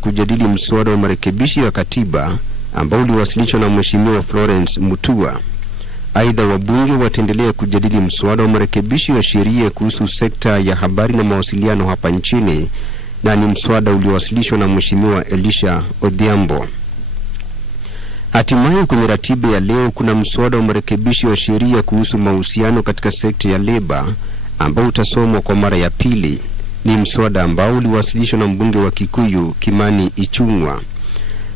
kujadili mswada wa marekebisho ya katiba ambao uliwasilishwa na Mheshimiwa Florence Mutua. Aidha, wabunge wataendelea kujadili mswada wa marekebisho ya sheria kuhusu sekta ya habari na mawasiliano hapa nchini, na ni mswada uliowasilishwa na Mheshimiwa Elisha Odhiambo. Hatimaye kwenye ratiba ya leo kuna mswada wa marekebisho ya sheria kuhusu mahusiano katika sekta ya leba ambao utasomwa kwa mara ya pili. Ni mswada ambao uliwasilishwa na mbunge wa Kikuyu Kimani Ichung'wa.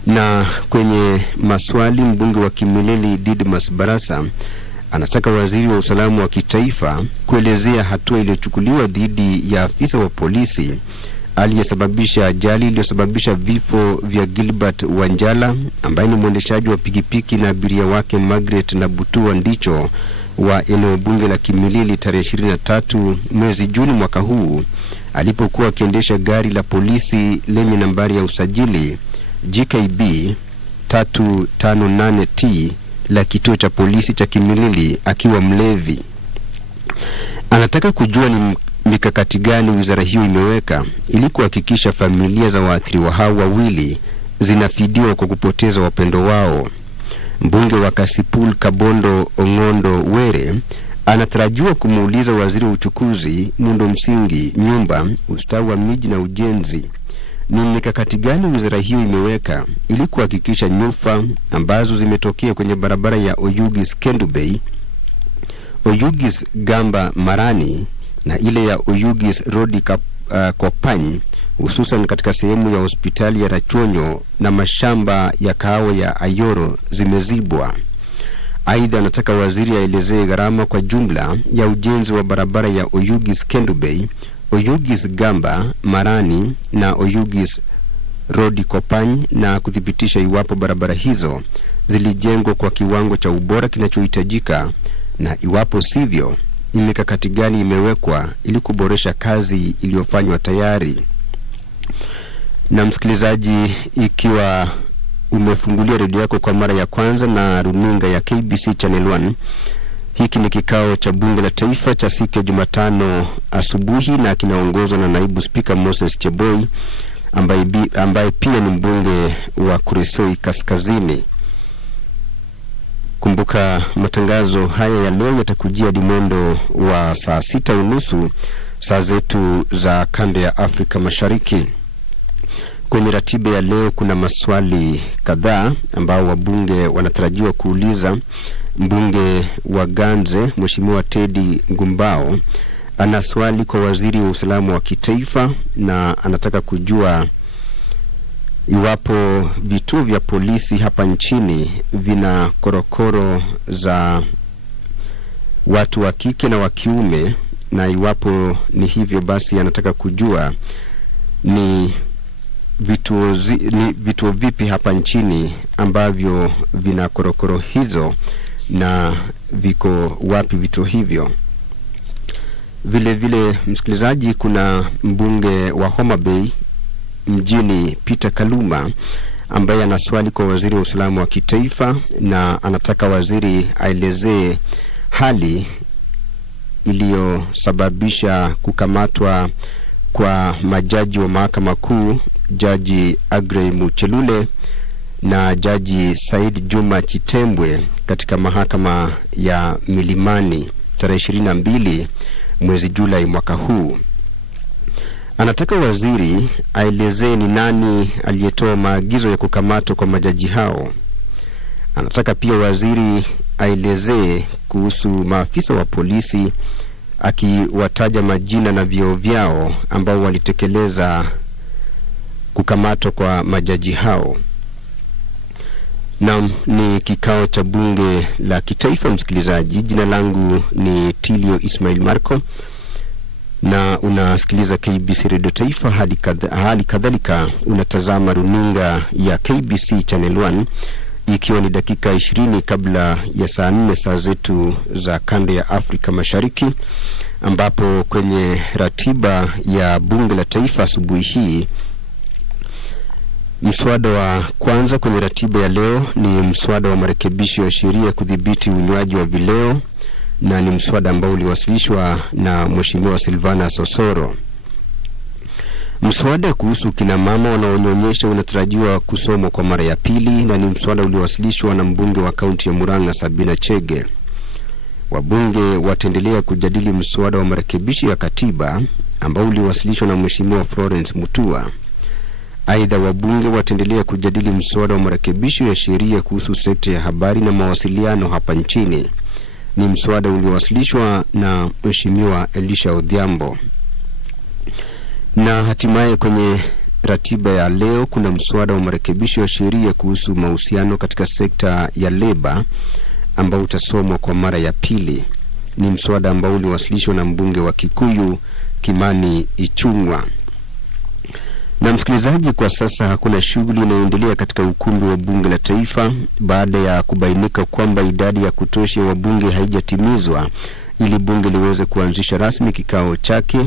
Na kwenye maswali, mbunge wa Kimilili Didmas Barasa anataka waziri wa usalama wa kitaifa kuelezea hatua iliyochukuliwa dhidi ya afisa wa polisi aliyesababisha ajali iliyosababisha vifo vya Gilbert Wanjala ambaye ni mwendeshaji wa pikipiki na abiria wake Margaret na Butua Ndicho wa eneo bunge la Kimilili tarehe 23 mwezi Juni mwaka huu alipokuwa akiendesha gari la polisi lenye nambari ya usajili GKB 358T la kituo cha polisi cha Kimilili akiwa mlevi. Anataka kujua ni mikakati gani wizara hiyo imeweka ili kuhakikisha familia za waathiriwa hao wawili zinafidiwa kwa kupoteza wapendo wao. Mbunge wa Kasipul Kabondo Ongondo Were anatarajiwa kumuuliza waziri wa uchukuzi, muundo msingi, nyumba, ustawi wa miji na ujenzi ni mikakati gani wizara hiyo imeweka ili kuhakikisha nyufa ambazo zimetokea kwenye barabara ya Oyugis Kendubei, Oyugis Gamba Marani na ile ya Oyugis Rodi Kopany, hususan katika sehemu ya hospitali ya Rachonyo na mashamba ya kahawa ya Ayoro zimezibwa. Aidha, anataka waziri aelezee gharama kwa jumla ya ujenzi wa barabara ya Oyugis Kendubei, Oyugis Gamba Marani na Oyugis Rodi Kopany na kuthibitisha iwapo barabara hizo zilijengwa kwa kiwango cha ubora kinachohitajika, na iwapo sivyo ni mikakati gani imewekwa ili kuboresha kazi iliyofanywa tayari. Na msikilizaji, ikiwa umefungulia redio yako kwa mara ya kwanza na runinga ya KBC Channel 1, hiki ni kikao cha bunge la taifa cha siku ya Jumatano asubuhi na kinaongozwa na naibu spika Moses Cheboi ambaye pia ni mbunge wa Kuresoi Kaskazini. Kumbuka matangazo haya ya leo yatakujia dimondo wa saa 6:30 saa zetu za kanda ya Afrika Mashariki. Kwenye ratiba ya leo kuna maswali kadhaa ambao wabunge wanatarajiwa kuuliza. Mbunge wa Ganze Mheshimiwa Teddy Ngumbao ana swali kwa waziri wa usalama wa kitaifa na anataka kujua iwapo vituo vya polisi hapa nchini vina korokoro za watu wa kike na wa kiume, na iwapo ni hivyo basi anataka kujua ni vituo vipi hapa nchini ambavyo vina korokoro hizo na viko wapi vituo hivyo. Vile vile msikilizaji, kuna mbunge wa Homa Bay mjini Peter Kaluma ambaye ana swali kwa waziri wa usalama wa kitaifa na anataka waziri aelezee hali iliyosababisha kukamatwa kwa majaji wa mahakama kuu, Jaji Agrey Muchelule na Jaji Said Juma Chitembwe katika mahakama ya Milimani tarehe 22 mwezi Julai mwaka huu. Anataka waziri aelezee ni nani aliyetoa maagizo ya kukamatwa kwa majaji hao. Anataka pia waziri aelezee kuhusu maafisa wa polisi akiwataja majina na vyeo vyao ambao walitekeleza kukamatwa kwa majaji hao. Na ni kikao cha bunge la kitaifa msikilizaji. Jina langu ni Tilio Ismail Marco na unasikiliza KBC Radio Taifa. Hali kadhalika unatazama runinga ya KBC Channel 1 ikiwa ni dakika 20 kabla ya saa 4 saa zetu za kanda ya Afrika Mashariki, ambapo kwenye ratiba ya bunge la taifa asubuhi hii mswada wa kwanza kwenye ratiba ya leo ni mswada wa marekebisho ya sheria kudhibiti unywaji wa vileo, na ni mswada ambao uliwasilishwa na Mheshimiwa Silvana Sosoro. Mswada kuhusu kina mama wanaonyonyesha unatarajiwa kusomwa kwa mara ya pili, na ni mswada uliowasilishwa na mbunge wa kaunti ya Murang'a Sabina Chege. Wabunge wataendelea kujadili mswada wa marekebisho ya katiba ambao uliwasilishwa na Mheshimiwa Florence Mutua. Aidha, wabunge wataendelea kujadili mswada wa marekebisho ya sheria kuhusu sekta ya habari na mawasiliano hapa nchini. Ni mswada uliowasilishwa na Mheshimiwa Elisha Odhiambo. Na hatimaye kwenye ratiba ya leo kuna mswada wa marekebisho ya sheria kuhusu mahusiano katika sekta ya leba ambao utasomwa kwa mara ya pili. Ni mswada ambao uliwasilishwa na mbunge wa Kikuyu Kimani Ichung'wa. Na msikilizaji, kwa sasa hakuna shughuli inayoendelea katika ukumbi wa bunge la taifa baada ya kubainika kwamba idadi ya kutosha ya wabunge haijatimizwa ili bunge liweze kuanzisha rasmi kikao chake.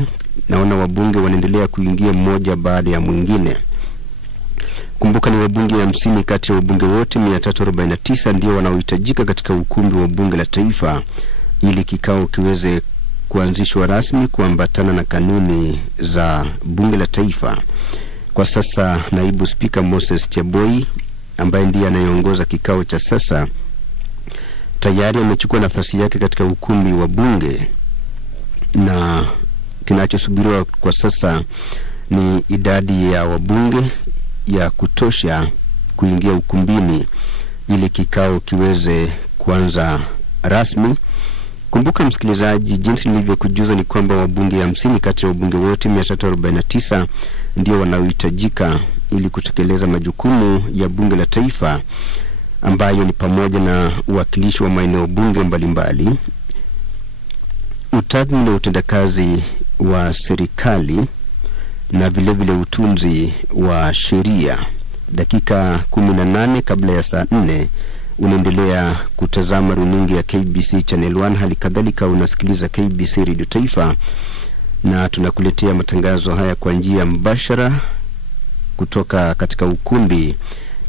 Naona wabunge wanaendelea kuingia mmoja baada ya mwingine. Kumbuka ni wabunge 50 kati ya wabunge wote 349 ndio wanaohitajika katika ukumbi wa bunge la taifa ili kikao kiweze kuanzishwa rasmi kuambatana na kanuni za bunge la taifa. Kwa sasa naibu spika Moses Cheboi ambaye ndiye anayeongoza kikao cha sasa tayari amechukua nafasi yake katika ukumbi wa bunge, na kinachosubiriwa kwa sasa ni idadi ya wabunge ya kutosha kuingia ukumbini ili kikao kiweze kuanza rasmi. Kumbuka msikilizaji, jinsi nilivyokujuza ni kwamba wabunge 50 kati ya wabunge wote 349 ndio wanaohitajika ili kutekeleza majukumu ya bunge la taifa ambayo ni pamoja na uwakilishi wa maeneo bunge mbalimbali, utathmini na utendakazi wa serikali na vile utunzi wa sheria. Dakika 18 kabla ya saa 4 unaendelea kutazama runinga ya KBC Channel 1, hali kadhalika unasikiliza KBC Radio Taifa, na tunakuletea matangazo haya kwa njia mbashara kutoka katika ukumbi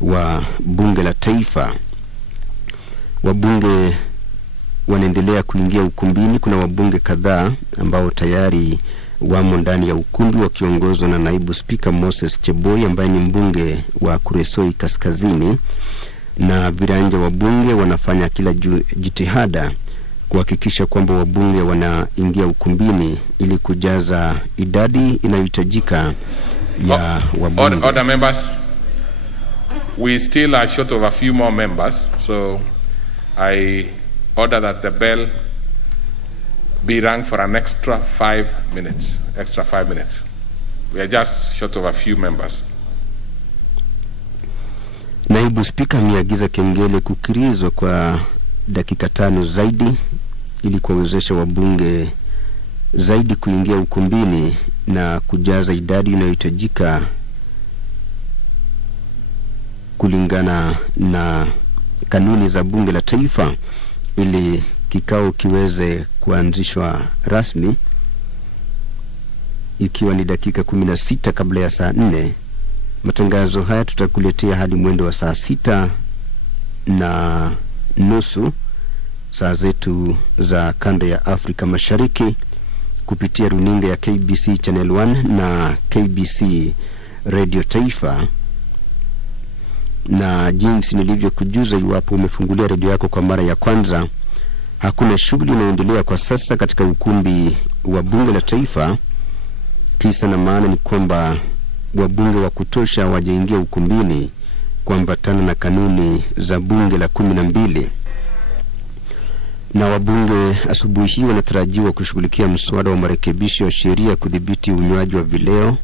wa bunge la taifa. Wabunge wanaendelea kuingia ukumbini. Kuna wabunge kadhaa ambao tayari wamo ndani ya ukumbi wakiongozwa na naibu spika Moses Cheboi ambaye ni mbunge wa Kuresoi Kaskazini, na viranja wabunge wanafanya kila jitihada kuhakikisha kwamba wabunge wanaingia ukumbini ili kujaza idadi inayohitajika ya wabunge. Other members, we still are short of a few more members, so I order that the bell be rung for an extra 5 minutes. We are just short of a few members. Naibu spika ameagiza kengele kukirizwa kwa dakika 5 zaidi ili kuwezesha wabunge zaidi kuingia ukumbini na kujaza idadi inayohitajika kulingana na kanuni za bunge la taifa ili kikao kiweze kuanzishwa rasmi, ikiwa ni dakika 16 kabla ya saa 4. Matangazo haya tutakuletea hadi mwendo wa saa 6:30 saa zetu za kanda ya Afrika Mashariki kupitia runinga ya KBC Channel 1 na KBC Radio Taifa. Na jinsi nilivyokujuza, iwapo umefungulia redio yako kwa mara ya kwanza, hakuna shughuli inayoendelea kwa sasa katika ukumbi wa bunge la taifa. Kisa na maana ni kwamba wabunge wa kutosha hawajaingia ukumbini kuambatana na kanuni za bunge la 12. Na wabunge asubuhi hii wanatarajiwa kushughulikia mswada wa marekebisho ya sheria kudhibiti unywaji wa vileo.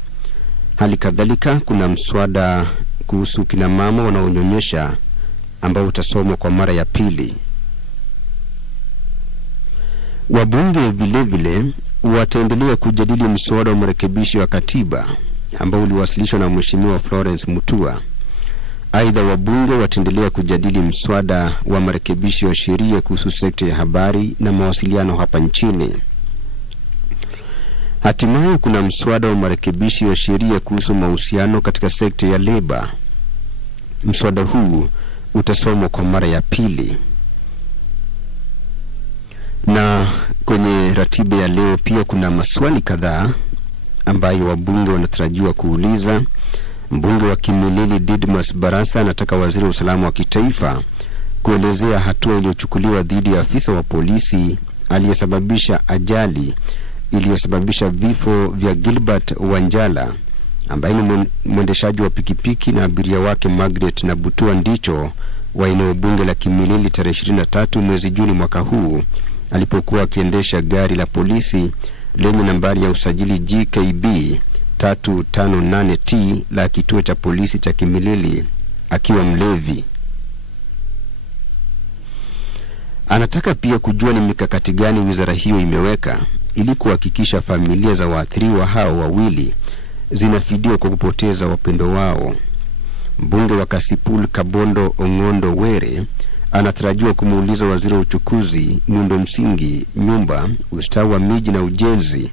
Hali kadhalika kuna mswada kuhusu kina mama wanaonyonyesha ambao utasomwa kwa mara ya pili. Wabunge vile wataendelea kujadili mswada wa marekebisho ya katiba ambao uliwasilishwa na Mheshimiwa Florence Mutua. Aidha, wabunge wataendelea kujadili mswada wa marekebisho ya sheria kuhusu sekta ya habari na mawasiliano hapa nchini. Hatimaye kuna mswada wa marekebisho ya sheria kuhusu mahusiano katika sekta ya leba. Mswada huu utasomwa kwa mara ya pili. Na kwenye ratiba ya leo pia kuna maswali kadhaa ambayo wabunge wanatarajiwa kuuliza. Mbunge wa Kimilili Didmus Barasa anataka waziri wa usalama wa kitaifa kuelezea hatua iliyochukuliwa dhidi ya afisa wa polisi aliyesababisha ajali iliyosababisha vifo vya Gilbert Wanjala ambaye ni mwendeshaji wa pikipiki na abiria wake Margaret na Butua Ndicho wa eneo bunge la Kimilili tarehe 23 mwezi Juni mwaka huu alipokuwa akiendesha gari la polisi lenye nambari ya usajili GKB 358T la kituo cha polisi cha Kimilili akiwa mlevi. Anataka pia kujua ni mikakati gani wizara hiyo imeweka ili kuhakikisha familia za waathiriwa hao wawili zinafidiwa kwa kupoteza wapendo wao. Mbunge wa Kasipul Kabondo Ongondo Were anatarajiwa kumuuliza waziri wa uchukuzi, miundo msingi, nyumba, ustawi wa miji na ujenzi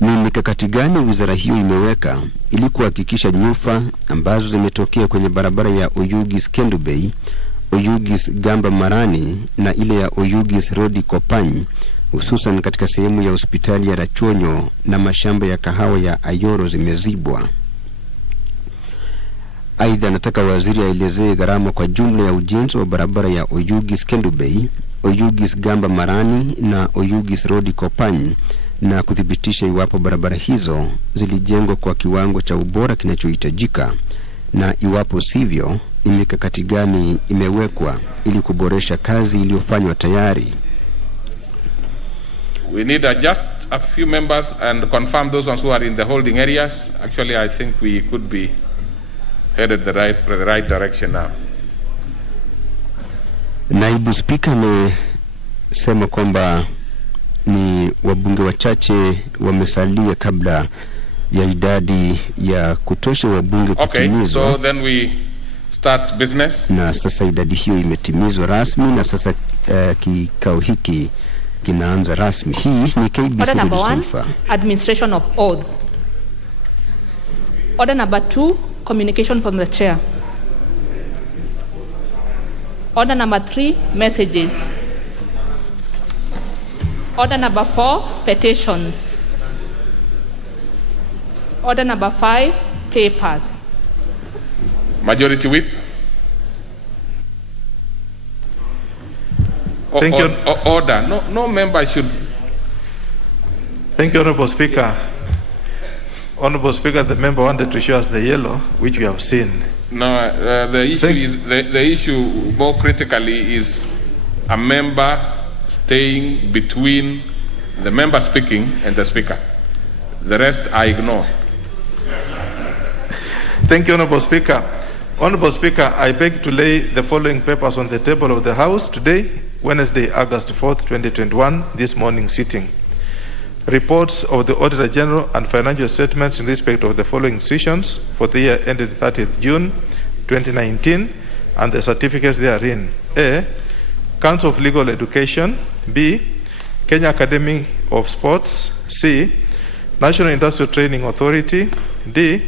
ni mikakati gani wizara hiyo imeweka ili kuhakikisha nyufa ambazo zimetokea kwenye barabara ya Oyugis Kendubei, Oyugis Gamba Marani na ile ya Oyugis Rodi Kopany, hususan katika sehemu ya hospitali ya Rachonyo na mashamba ya kahawa ya Ayoro zimezibwa. Aidha, anataka waziri aelezee gharama kwa jumla ya ujenzi wa barabara ya Oyugis Kendubei, Oyugis Gamba Marani na Oyugis Rodi Kopany na kuthibitisha iwapo barabara hizo zilijengwa kwa kiwango cha ubora kinachohitajika na iwapo sivyo ni mikakati gani imewekwa ili kuboresha kazi iliyofanywa tayari. We need just a few members and confirm those ones who are in the holding areas. Actually, I think we could be headed the right direction now. Naibu Spika amesema kwamba ni wabunge wachache wamesalia kabla ya idadi ya kutosha wabunge kutimizwa. Okay, so then we start business. Na sasa idadi hiyo imetimizwa rasmi na sasa kikao hiki kinaanza rasmi. Hii ni KBC Online. Administration of oath. Order number 2, communication from the chair. Order number 3, messages. Order number 4, petitions. Order number 5, papers. Majority whip. Thank you. Order. No member should. Thank you, Honorable Speaker. Honorable Speaker, the member wanted to show us the yellow, which we have seen. No, the issue is the issue more critically is a member staying between the member speaking and the speaker. The rest I ignore. Thank you, Honorable Speaker. Honorable Speaker, I beg to lay the following papers on the table of the House today, Wednesday, August 4th, 2021, this morning sitting. Reports of the Auditor General and financial statements in respect of the following sessions for the year ended 30th June 2019 and the certificates therein. A. Council of Legal Education. B. Kenya Academy of Sports. C. National Industrial Training Authority. D.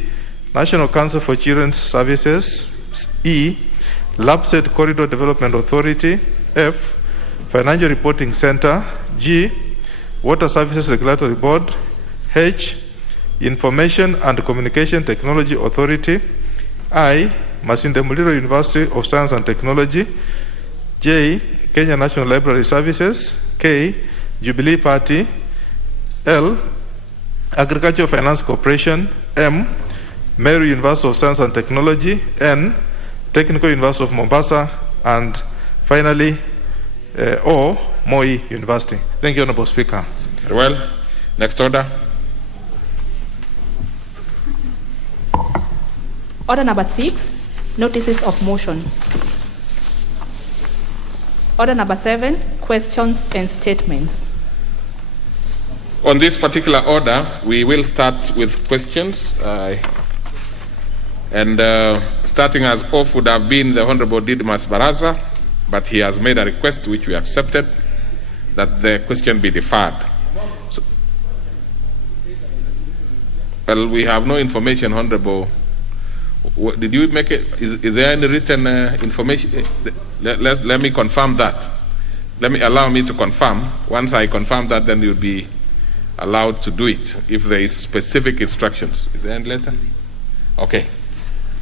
National Council for Children's Services. E. Lapsed Corridor Development Authority. F. Financial Reporting Center. G. Water Services Regulatory Board. H. Information and Communication Technology Authority. I. Masinde Muliro University of Science and Technology. J. Kenya National Library Services. K. Jubilee Party. L. Agricultural Finance Corporation. M. Meru University of Science and Technology. N. Technical University of Mombasa. And finally, O. Moi University. Thank you, Honorable Speaker. Very well. Next order. Order number 6, notices of motion. Order number 7, questions and statements. On this particular order, we will start with questions. Starting as off would have been the Honorable Didmus Barasa, but he has made a request which we accepted, that the question be deferred. So, well, we have no information, Honorable. Did you make it? Is there any written information? Let me confirm that. Allow me to confirm. Once I confirm that, then you'll be allowed to do it if there is specific instructions. Is there any letter? Okay.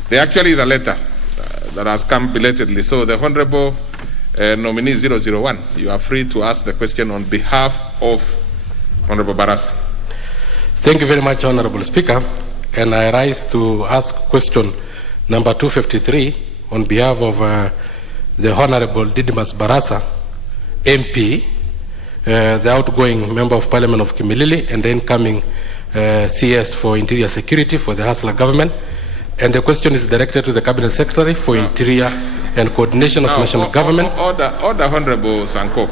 There actually is a letter that has come belatedly. So the Honorable nominee 001, you are free to ask the question on behalf of Honorable Barasa. Thank you very much, Honorable Speaker. And I rise to ask question number 253 on behalf of the Honorable Didymus Barasa, MP, the outgoing Member of Parliament of Kimilili and the incoming CS for Interior Security for the Hasla government. And the question is directed to the Cabinet Secretary for Interior and Coordination of National Government. Order, Honorable Sanko.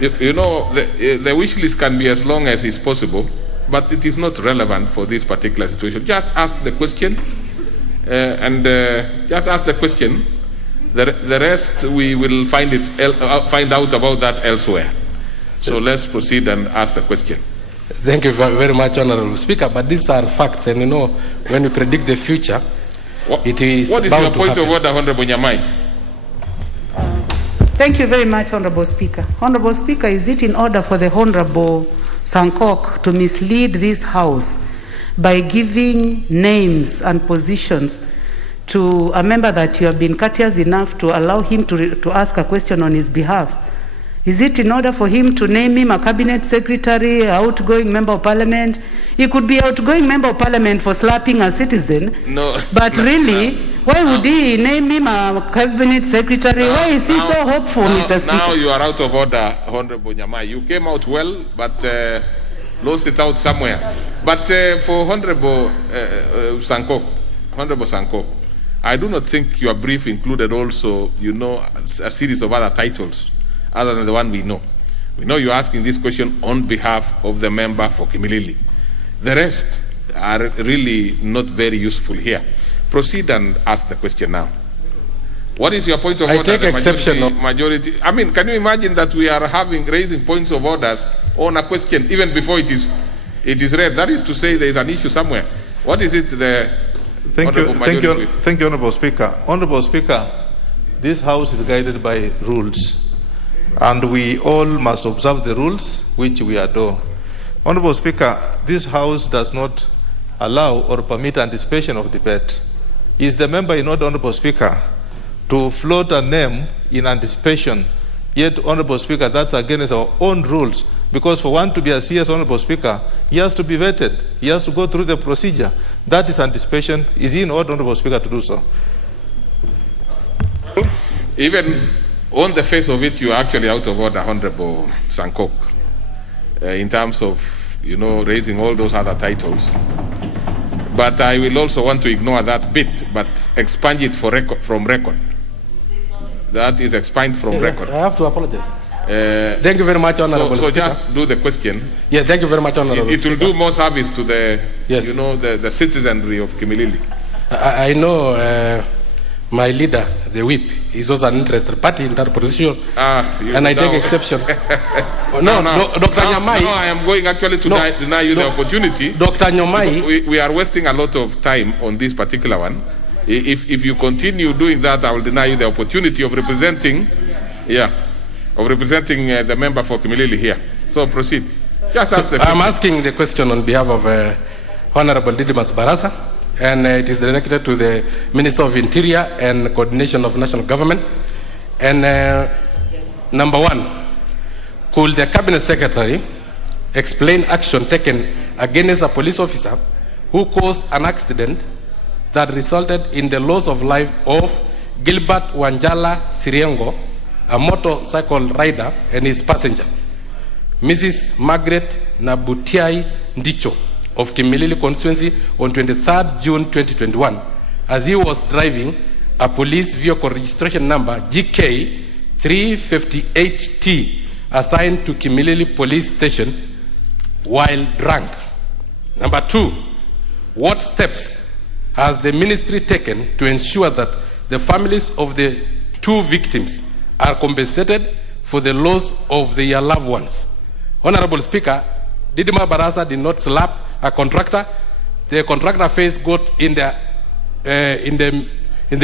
You know, the wish list can be as long as is possible, but it is not relevant for this particular situation. Just ask the question, just ask the question. The rest we will find out about that elsewhere. So let's proceed and ask the question. Thank you very much, Honorable Speaker. But these are facts, and you know, when we predict the future, it is what is about your point to of order, Honorable Nyamai? Thank you very much, Honorable Speaker. Honorable Speaker, is it in order for the Honorable Sankok to mislead this House by giving names and positions to a member that you have been courteous enough to allow him to ask a question on his behalf? Is it in order for him to name him a cabinet secretary, outgoing member of parliament? He could be outgoing member of parliament for slapping a citizen. No. But really, why would he name him a cabinet secretary? Why is he so hopeful, Mr. Speaker? Now you are out of order, Honorable Nyamai. You came out well, but lost it out somewhere. But for Honorable Sanko, I do not think your brief included also, you know, a series of other titles other than the one we know. We know you're asking this question on behalf of the member for Kimilili. The rest are really not very useful here. Proceed and ask the question now. What is your point of order? I take exception of majority. I mean, can you imagine that we are raising points of orders on a question even before it is read? That is to say, there is an issue somewhere. What is it? Thank you, Honorable Speaker. Honorable Speaker, this House is guided by rules, and we all must observe the rules which we adore. Honorable Speaker, this House does not allow or permit anticipation of debate. Is the member in order, Honorable Speaker, to float a name in anticipation? Yet, Honorable Speaker, that's against our own rules, because for one to be a CS, Honorable Speaker, he has to be vetted. He has to go through the procedure. That is anticipation. Is he in order, Honorable Speaker, to do so? Even on the face of it, you are actually out of order, Honorable Sankok, in terms of, you know, raising all those other titles. But I will also want to ignore that bit, but expand it from record. That is expand from record. I have to apologize. Thank you very much, Honorable So Speaker. just do the question. Yeah, thank you very much, Honorable It will do more service to the, yes, you know, the citizenry of Kimilili. I know my leader, the whip, is also an interested party in that position, and I take exception. Dr. Nyamai. No, I am going actually to deny you the opportunity. Dr. Nyamai. We are wasting a lot of time on this particular one. If you continue doing that, I will deny you the opportunity of representing, the member for Kimilili here. So proceed. Just ask the question. I'm asking the question on behalf of Honorable Didymus Barasa, and it is directed to the Minister of Interior and Coordination of National Government. And number one, could the Cabinet Secretary explain action taken against a police officer who caused an accident that resulted in the loss of life of Gilbert Wanjala Siriengo, a motorcycle rider, and his passenger, Mrs. Margaret Nabutiai Ndicho of Kimilili constituency on 23rd June 2021, as he was driving a police vehicle registration number GK 358T assigned to Kimilili police station while drunk. Number two, what steps has the ministry taken to ensure that the families of the two victims are compensated for the loss of their loved ones? Honorable Speaker, Didymus Barasa did not slap a contractor. The contractor face got in the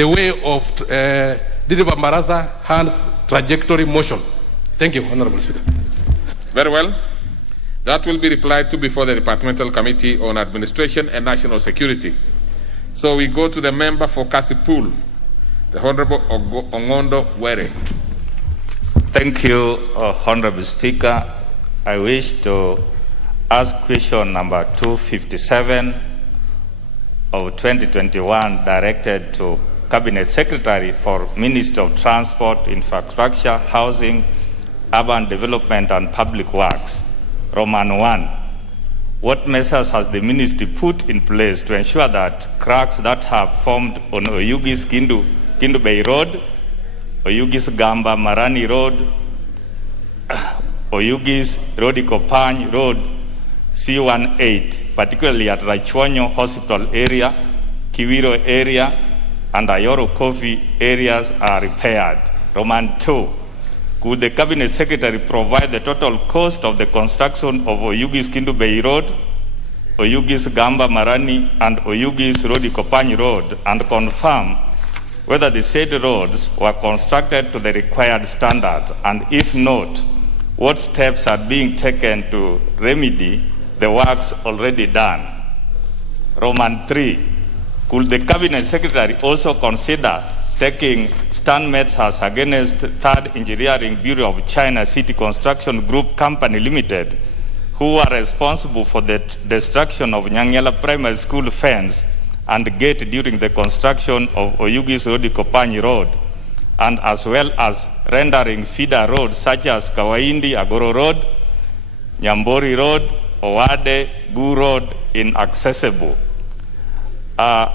way of Didymus Barasa hands trajectory motion. Thank you, Honorable Speaker. Very well. That will be replied to before the Departmental Committee on Administration and National Security. So we go to the member for Kasipul, the Honorable Ongondo Were. Thank you, Honorable Speaker. I wish to ask question number 257 of 2021 directed to Cabinet Secretary for Ministry of Transport, Infrastructure, Housing, Urban Development and Public Works. Roman 1. What measures has the ministry put in place to ensure that cracks that have formed on Oyugis Kindu Bay Road, Oyugis Gamba Marani Road, Oyugis Rodikopany Road, C18, particularly at Rachwanyo Hospital area, Kiwiro area, and Ayoro Coffee areas are repaired? Roman 2. Could the Cabinet Secretary provide the total cost of the construction of Oyugis Kindu Bay Road, Oyugis Gamba Marani, and Oyugis Rodikopany Road, and confirm whether the said roads were constructed to the required standard, and if not, what steps are being taken to remedy the works already done? Roman 3. Could the Cabinet Secretary also consider taking stern measures against Third Engineering Bureau of China City Construction Group Company Limited, who are responsible for the destruction of Nyangela Primary School fence and gate during the construction of Oyugis Rodikopany Road, and as well as rendering feeder roads such as Kawaindi Agoro Road, Nyambori Road, Owade, Gu Road inaccessible?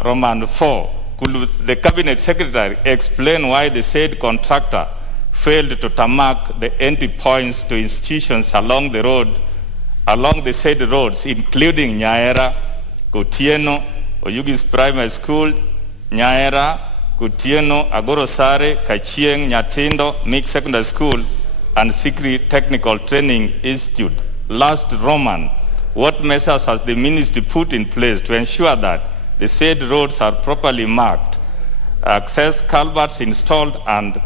Roman 4. Could the Cabinet Secretary explain why the said contractor failed to tarmac the entry points to institutions along the said roads, including Nyaera, Kutieno, Oyugis Primary School, Nyaera, Kutieno, Agorosare, Kachieng, Nyatindo, Mixed Secondary School, and Sikri Technical Training Institute? Last, Roman, what measures has the ministry put in place to ensure that the said roads are properly marked, access culverts installed, and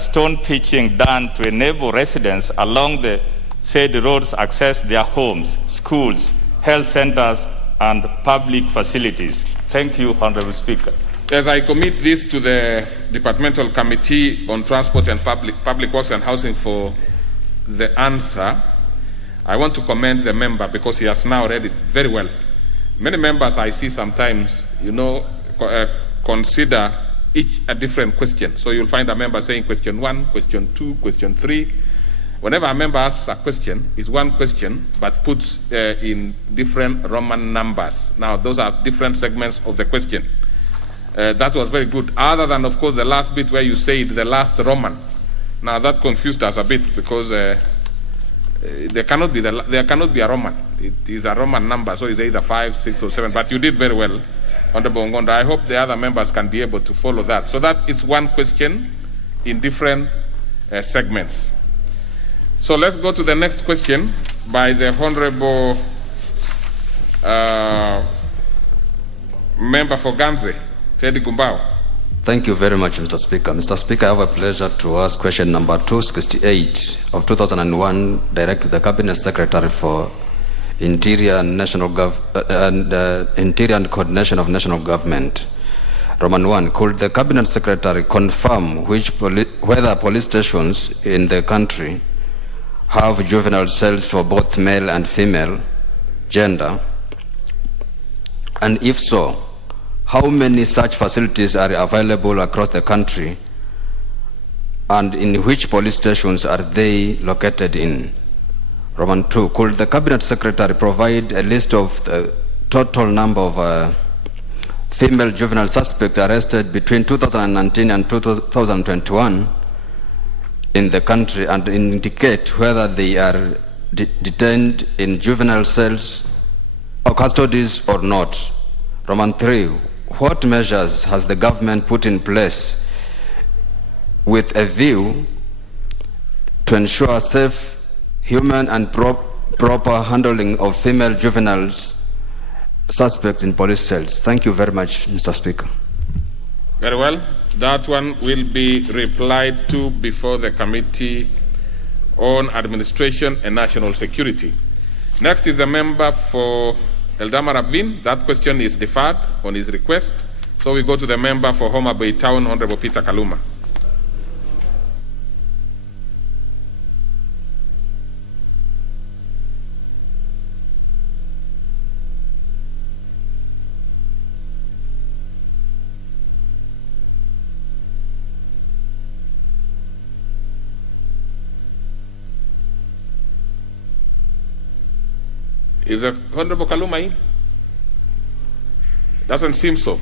stone pitching done to enable residents along the said roads access their homes, schools, health centers, and public facilities? Thank you, Honorable Speaker. As I commit this to the Departmental Committee on Transport and Public Works and Housing for the answer, I want to commend the member because he has now read it very well. Many members I see sometimes, consider each a different question. So you'll find a member saying question 1, question 2, question 3. Whenever a member asks a question, it's one question, but puts in different Roman numbers. Now, those are different segments of the question. That was very good, other than, of course, the last bit where you said the last Roman. Now, that confused us a bit because there cannot be a Roman. It is a Roman number, so it's either 5, 6, or 7. But you did very well, Honorable Ngonda. I hope the other members can be able to follow that. So that is one question in different segments. So let's go to the next question by the Honorable Member for Ganze, Teddy Gumbao. Thank you very much, Mr. Speaker. Mr. Speaker, I have a pleasure to ask question number 268 of 2001, direct to the Cabinet Secretary for Interior and Interior and Coordination of National Government. Roman 1, could the Cabinet Secretary confirm whether police stations in the country have juvenile cells for both male and female gender? And if so, how many such facilities are available across the country, and in which police stations are they located in? Roman 2, could the Cabinet Secretary provide a list of the total number of female juvenile suspects arrested between 2019 and 2021 in the country, and indicate whether they are detained in juvenile cells or custodies or not? Roman 3, what measures has the government put in place with a view to ensure safe, human and proper handling of female juveniles suspects in police cells? Thank you very much, Mr. Speaker. Very well. That one will be replied to before the Committee on Administration and National Security. Next is the member for Eldama Ravine. That question is deferred on his request. So we go to the member for Homa Bay Town, Honorable Peter Kaluma. Is the Honorable Kaluma in? Doesn't seem so.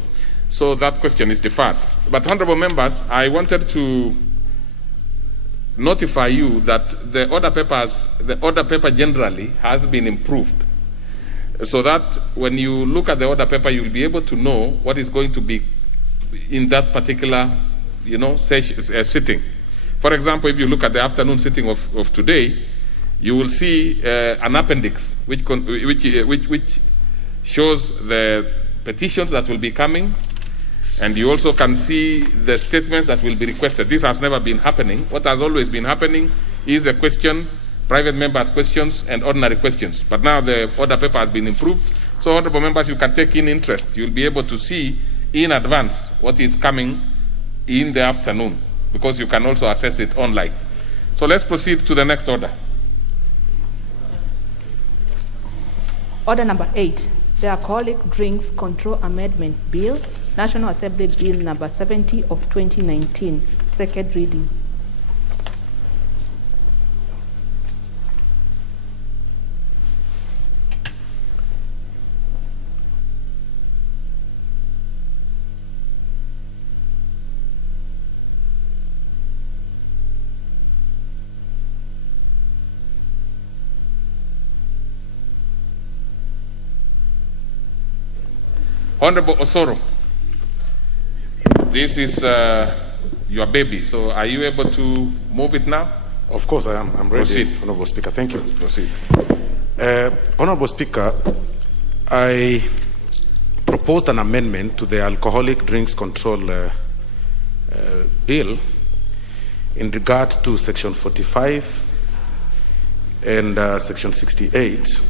So that question is deferred. But honorable members, I wanted to notify you that the order paper generally has been improved, so that when you look at the order paper, you'll be able to know what is going to be in that particular, sitting. For example, if you look at the afternoon sitting of today, you will see an appendix which shows the petitions that will be coming, and you also can see the statements that will be requested. This has never been happening. What has always been happening is a question, private members' questions, and ordinary questions. But now the order paper has been improved. So, honorable members, you can take in interest. You'll be able to see in advance what is coming in the afternoon, because you can also access it online. So let's proceed to the next order. Order number 8, the Alcoholic Drinks Control Amendment Bill, National Assembly Bill number 70 of 2019, second reading. Honorable Osoro, this is your baby, so are you able to move it now? Of course I am. I'm ready. Proceed. Honorable Speaker. Thank you. Proceed. Honorable Speaker, I proposed an amendment to the Alcoholic Drinks Control Bill in regard to Section 45 and Section 68.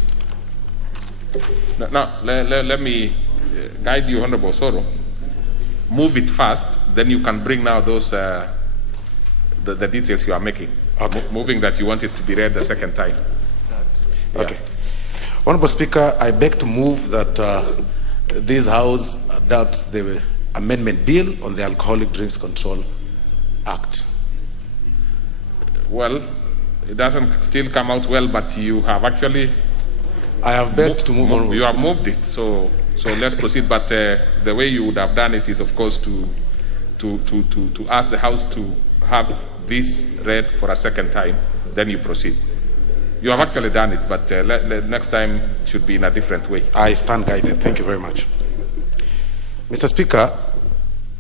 Now, let me guide you, Honorable Osoro. Move it fast, then you can bring now those the details you are making. Okay. Moving that you want it to be read the second time. Yeah. Okay. Honorable Speaker, I beg to move that this House adopts the amendment bill on the Alcoholic Drinks Control Act. Well, it doesn't still come out well, but you have actually... I have begged to move on. You have moved it, so let's proceed. But the way you would have done it is, of course, to ask the House to have this read for a second time, then you proceed. You have actually done it, but next time should be in a different way. I stand guided. Thank you very much. Mr. Speaker,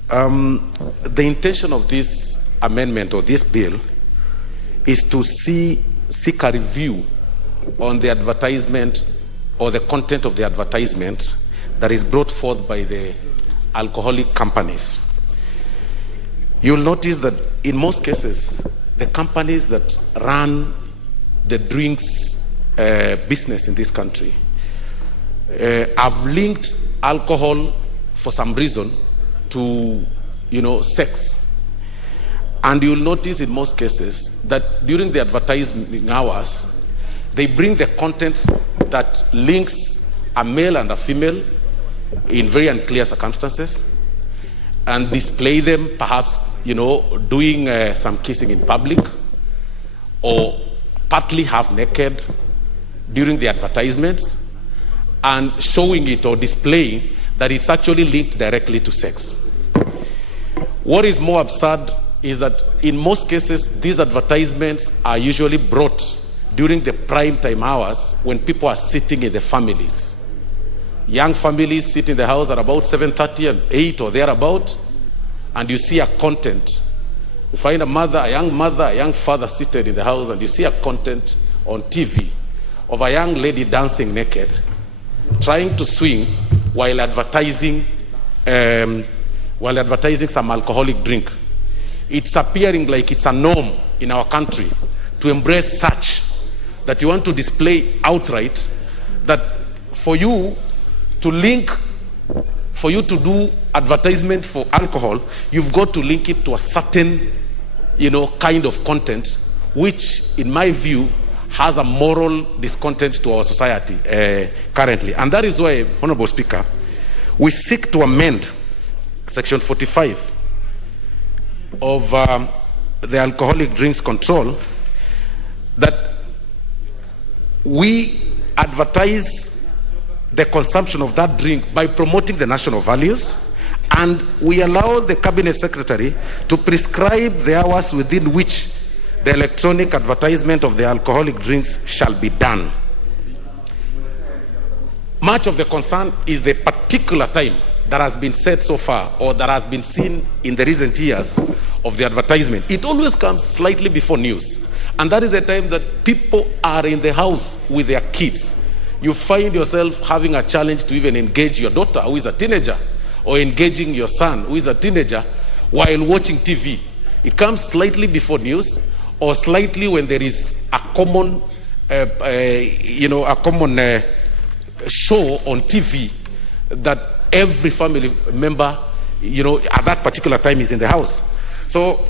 the intention of this amendment or this bill is to seek a review on the advertisement or the content of the advertisement that is brought forth by the alcoholic companies. You'll notice that in most cases, the companies that run the drinks business in this country have linked alcohol for some reason to, sex. And you'll notice in most cases that during the advertising hours, they bring the content that links a male and a female in very unclear circumstances and display them perhaps, doing some kissing in public or partly half naked during the advertisements and showing it or displaying that it's actually linked directly to sex. What is more absurd is that in most cases, these advertisements are usually brought during the prime time hours when people are sitting in the families. Young families sit in the house at about 7:30 and 8 or thereabout, and you see a content. You find a young father seated in the house, and you see a content on TV of a young lady dancing naked, trying to swing while advertising some alcoholic drink. It's appearing like it's a norm in our country to embrace such that you want to display outright that for you to do advertisement for alcohol, you've got to link it to a certain, kind of content, which, in my view, has a moral discontent to our society currently. And that is why, Honorable Speaker, we seek to amend Section 45 of the Alcoholic Drinks Control, that we advertise the consumption of that drink by promoting the national values, and we allow the Cabinet Secretary to prescribe the hours within which the electronic advertisement of the alcoholic drinks shall be done. Much of the concern is the particular time that has been set so far, or that has been seen in the recent years of the advertisement. It always comes slightly before news, and that is the time that people are in the house with their kids. You find yourself having a challenge to even engage your daughter, who is a teenager, or engaging your son, who is a teenager, while watching TV. It comes slightly before news, or slightly when there is a common, show on TV that every family member, at that particular time is in the house. So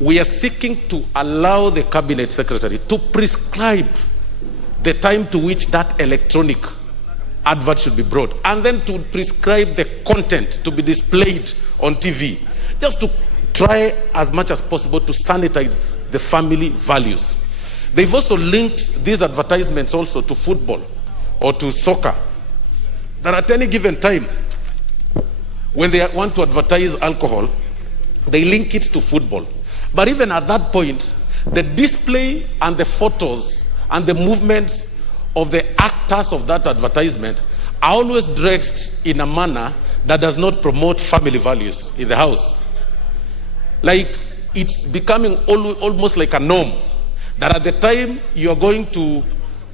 we are seeking to allow the Cabinet Secretary to prescribe the time to which that electronic advert should be brought, and then to prescribe the content to be displayed on TV, just to try as much as possible to sanitize the family values. They've also linked these advertisements also to football or to soccer, that at any given time, when they want to advertise alcohol, they link it to football. But even at that point, the display and the photos and the movements of the actors of that advertisement are always dressed in a manner that does not promote family values in the house. Like, it's becoming almost like a norm that at the time you are going to,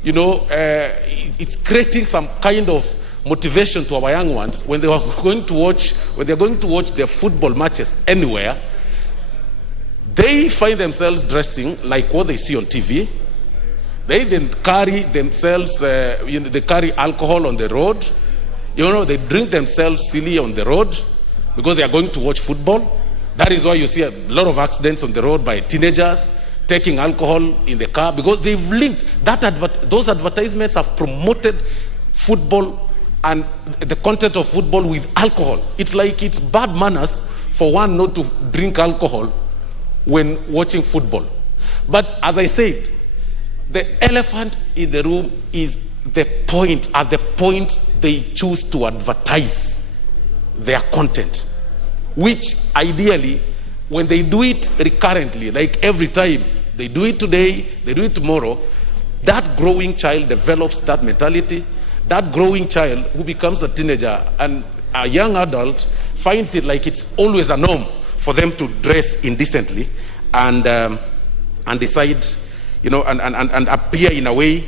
it's creating some kind of motivation to our young ones when they're going to watch their football matches anywhere. They find themselves dressing like what they see on TV. They then carry themselves, they carry alcohol on the road. They drink themselves silly on the road because they are going to watch football. That is why you see a lot of accidents on the road by teenagers taking alcohol in the car, because they've linked those advertisements have promoted football and the content of football with alcohol. It's like it's bad manners for one not to drink alcohol when watching football. But as I said, the elephant in the room is the point, at the point they choose to advertise their content, which ideally, when they do it recurrently, like every time, they do it today, they do it tomorrow, that growing child develops that mentality. That growing child who becomes a teenager and a young adult finds it like it's always a norm for them to dress indecently and decide, and appear in a way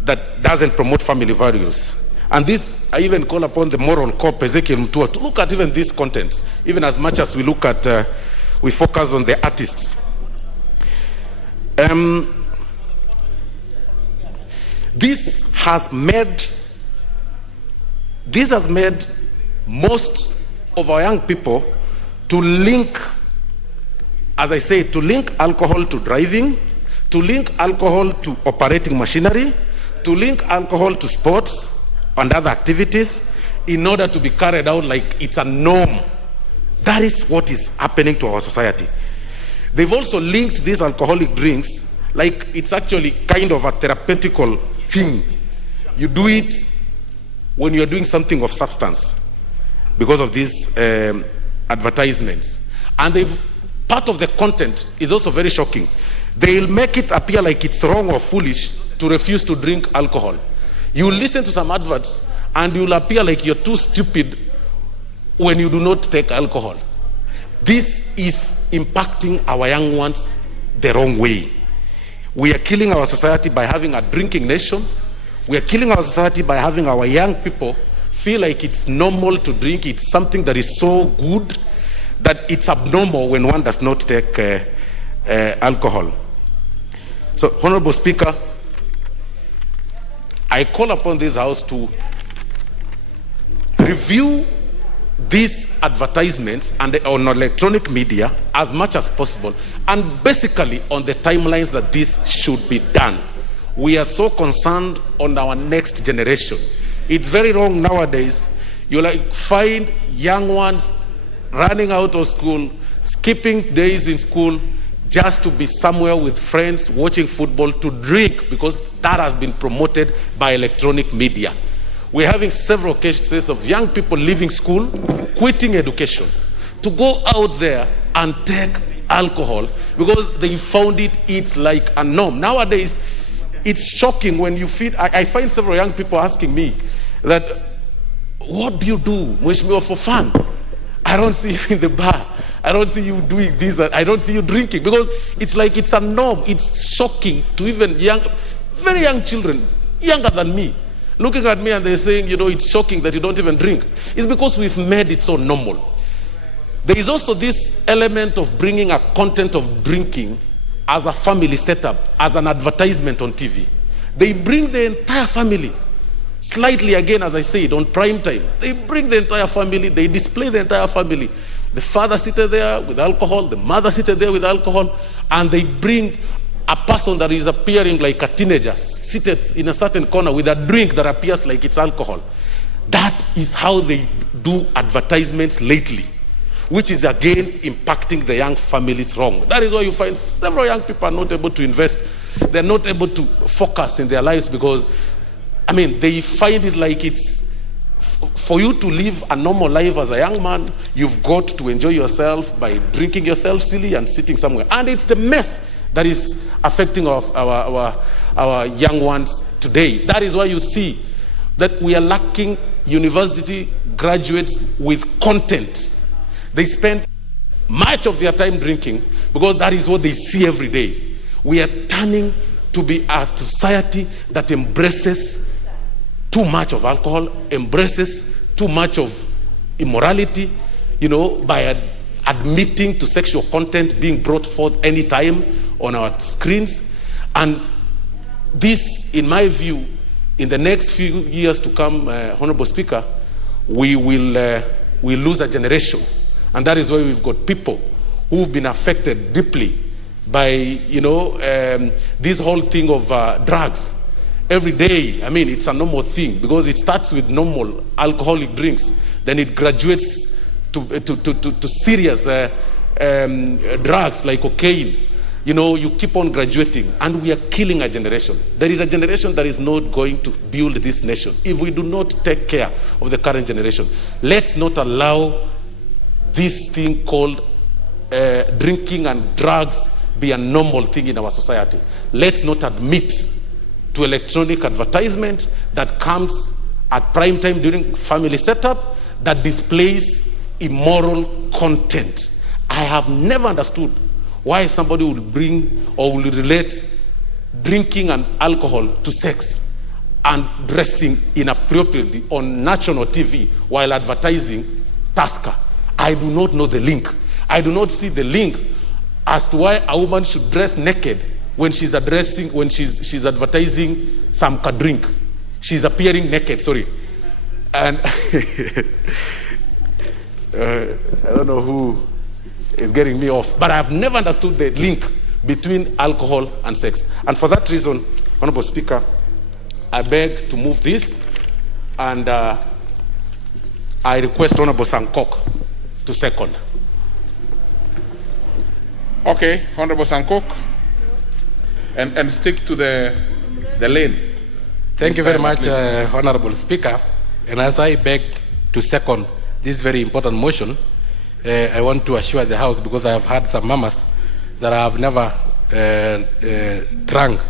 that doesn't promote family values. And this, I even call upon the moral cop, Ezekiel Mutua, to look at even these contents, even as much as we look at, we focus on the artists. This has made most of our young people to link, as I say, to link alcohol to driving, to link alcohol to operating machinery, to link alcohol to sports and other activities in order to be carried out like it's a norm. That is what is happening to our society. They've also linked these alcoholic drinks like it's actually kind of a therapeutical thing. You do it when you're doing something of substance because of these advertisements. And part of the content is also very shocking. They'll make it appear like it's wrong or foolish to refuse to drink alcohol. You listen to some adverts and you'll appear like you're too stupid when you do not take alcohol. This is impacting our young ones the wrong way. We are killing our society by having a drinking nation. We are killing our society by having our young people feel like it's normal to drink. It's something that is so good that it's abnormal when one does not take alcohol. So, Honorable Speaker, I call upon this House to review these advertisements and on electronic media as much as possible, and basically on the timelines that this should be done. We are so concerned on our next generation. It's very wrong nowadays. You find young ones running out of school, skipping days in school just to be somewhere with friends watching football, to drink, because that has been promoted by electronic media. We're having several cases of young people leaving school, quitting education, to go out there and take alcohol because they found it's like a norm. Nowadays, it's shocking when you feel, I find several young people asking me that, what do you do, Mheshimiwa, for fun? I don't see you in the bar. I don't see you doing this. I don't see you drinking, because it's like it's a norm. It's shocking to even very young children, younger than me, looking at me and they're saying, it's shocking that you don't even drink. It's because we've made it so normal. There is also this element of bringing a content of drinking as a family setup, as an advertisement on TV. They bring the entire family. Slightly again, as I said, on prime time. They bring the entire family, they display the entire family. The father seated there with alcohol, the mother seated there with alcohol, and they bring a person that is appearing like a teenager, seated in a certain corner with a drink that appears like it's alcohol. That is how they do advertisements lately, which is again impacting the young families wrong. That is why you find several young people are not able to invest. They're not able to focus in their lives because, they find it like it's, for you to live a normal life as a young man, you've got to enjoy yourself by drinking yourself silly and sitting somewhere. And it's the mess that is affecting our young ones today. That is why you see that we are lacking university graduates with content. They spend much of their time drinking because that is what they see every day. We are turning to be a society that embraces too much of alcohol, embraces too much of immorality, by admitting to sexual content being brought forth anytime on our screens. And this, in my view, in the next few years to come, Honorable Speaker, we will lose a generation. And that is why we've got people who've been affected deeply by, this whole thing of drugs. Every day, it's a normal thing because it starts with normal alcoholic drinks, then it graduates to serious drugs like cocaine. You keep on graduating, and we are killing a generation. There is a generation that is not going to build this nation if we do not take care of the current generation. Let's not allow this thing called drinking and drugs be a normal thing in our society. Let's not admit to electronic advertisement that comes at prime time during family setup that displays immoral content. I have never understood why somebody would bring or will relate drinking and alcohol to sex and dressing inappropriately on national TV while advertising Tusker. I do not know the link. I do not see the link as to why a woman should dress naked when she's advertising some drink. She's appearing naked, sorry. And I don't know who is getting me off, but I've never understood the link between alcohol and sex. And for that reason, Honorable Speaker, I beg to move this, and I request Honorable Sankok to second. Okay, Honorable Sankok, and stick to the lane. Thank you very much, Honorable Speaker. And as I beg to second this very important motion, I want to assure the House, because I have had some mamas that I have never drunk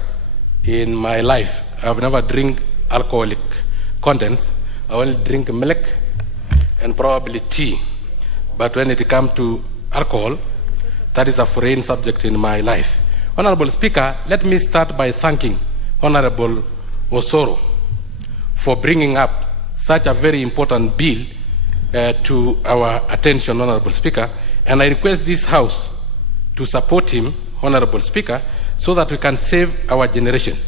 in my life. I have never drink alcoholic contents. I only drink milk and probably tea. But when it comes to alcohol, that is a foreign subject in my life. Honorable Speaker, let me start by thanking Honorable Osoro for bringing up such a very important bill to our attention, Honorable Speaker. And I request this House to support him, Honorable Speaker, so that we can save our generation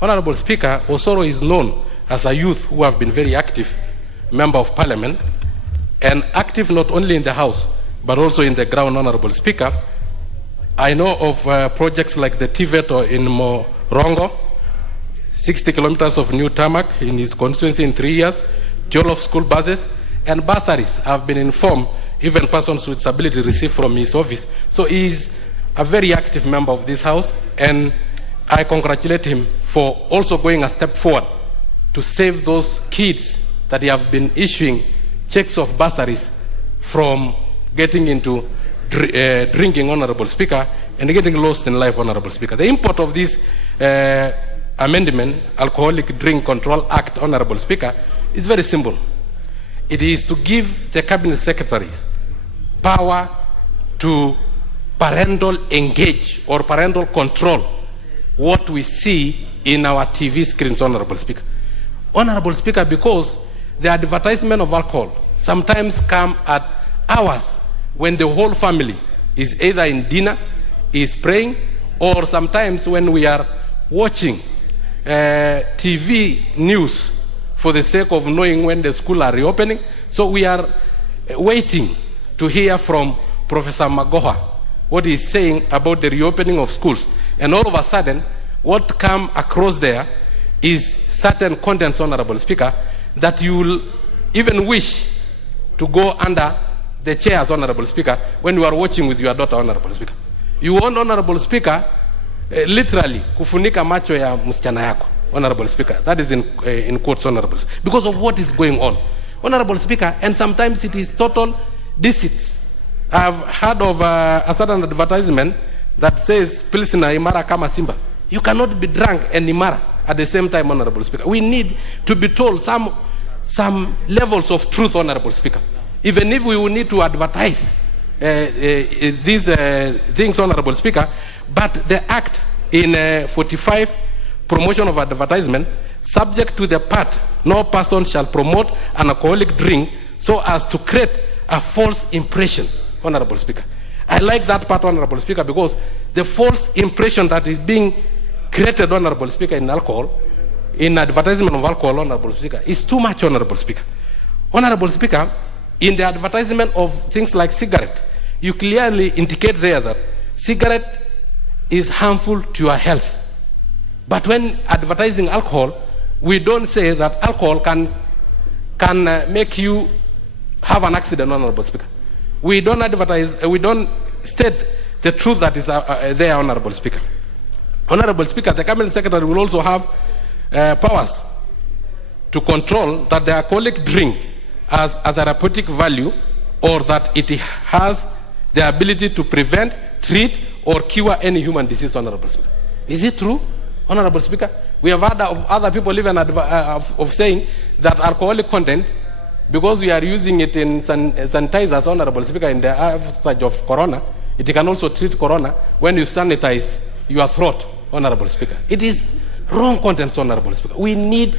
Honorable Speaker, Osoro is known as a youth who have been very active member of Parliament, and active not only in the House, but also in the ground, Honorable Speaker. I know of projects like the TVET in Morongo, 60 kilometers of new tarmac in his constituency in 3 years, 12 school buses, and bursaries. I've been informed, even persons with disability receive from his office. So he's a very active member of this House, and I congratulate him for also going a step forward to save those kids that he have been issuing checks of bursaries from getting into drinking, Honorable Speaker, and getting lost in life, Honorable Speaker. The import of this amendment, Alcoholic Drink Control Act, Honorable Speaker, is very simple. It is to give the Cabinet Secretaries power to parental engage or parental control what we see in our TV screens, Honorable Speaker. Honorable Speaker, because the advertisement of alcohol sometimes come at hours when the whole family is either in dinner, is praying, or sometimes when we are watching TV news for the sake of knowing when the school are reopening. So we are waiting to hear from Professor Magoha what he is saying about the reopening of schools. And all of a sudden, what come across there is certain contents, Honorable Speaker, that you will even wish to go under the chairs, Honorable Speaker, when you are watching with your daughter, Honorable Speaker. You want, Honorable Speaker, literally kufunika macho ya msichana yako, Honorable Speaker. That is in quotes, Honorable Speaker, because of what is going on, Honorable Speaker. And sometimes it is total deceit. I've heard of a certain advertisement that says Pilsner imara kama simba. You cannot be drunk and imara at the same time, Honorable Speaker. We need to be told some levels of truth, Honorable Speaker. Even if we will need to advertise these things, Honorable Speaker, but the Act in 45, promotion of advertisement, subject to the part, no person shall promote an alcoholic drink so as to create a false impression, Honorable Speaker. I like that part, Honorable Speaker, because the false impression that is being created, Honorable Speaker, in alcohol, in advertisement of alcohol, Honorable Speaker, is too much, Honorable Speaker. Honorable Speaker, in the advertisement of things like cigarette, you clearly indicate there that cigarette is harmful to your health. But when advertising alcohol, we don't say that alcohol can make you have an accident, Honorable Speaker. We don't advertise, we don't state the truth that is there, Honorable Speaker. Honorable Speaker, the Cabinet Secretary will also have powers to control that the alcoholic drink has a therapeutic value, or that it has the ability to prevent, treat, or cure any human disease, Honorable Speaker. Is it true, Honorable Speaker? We have heard of other people even of saying that alcoholic content, because we are using it in sanitizers, Honorable Speaker, in the stage of corona, it can also treat corona when you sanitize your throat, Honorable Speaker. It is wrong contents, Honorable Speaker. We need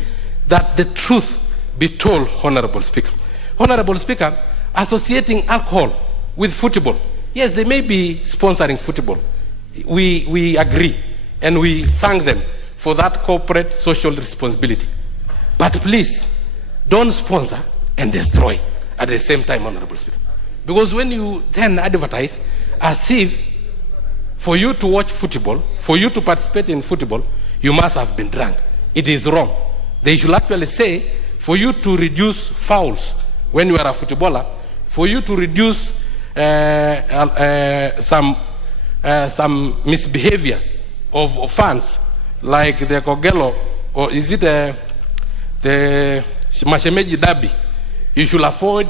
that the truth be told, Honorable Speaker. Honorable Speaker, associating alcohol with football. Yes, they may be sponsoring football. We agree, and we thank them for that corporate social responsibility. But please, don't sponsor and destroy at the same time, Honorable Speaker. Because when you then advertise as if for you to watch football, for you to participate in football, you must have been drunk. It is wrong. They should actually say, for you to reduce fouls when you are a footballer, for you to reduce some misbehavior of fans, like the Kogelo, or is it the Mashemeji Derby, you should avoid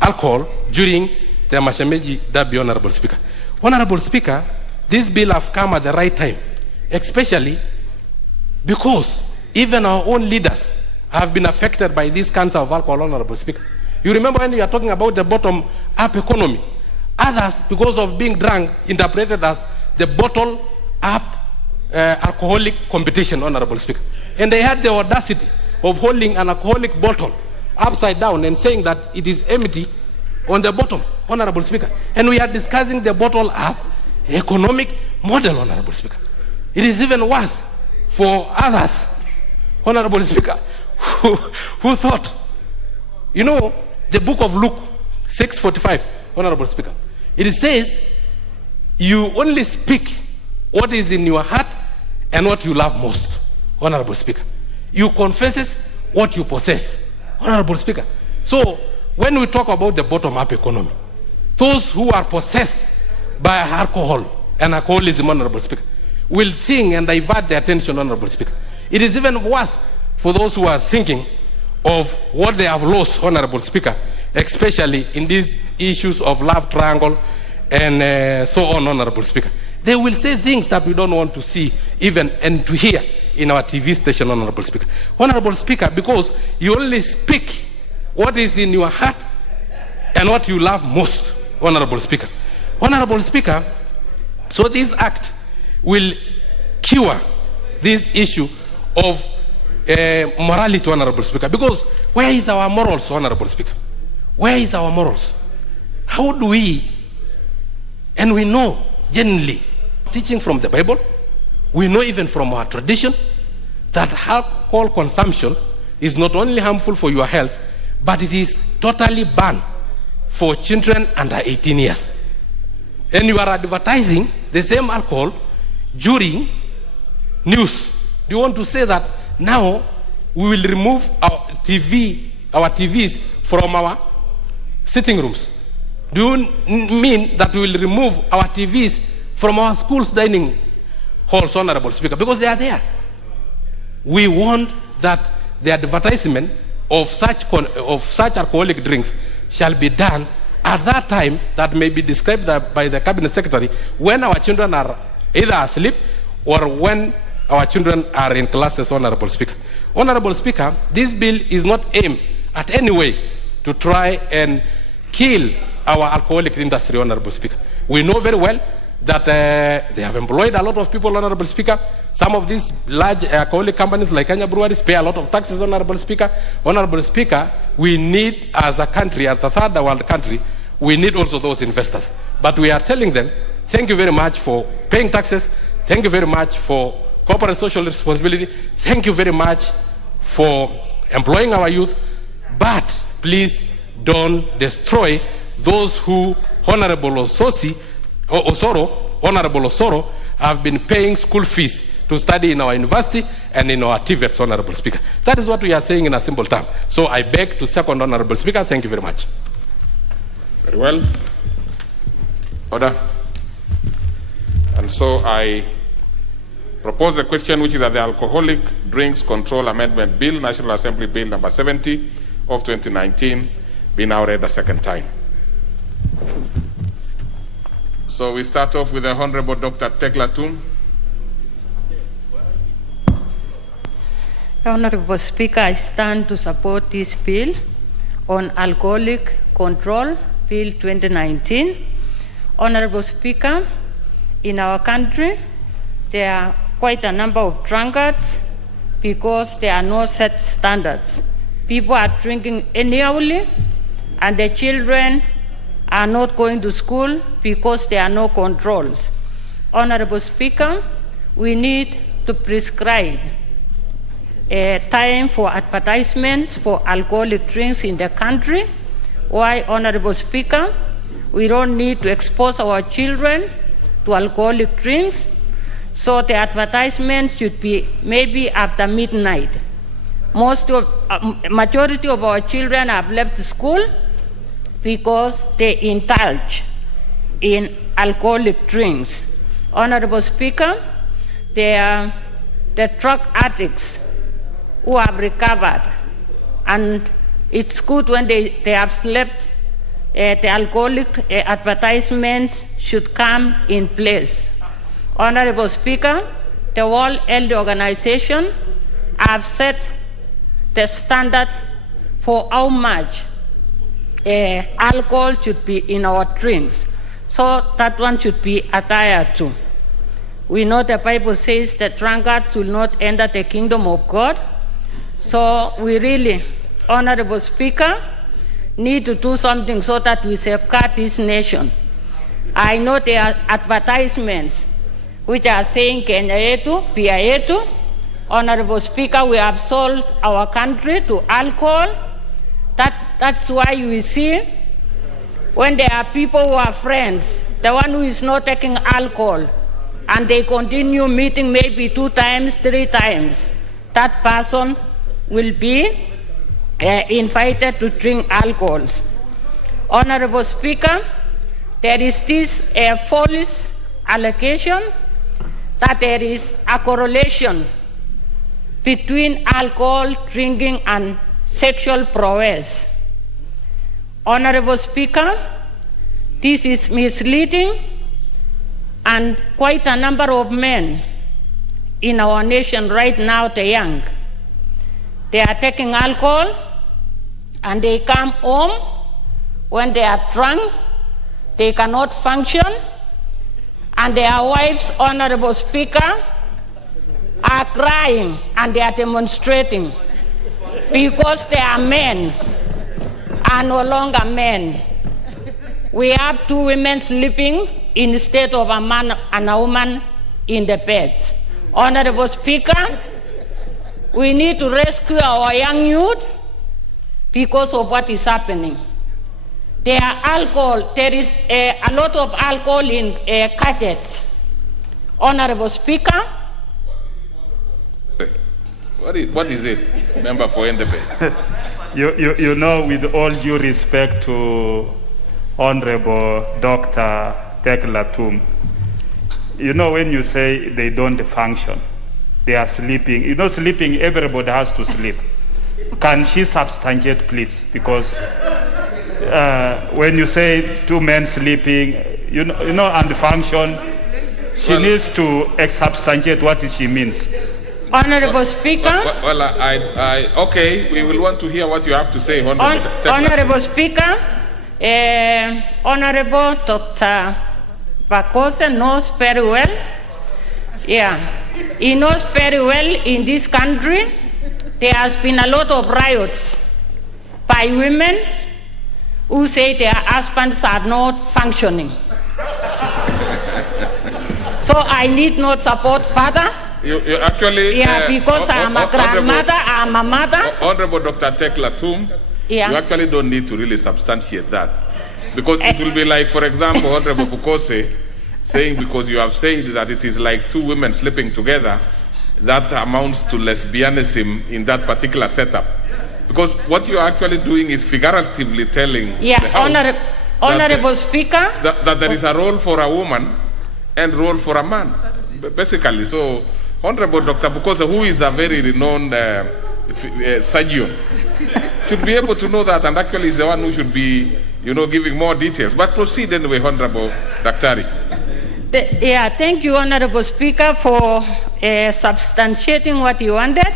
alcohol during the Mashemeji Derby, Honorable Speaker. Honorable Speaker, this bill have come at the right time, especially because even our own leaders have been affected by this cancer of alcohol, Honorable Speaker. You remember when you are talking about the bottom-up economy, others, because of being drunk, interpreted as the bottle-up alcoholic competition, Honorable Speaker. And they had the audacity of holding an alcoholic bottle upside down and saying that it is empty on the bottom, Honorable Speaker. And we are discussing the bottle-up economic model, Honorable Speaker. It is even worse for others, Honorable Speaker, who thought, you know, the book of Luke 6:45, Honorable Speaker, it says, you only speak what is in your heart and what you love most, Honorable Speaker. You confess what you possess, Honorable Speaker. So when we talk about the bottom-up economy, those who are possessed by alcohol and alcoholism, Honorable Speaker, will think and divert their attention, Honorable Speaker. It is even worse for those who are thinking of what they have lost, Honorable Speaker, especially in these issues of love triangle and so on, Honorable Speaker. They will say things that we don't want to see even and to hear in our TV station, Honorable Speaker. Honorable Speaker, because you only speak what is in your heart and what you love most, Honorable Speaker. Honorable Speaker, so this act will cure this issue of morality, Honorable Speaker, because where is our morals, Honorable Speaker? Where is our morals? How do we, and we know genuinely, teaching from the Bible, we know even from our tradition, that alcohol consumption is not only harmful for your health, but it is totally banned for children under 18 years. And you are advertising the same alcohol during news. Do you want to say that now we will remove our TVs from our sitting rooms? Do you mean that we will remove our TVs from our schools' dining halls, Honorable Speaker? Because they are there. We want that the advertisement of such alcoholic drinks shall be done at that time that may be described by the Cabinet Secretary when our children are either asleep or when our children are in classes, Honorable Speaker. Honorable Speaker, this bill is not aimed at any way to try and kill our alcoholic industry, Honorable Speaker. We know very well that they have employed a lot of people, Honorable Speaker. Some of these large alcoholic companies like Kenya Breweries pay a lot of taxes, Honorable Speaker. Honorable Speaker, we need as a country, as a third world country, we need also those investors. But we are telling them, thank you very much for paying taxes. Thank you very much for corporate social responsibility. Thank you very much for employing our youth. But please don't destroy those who, Honorable Osoro, have been paying school fees to study in our university and in our TVETs, Honorable Speaker. That is what we are saying in a simple term. So I beg to second, Honorable Speaker. Thank you very much. Very well. Order. And so I propose a question which is that the Alcoholic Drinks Control Amendment Bill, National Assembly Bill number 70 of 2019, be now read a second time. So we start off with the Honorable Dr. Teglatum. Honorable Speaker, I stand to support this bill on alcoholic control, Bill 2019. Honorable Speaker, in our country, there are quite a number of drunkards because there are no set standards. People are drinking anyhowly, and the children are not going to school because there are no controls. Honorable Speaker, we need to prescribe a time for advertisements for alcoholic drinks in the country. Why, Honorable Speaker? We don't need to expose our children to alcoholic drinks, so the advertisements should be maybe after midnight. Majority of our children have left school because they indulge in alcoholic drinks. Honorable Speaker, the drug addicts who have recovered, and it's good when they have slept, the alcoholic advertisements should come in place. Honorable Speaker, the World Health Organization have set the standard for how much alcohol should be in our drinks. So that one should be adhered to. We know the Bible says that drunkards will not enter the kingdom of God. So we really, Honorable Speaker, need to do something so that we safeguard this nation. I know there are advertisements which are saying Kenya yetu, pia yetu, Honorable Speaker, we have sold our country to alcohol. That's why we see when there are people who are friends, the one who is not taking alcohol, and they continue meeting maybe 2 times, 3 times, that person will be invited to drink alcohols. Honorable Speaker, there is this false allegation that there is a correlation between alcohol drinking and sexual prowess. Honorable Speaker, this is misleading, and quite a number of men in our nation right now, the young, they are taking alcohol and they come home when they are drunk, they cannot function, and their wives, Honorable Speaker, are crying and they are demonstrating because they are men, are no longer men. We have 2 women sleeping instead of a man and a woman in the beds. Honorable Speaker, we need to rescue our young youth because of what is happening. There is a lot of alcohol in gadgets. Honorable Speaker. What is it, member for NDP? You know, with all due respect to Honorable Dr. Tekla Tum, you know, when you say they don't function, they are sleeping. You know, sleeping, everybody has to sleep. Can she substantiate, please? Because when you say 2 men sleeping, you know, and function, she needs to substantiate what she means. Honorable Speaker. Okay, we will want to hear what you have to say, Honorable Speaker, Honorable Dr. Bakose knows very well. Yeah, he knows very well in this country there has been a lot of riots by women who say their husbands are not functioning. So I need not support further. You actually... Yeah, because I am a grandmother, I am a mother. Honorable Dr. Tekla Tum, you actually don't need to really substantiate that. Because it will be like, for example, Honorable Bukose saying, because you have said that it is like 2 women sleeping together, that amounts to lesbianism in that particular setup. Because what you are actually doing is figuratively telling the House Honorable Speaker, that there is a role for a woman and role for a man, basically. So, Honorable Dr. Bukose, who is a very renowned surgeon, should be able to know that, and actually is the one who should be, giving more details. But proceed anyway, Honorable Daktari. Thank you, Honorable Speaker, for substantiating what you wanted.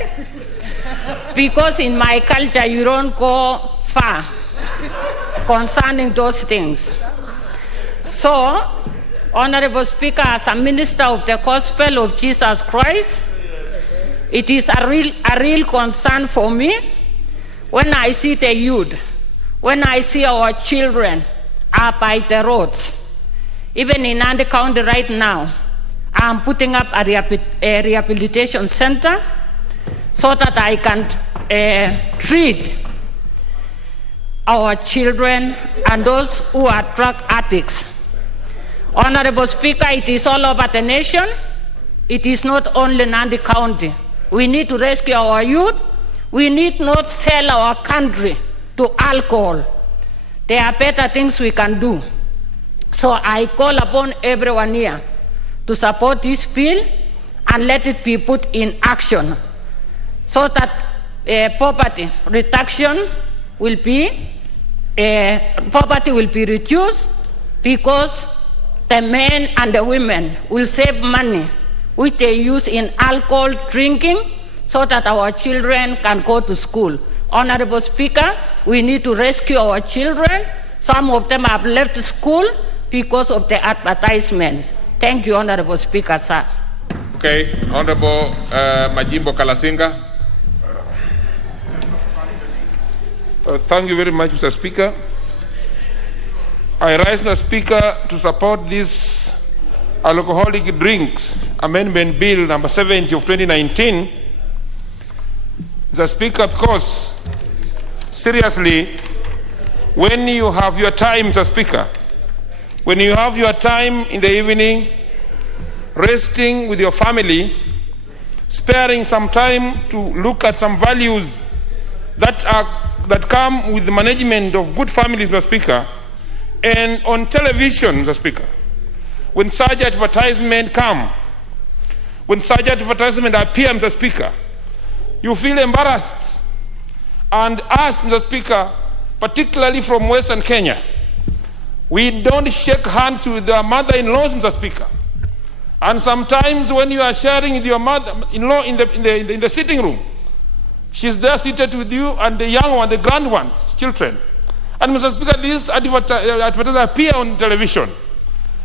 Because in my culture, you don't go far concerning those things. So, Honorable Speaker, as a minister of the gospel of Jesus Christ, it is a real concern for me when I see the youth, when I see our children are by the roads. Even in Nandi County right now, I'm putting up a rehabilitation center so that I can treat our children and those who are drug addicts. Honorable Speaker, it is all over the nation. It is not only Nandi County. We need to rescue our youth. We need not sell our country to alcohol. There are better things we can do. So I call upon everyone here to support this bill and let it be put in action so that poverty reduction will be, poverty will be reduced, because the men and the women will save money which they use in alcohol drinking so that our children can go to school. Honorable Speaker, we need to rescue our children. Some of them have left school because of the advertisements. Thank you, Honorable Speaker, sir. Okay, Honorable Majimbo Kalasinga. Thank you very much, Mr. Speaker. I rise, Mr. Speaker, to support this alcoholic drinks amendment bill number 70 of 2019, Mr. Speaker, because seriously, when you have your time, Mr. Speaker, when you have your time in the evening, resting with your family, sparing some time to look at some values that come with the management of good families, Mr. Speaker, and on television, Mr. Speaker, when such advertisement come, when such advertisement appear, Mr. Speaker, you feel embarrassed. And us, Mr. Speaker, particularly from Western Kenya, we don't shake hands with our mother-in-laws, Mr. Speaker. And sometimes when you are sharing with your mother-in-law in the sitting room, she's there seated with you and the young one, the grand ones, children. And Mr. Speaker, these advertisements appear on television.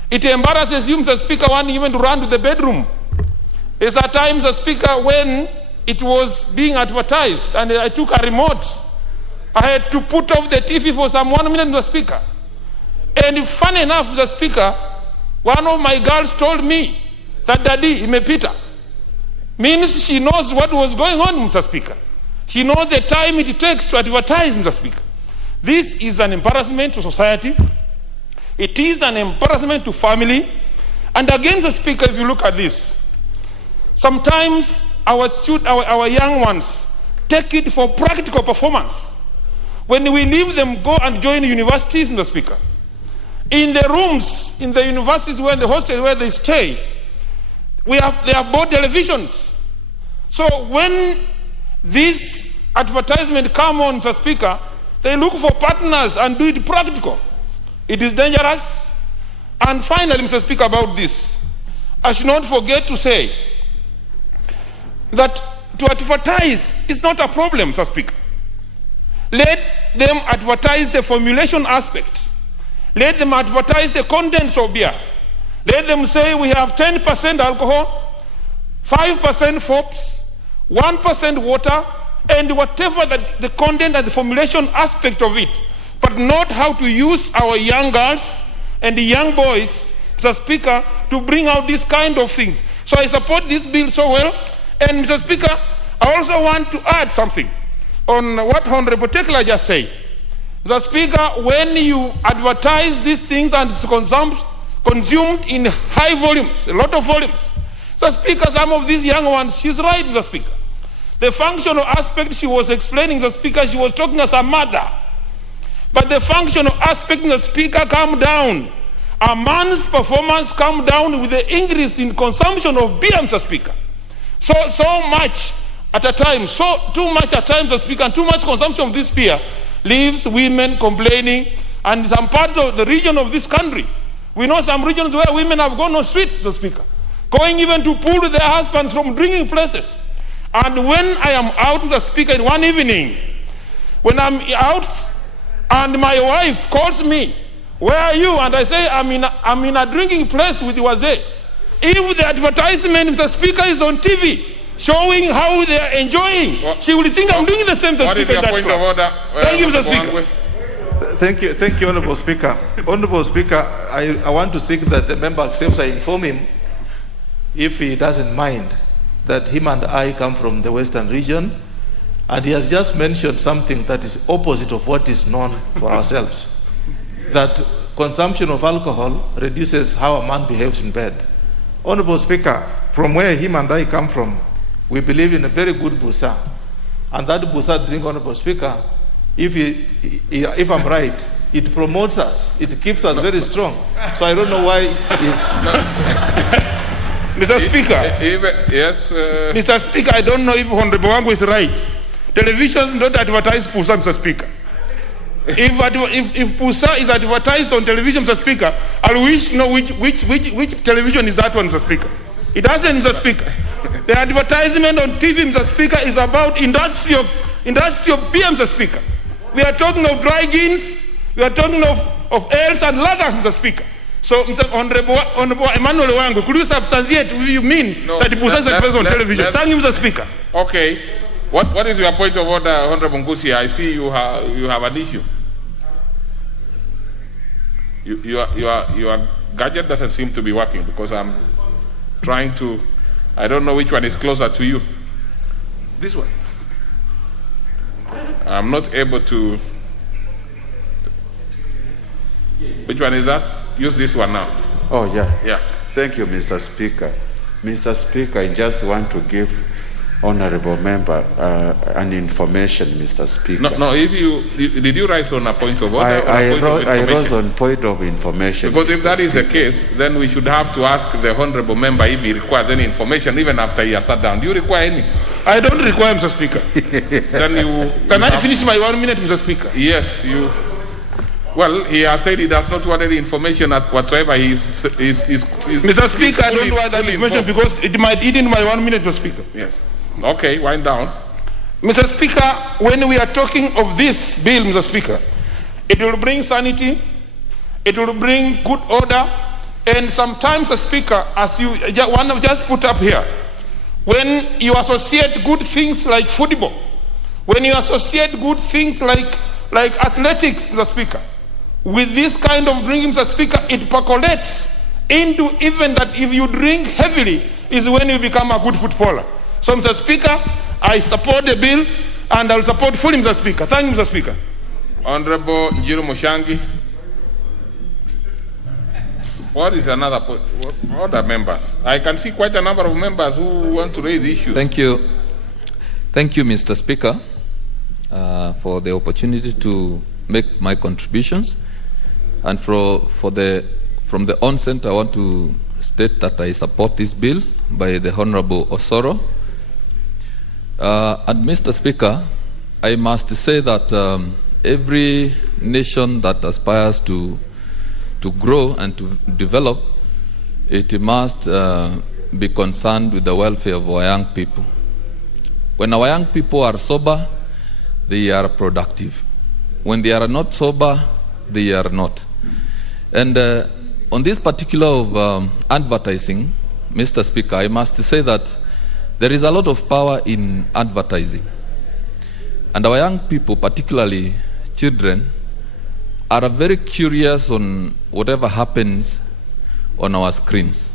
It embarrasses you, Mr. Speaker, one even to run to the bedroom. There's a time, Mr. Speaker, when it was being advertised and I took a remote. I had to put off the TV for some 1 minute, Mr. Speaker. And funny enough, Mr. Speaker, one of my girls told me that Daddy, imepita. Means she knows what was going on, Mr. Speaker. She knows the time it takes to advertise, Mr. Speaker. This is an embarrassment to society. It is an embarrassment to family. And again, Mr. Speaker, if you look at this, sometimes our young ones take it for practical performance. When we leave them, go and join universities, Mr. Speaker. In the rooms, in the universities, where the hostels where they stay, they have bought televisions. So when this advertisement come on, Mr. Speaker, they look for partners and do it practical. It is dangerous. And finally, Mr. Speaker, about this, I should not forget to say that to advertise is not a problem, Mr. Speaker. Let them advertise the formulation aspect. Let them advertise the contents of beer. Let them say we have 10% alcohol, 5% fops, 1% water, and whatever the content and the formulation aspect of it, but not how to use our young girls and the young boys, Mr. Speaker, to bring out these kind of things. So I support this bill so well. And Mr. Speaker, I also want to add something on what Honorable Tekla just said. Mr. Speaker, when you advertise these things and it's consumed in high volumes, a lot of volumes, Mr. Speaker, some of these young ones, she's right, Mr. Speaker. The functional aspect she was explaining, Mr. Speaker, she was talking as a mother. But the functional aspect, Mr. Speaker, come down. A man's performance come down with the increase in consumption of beer, Mr. Speaker. So much at a time, too much at times, Mr. Speaker, and too much consumption of this beer leaves women complaining. And some parts of the region of this country, we know some regions where women have gone on streets, Mr. Speaker, going even to pull their husbands from drinking places. And when I am out, Mr. Speaker, in one evening, when I'm out and my wife calls me, where are you? And I say, I'm in a drinking place with Wazee. If the advertisement, Mr. Speaker, is on TV, showing how they are enjoying, she will think I'm doing the same, Mr. What is Speaker. your point of order? Thank you, Mr. Speaker. Thank you, Honourable Speaker. Honourable Speaker, I want to seek that the member accepts I inform him, if he doesn't mind, that him and I come from the Western region, and he has just mentioned something that is opposite of what is known for ourselves. That consumption of alcohol reduces how a man behaves in bed. Honourable Speaker, from where him and I come from, we believe in a very good busa. And that busa drink, Honourable Speaker, if I'm right, it promotes us. It keeps us very strong. So I don't know why he's... Mr. Speaker. Yes. Mr. Speaker, I don't know if Honorable Wangu is right. Televisions don't advertise Pusa, Mr. Speaker. If Pusa is advertised on television, Mr. Speaker, I'll wish to know which television is that one, Mr. Speaker. It doesn't, Mr. Speaker. The advertisement on TV, Mr. Speaker, is about industrial beer, Mr. Speaker. We are talking of dry gins, we are talking of ales and lagers, Mr. Speaker. So, Mr. Honorable Emmanuel Wangu, could you substantiate what you mean that the Pusa is advertised on television? Thank you, Mr. Speaker. Okay. What is your point of order, Honorable Ngusi? I see you have an issue. Your gadget doesn't seem to be working because I'm trying to. I don't know which one is closer to you. This one. I'm not able to. Which one is that? Use this one now. Oh, yeah. Yeah. Thank you, Mr. Speaker. Mr. Speaker, I just want to give honorable member an information, Mr. Speaker. No, if did you rise on a point of order? I rose on point of information. Because if Mr. that is the Speaker. case, then we should have to ask the honorable member if he requires any information, even after he has sat down. Do you require any? I don't require, Mr. Speaker. Then you Can I finish my 1 minute, Mr. Speaker? Yes, you. Well, he has said he does not want any information whatsoever. Mr. Speaker, I don't want that information because it might eat into my 1 minute, Mr. Speaker. Yes. Okay, wind down. Mr. Speaker, when we are talking of this bill, Mr. Speaker, it will bring sanity, it will bring good order, and sometimes, Mr. Speaker, as you want to just put up here, when you associate good things like football, when you associate good things like athletics, Mr. Speaker, with this kind of drinking, Mr. Speaker, it percolates into even that if you drink heavily is when you become a good footballer. So, Mr. Speaker, I support the bill and I will support fully, Mr. Speaker. Thank you, Mr. Speaker. Honorable Njiro Moshangi. What is another point? Other members? I can see quite a number of members who want to raise issues. Thank you. Thank you, Mr. Speaker, for the opportunity to make my contributions. And from the onset, I want to state that I support this bill by the Honorable Osoro. And Mr. Speaker, I must say that every nation that aspires to grow and to develop, it must be concerned with the welfare of our young people. When our young people are sober, they are productive. When they are not sober, they are not. And on this particular of advertising, Mr. Speaker, I must say that there is a lot of power in advertising. And our young people, particularly children, are very curious on whatever happens on our screens.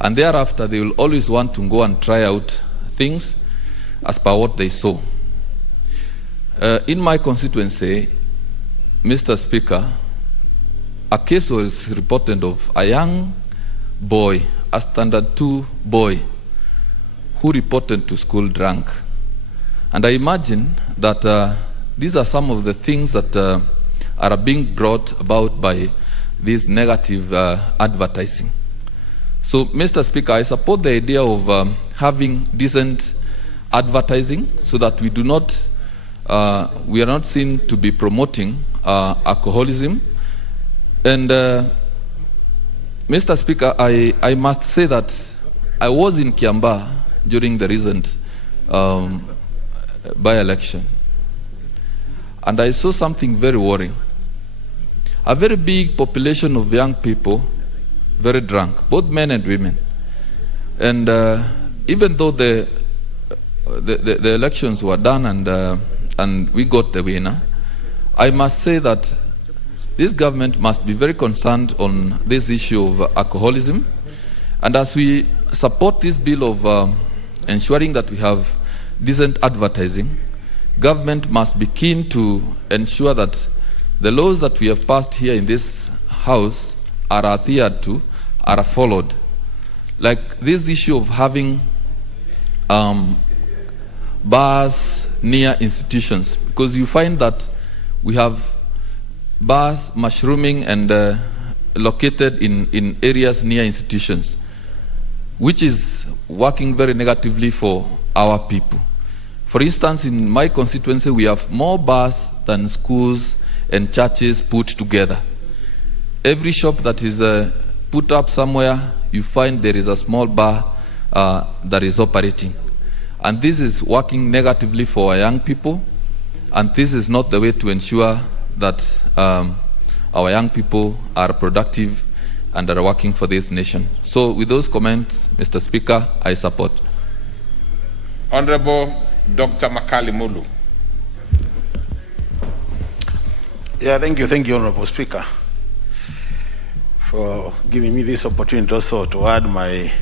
And thereafter, they will always want to go and try out things as per what they saw. In my constituency, Mr. Speaker, a case was reported of a young boy, a standard 2 boy, who reported to school drunk. And I imagine that these are some of the things that are being brought about by this negative advertising. So, Mr. Speaker, I support the idea of having decent advertising so that we are not seen to be promoting alcoholism. And Mr. Speaker, I must say that I was in Kiambaa during the recent by-election, and I saw something very worrying. A very big population of young people, very drunk, both men and women. And even though the elections were done and we got the winner, I must say that this government must be very concerned on this issue of alcoholism. And as we support this bill of ensuring that we have decent advertising, government must be keen to ensure that the laws that we have passed here in this house are adhered to, are followed. Like this issue of having bars near institutions, because you find that we have bars mushrooming and located in areas near institutions, which is working very negatively for our people. For instance, in my constituency, we have more bars than schools and churches put together. Every shop that is put up somewhere, you find there is a small bar that is operating. And this is working negatively for our young people, and this is not the way to ensure that our young people are productive and are working for this nation. So with those comments, Mr. Speaker, I support. Honorable Dr. Makali Mulu. Yeah, thank you, Honorable Speaker, for giving me this opportunity also to add my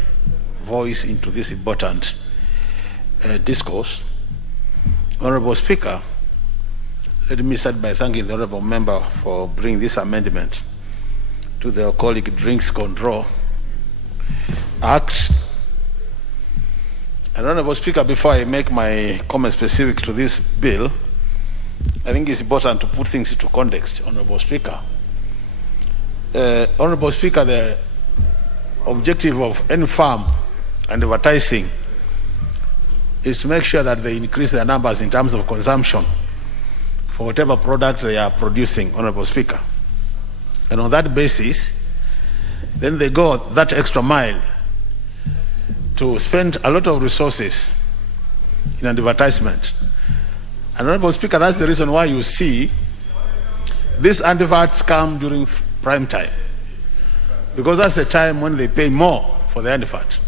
voice into this important discourse. Honorable Speaker, let me start by thanking the Honorable Member for bringing this amendment to the Alcoholic Drinks Control Act. And Honorable Speaker, before I make my comment specific to this bill, I think it's important to put things into context, Honorable Speaker. Honorable Speaker, the objective of any firm and advertising is to make sure that they increase their numbers in terms of consumption for whatever product they are producing, Honorable Speaker. And on that basis, then they go that extra mile to spend a lot of resources in an advertisement. And Honorable Speaker, that's the reason why you see these adverts come during prime time, because that's the time when they pay more for the advert.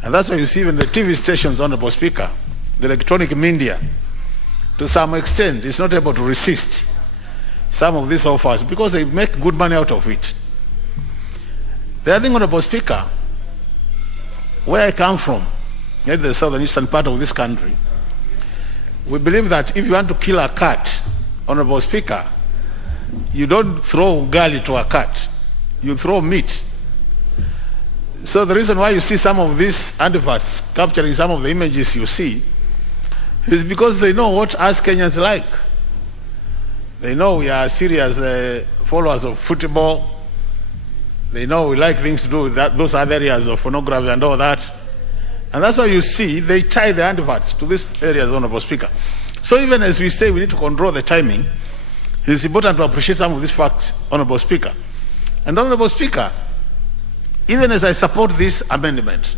And that's why you see even the TV stations, Honorable Speaker, the electronic media, to some extent, is not able to resist some of these offers because they make good money out of it. The other thing, Honorable Speaker, where I come from, in the southern eastern part of this country, we believe that if you want to kill a cat, Honorable Speaker, you don't throw ugali to a cat, you throw meat. So the reason why you see some of these adverts capturing some of the images you see is because they know what us Kenyans like. They know we are serious followers of football. They know we like things to do with that, those other areas of pornography and all that. And that's why you see they tie the adverts to these areas, Honorable Speaker. So even as we say we need to control the timing, it's important to appreciate some of these facts, Honorable Speaker. And Honorable Speaker, even as I support this amendment,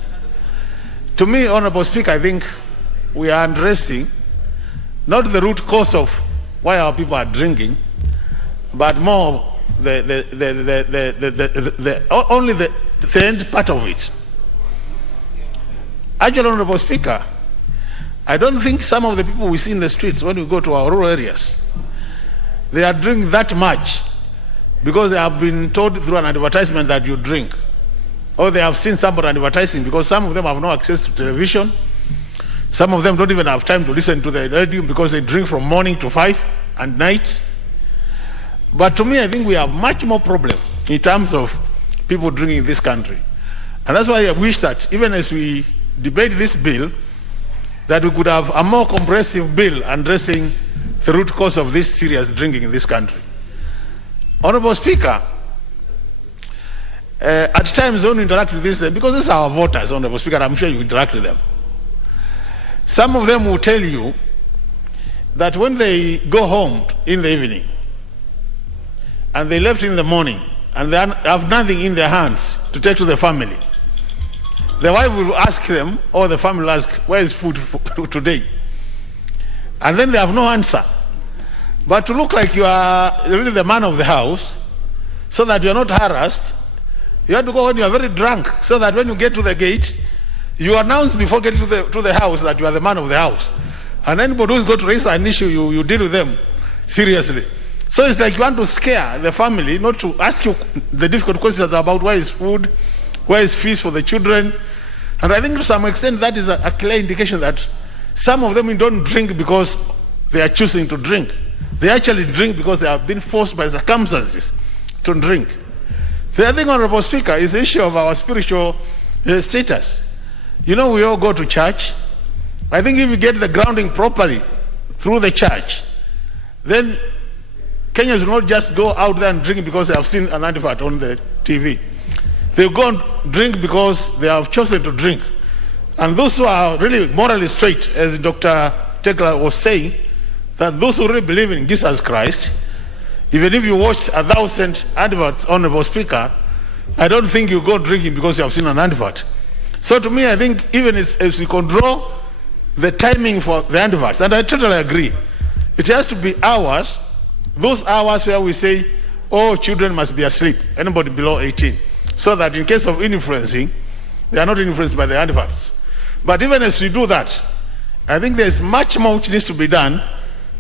to me, Honorable Speaker, I think we are addressing not the root cause of why our people are drinking, but more only the end part of it. Actually, Honorable Speaker, I don't think some of the people we see in the streets when we go to our rural areas, they are drinking that much because they have been told through an advertisement that you drink, or they have seen somebody advertising, because some of them have no access to television. Some of them don't even have time to listen to the radio because they drink from morning to 5 and night. But to me, I think we have much more problem in terms of people drinking in this country. And that's why I wish that even as we debate this bill, that we could have a more comprehensive bill addressing the root cause of this serious drinking in this country. Honorable Speaker, at times when we interact with this, because these are our voters, Honorable Speaker, I'm sure you interact with them. Some of them will tell you that when they go home in the evening and they left in the morning and they have nothing in their hands to take to the family, the wife will ask them, or the family will ask, where is food for today? And then they have no answer. But to look like you are really the man of the house, so that you are not harassed, you have to go when you are very drunk, so that when you get to the gate, you announce before getting to the house that you are the man of the house. And anybody who is going to raise an issue, you deal with them seriously. So it's like you want to scare the family, not to ask you the difficult questions about where is food, where is fees for the children. And I think to some extent that is a clear indication that some of them don't drink because they are choosing to drink. They actually drink because they have been forced by circumstances to drink. The other thing, Honorable Speaker, is the issue of our spiritual status. You know, we all go to church. I think if you get the grounding properly through the church, then Kenyans will not just go out there and drink because they have seen an advert on the TV. They go and drink because they have chosen to drink. And those who are really morally straight, as Dr. Tekla was saying, that those who really believe in Jesus Christ, even if you watched 1,000 adverts, Honorable Speaker, I don't think you go drinking because you have seen an advert. So to me, I think even as we control the timing for the adverts, and I totally agree, it has to be hours, those hours where we say, oh, children must be asleep, anybody below 18, so that in case of influencing, they are not influenced by the adverts. But even as we do that, I think there's much more which needs to be done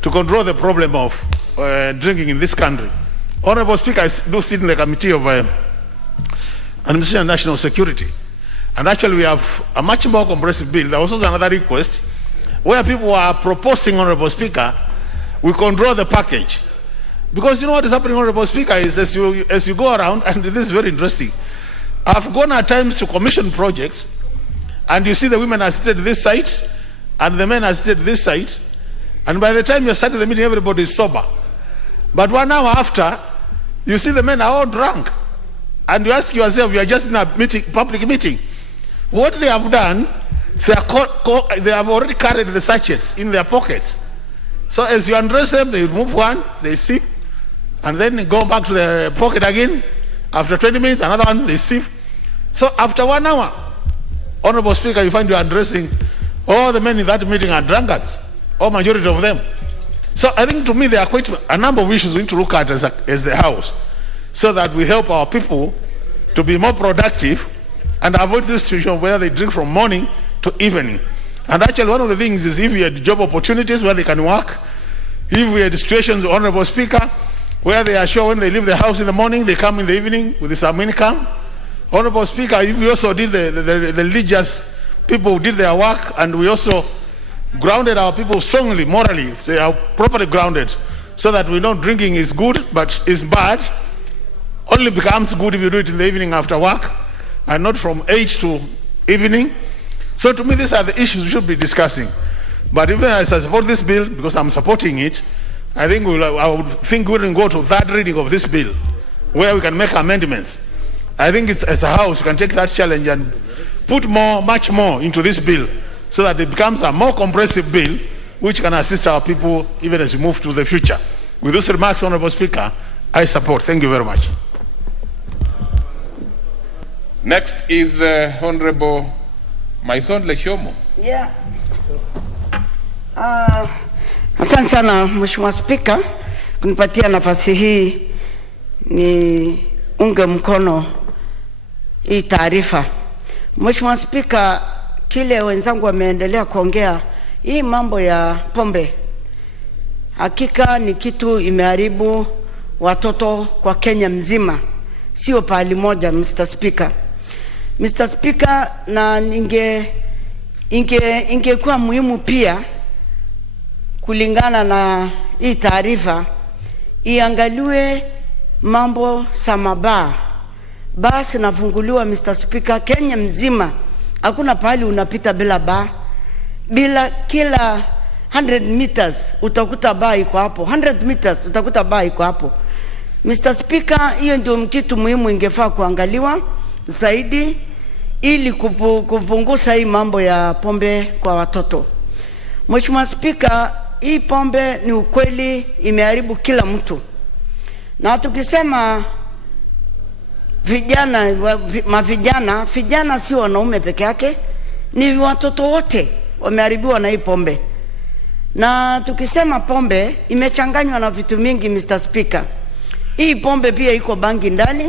to control the problem of drinking in this country. Honorable Speaker, I do sit in the Committee of Administration and National Security. And actually we have a much more comprehensive bill. There was also another request where people are proposing, Honorable Speaker, we control the package. Because you know what is happening, Honorable Speaker, is as you go around, and this is very interesting. I've gone at times to commission projects, and you see the women are seated this side, and the men are seated this side, and by the time you're starting the meeting, everybody is sober. But 1 hour after, you see the men are all drunk, and you ask yourself, you are just in a meeting, public meeting. What they have done, they have already carried the sachets in their pockets. So as you undress them, they remove one, they sip, and then go back to the pocket again. After 20 minutes, another one, they sip. So after 1 hour, Honorable Speaker, you find you are addressing all the men in that meeting are drunkards, or majority of them. So I think to me there are quite a number of issues we need to look at as the House, so that we help our people to be more productive and avoid this situation where they drink from morning to evening. And actually one of the things is, if we had job opportunities where they can work, if we had situations, Honorable Speaker, where they are sure when they leave the house in the morning, they come in the evening with some income. Honorable Speaker, if we also did the religious people who did their work, and we also grounded our people strongly, morally, they are properly grounded, so that we know drinking is good, but is bad, only becomes good if you do it in the evening after work, and not from 8 to evening. So to me, these are the issues we should be discussing. But even as I support this bill, because I'm supporting it, I think I would think we will go to third reading of this bill, where we can make amendments. I think it's, as a House, you can take that challenge and put much more into this bill, so that it becomes a more comprehensive bill, which can assist our people even as we move to the future. With those remarks, Honorable Speaker, I support. Thank you very much. Next is the Honorable Maison Leshomo. Yeah. Asante sana Mheshimiwa Spika kunipatia nafasi hii ni unge mkono hii taarifa. Mheshimiwa Spika, kile wenzangu wameendelea kuongea, hii mambo ya pombe hakika ni kitu imeharibu watoto kwa Kenya mzima, sio pahali moja, Mr. Speaker. Mr. Speaker, na ingekuwa muhimu pia kulingana na hii taarifa iangaliwe mambo samaba. Basi nafunguliwa, Mr. Speaker, Kenya mzima hakuna pahali unapita bila baa. Bila kila 100 meters utakuta baa iko hapo, 100 meters utakuta baa iko hapo. Mr. Speaker, hiyo ndio kitu muhimu ingefaa kuangaliwa zaidi, ili kupunguza hii mambo ya pombe kwa watoto. Mheshimiwa Speaker, hii pombe ni ukweli imeharibu kila mtu. Na tukisema vijana si wanaume peke yake, ni watoto wote wameharibiwa na hii pombe. Na tukisema pombe imechanganywa na vitu mingi, Mr. Speaker. Hii pombe pia iko bangi ndani,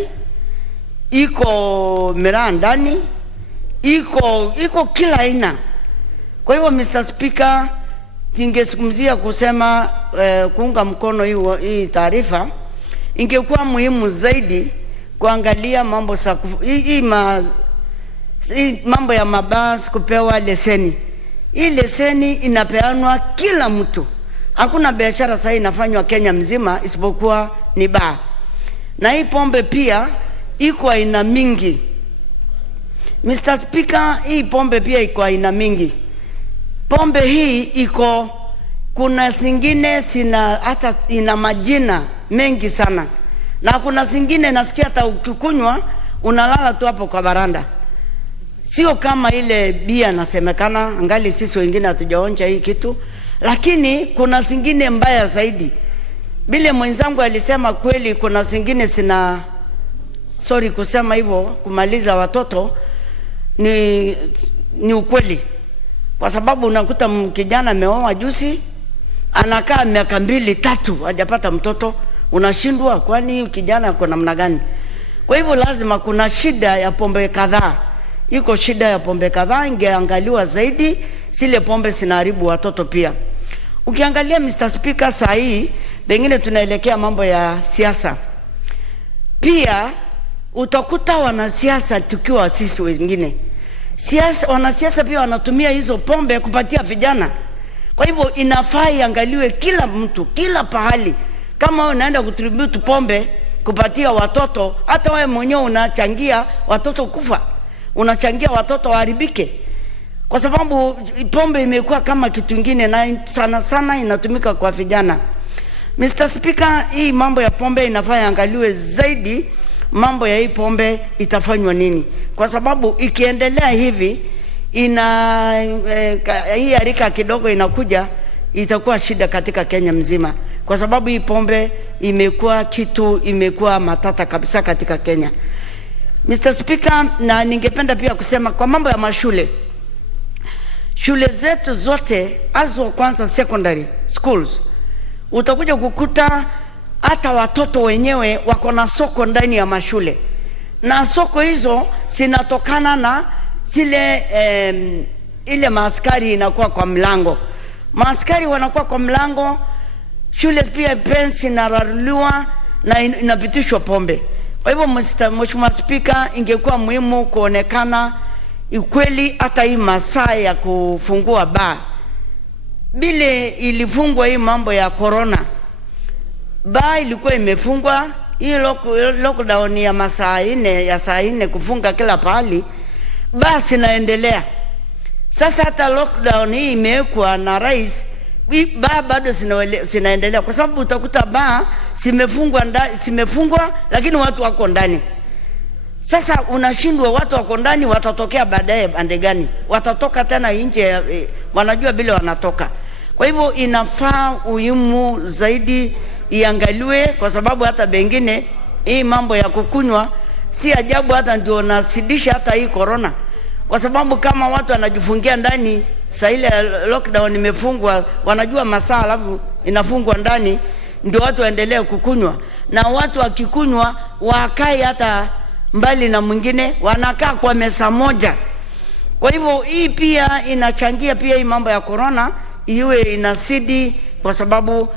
iko miraa ndani, iko kila aina. Kwa hivyo Mr. Speaker, tingesukumzia kusema kuunga mkono hii taarifa, ingekuwa muhimu zaidi kuangalia mambo mambo ya mabasi kupewa leseni. Hii leseni inapeanwa kila mtu. Hakuna biashara sasa inafanywa Kenya mzima isipokuwa ni baa. Na hii pombe pia iko aina mingi. Mr. Speaker, hii pombe pia iko aina mingi. Pombe hii kuna zingine hata ina majina mengi sana. Na kuna zingine nasikia hata ukikunywa unalala tu hapo kwa baranda. Sio kama ile bia nasemekana, angali sisi wengine hatujaonja hii kitu, lakini kuna zingine mbaya zaidi. Bile mwenzangu alisema kweli, kuna zingine sorry kusema hivyo, kumaliza watoto ni ukweli. Kwa sababu unakuta kijana ameoa juzi, anakaa miaka 2-3 hajapata mtoto, unashindwa kwani kijana yuko namna gani? Kwa hivyo lazima kuna shida ya pombe kadhaa. Iko shida ya pombe kadhaa, ingeangaliwa zaidi, zile pombe zinaharibu watoto pia. Ukiangalia Mr. Speaker, saa hii pengine tunaelekea mambo ya siasa. Pia utakuta wanasiasa tukiwa sisi wengine. Wanasiasa pia wanatumia hizo pombe kupatia vijana. Kwa hivyo inafaa iangaliwe kila mtu, kila pahali. Kama unaenda kutribute pombe kupatia watoto, hata wewe mwenyewe unachangia watoto kufa, unachangia watoto waharibike, kwa sababu pombe imekuwa kama kitu kingine, na sana sana inatumika kwa vijana. Mr. Speaker, hii mambo ya pombe inafaa iangaliwe zaidi. Mambo ya hii pombe itafanywa nini? Kwa sababu ikiendelea hivi hii harika kidogo inakuja, itakuwa shida katika Kenya mzima, kwa sababu hii pombe imekuwa matata kabisa katika Kenya. Mr. Speaker, na ningependa pia kusema kwa mambo ya mashule. Shule zetu zote azo kwanza secondary schools, utakuja kukuta hata watoto wenyewe wako na soko ndani ya mashule, na soko hizo zinatokana na zile ile maaskari inakuwa kwa mlango. Maaskari wanakuwa kwa mlango, shule pia pensi inararuliwa na inapitishwa pombe. Kwa hivyo Mheshimiwa Speaker, ingekuwa muhimu kuonekana ukweli hata hii masaa ya kufungua baa. Bile ilifungwa hii mambo ya corona, baa ilikuwa imefungwa, hii lockdown ya masaa 4 ya saa 4 kufunga kila pahali, basi inaendelea. Sasa hata lockdown hii imewekwa na rais, baa bado zinaendelea, kwa sababu utakuta baa zimefungwa lakini watu wako ndani. Sasa unashindwa, watu wako ndani watatokea baadaye bande gani? Watatoka tena nje, wanajua bila wanatoka. Kwa hivyo inafaa uhimu zaidi iangaliwe, kwa sababu hata bengine hii mambo ya kukunywa si ajabu hata ndio nasidisha hata hii corona, kwa sababu kama watu wanajifungia ndani, saa ile lockdown imefungwa, wanajua masaa alafu inafungwa ndani, ndio watu waendelee kukunywa. Na watu wakikunywa wakai hata mbali na mwingine, wanakaa kwa mesa moja. Kwa hivyo hii pia inachangia pia hii mambo ya corona iwe inasidi, kwa sababu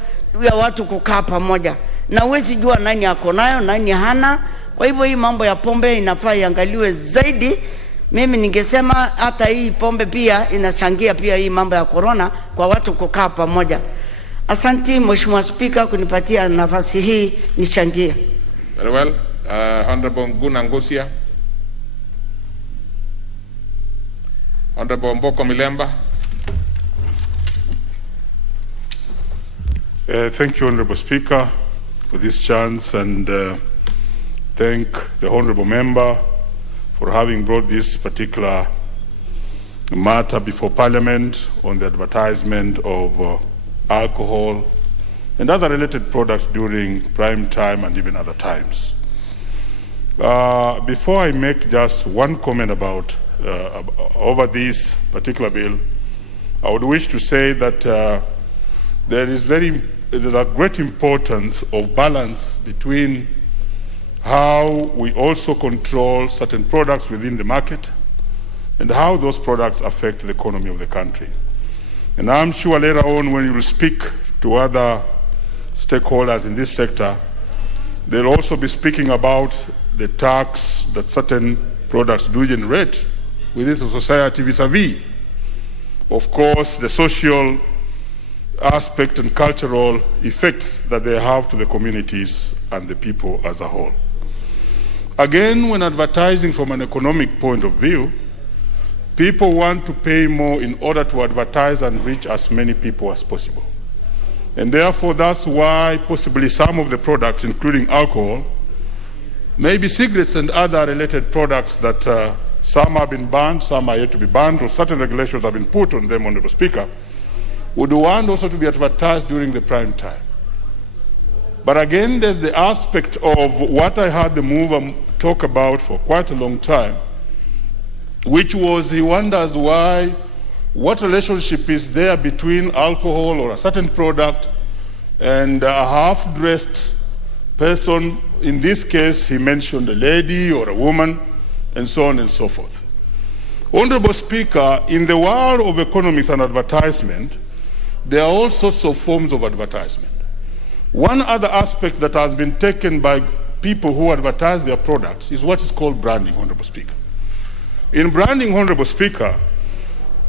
ya watu kukaa pamoja, na huwezi jua nani ako nayo nani hana. Kwa hivyo hii mambo ya pombe inafaa iangaliwe zaidi. Mimi ningesema hata hii pombe pia inachangia pia hii mambo ya corona kwa watu kukaa pamoja. Asante Mheshimiwa Speaker kunipatia nafasi hii nichangie. Very well. Honorable Nguna Ngosia. Honorable Mboko Milemba. Thank you, Honorable Speaker, for this chance, and thank the Honorable Member for having brought this particular matter before Parliament on the advertisement of alcohol and other related products during prime time and even other times. Before I make just one comment about over this particular bill, I would wish to say that there is a great importance of balance between how we also control certain products within the market and how those products affect the economy of the country. And I'm sure later on when you speak to other stakeholders in this sector, they'll also be speaking about the tax that certain products do generate within society vis-a-vis, of course, the social aspect and cultural effects that they have to the communities and the people as a whole. Again, when advertising from an economic point of view, people want to pay more in order to advertise and reach as many people as possible. And therefore, that's why possibly some of the products, including alcohol, maybe cigarettes and other related products that some have been banned, some are yet to be banned, or certain regulations have been put on them, Honorable Speaker, would want also to be advertised during the prime time. But again, there's the aspect of what I heard the mover talk about for quite a long time, which was he wonders what relationship is there between alcohol or a certain product and a half-dressed person. In this case, he mentioned a lady or a woman, and so on and so forth. Honorable Speaker, in the world of economics and advertisement, there are all sorts of forms of advertisement. One other aspect that has been taken by people who advertise their products is what is called branding, Honorable Speaker. In branding, Honorable Speaker,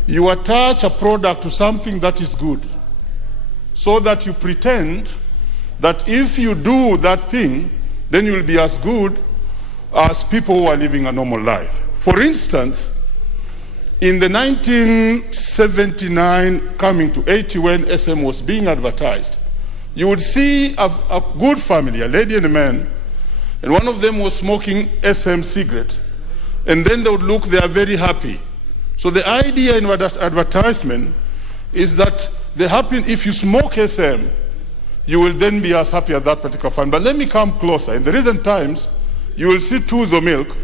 you attach a product to something that is good, so that you pretend that if you do that thing, then you will be as good as people who are living a normal life. For instance, in the 1979 coming to 80, when SM was being advertised, you would see a good family, a lady and a man, and one of them was smoking SM cigarette, and then they would look, they are very happy. So the idea in advertisement is that if you smoke SM, you will then be as happy as that particular family. But let me come closer. In the recent times, you will see Tuzo milk,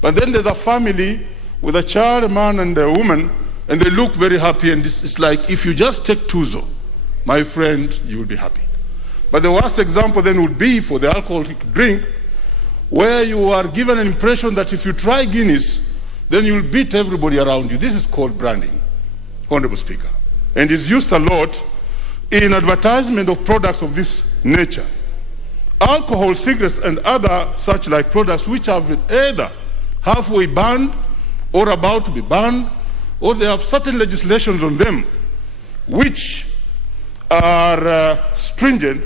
but then there's a family with a child, a man, and a woman, and they look very happy, and it's like, if you just take Tuzo, my friend, you will be happy. But the worst example then would be for the alcoholic drink, where you are given an impression that if you try Guinness, then you'll beat everybody around you. This is called branding, Honorable Speaker, and is used a lot in advertisement of products of this nature. Alcohol, cigarettes, and other such like products which have been either halfway banned or about to be banned, or they have certain legislations on them which are stringent,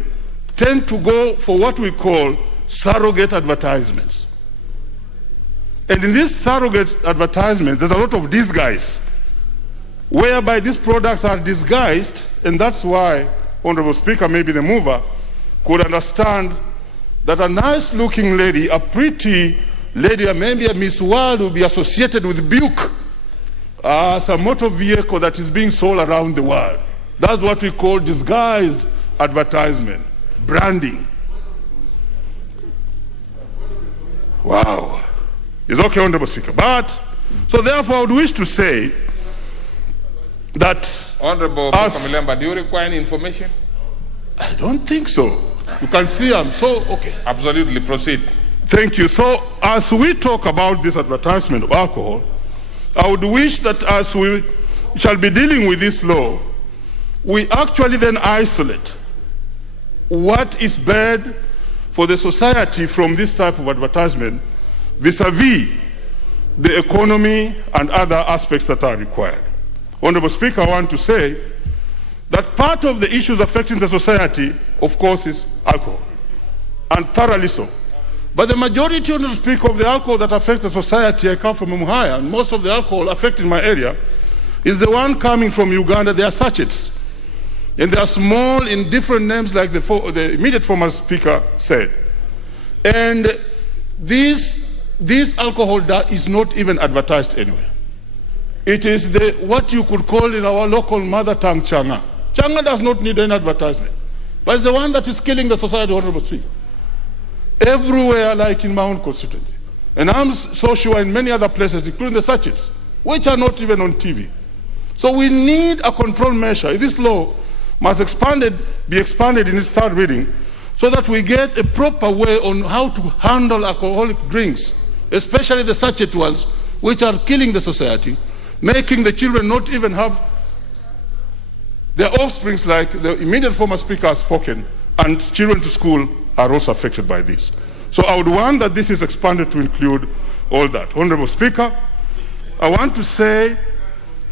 tend to go for what we call surrogate advertisements. And in these surrogate advertisements, there's a lot of disguise, whereby these products are disguised, and that's why, Honorable Speaker, maybe the mover, could understand that a nice-looking lady, a pretty lady, maybe a Miss World, will be associated with Buick as a motor vehicle that is being sold around the world. That's what we call disguised advertisement, branding. Wow. It's okay, Honorable Speaker. But, so therefore, I would wish to say that... Honorable Mukamulemba, do you require any information? I don't think so. You can see I'm so, okay. Absolutely, proceed. Thank you. So, as we talk about this advertisement of alcohol, I would wish that as we shall be dealing with this law, we actually then isolate what is bad for the society from this type of advertisement vis-a-vis the economy and other aspects that are required. Honorable Speaker, I want to say that part of the issues affecting the society, of course, is alcohol, and thoroughly so. But the majority, Honorable Speaker, of the alcohol that affects the society, I come from Umuhaya, and most of the alcohol affecting my area is the one coming from Uganda. They are sachets. And they are small in different names, like the immediate former Speaker said. And this alcohol is not even advertised anywhere. It is what you could call in our local mother tongue, changa. Changa does not need any advertisement. But it's the one that is killing the society, Honorable Speaker. Everywhere, like in my own constituency. And I'm so sure in many other places, including the sachets, which are not even on TV. So we need a control measure. This law must be expanded in its third reading, so that we get a proper way on how to handle alcoholic drinks, especially the sachet ones, which are killing the society, making the children not even have their offsprings, like the immediate former Speaker has spoken, and children to school are also affected by this. So I would want that this is expanded to include all that. Honorable Speaker, I want to say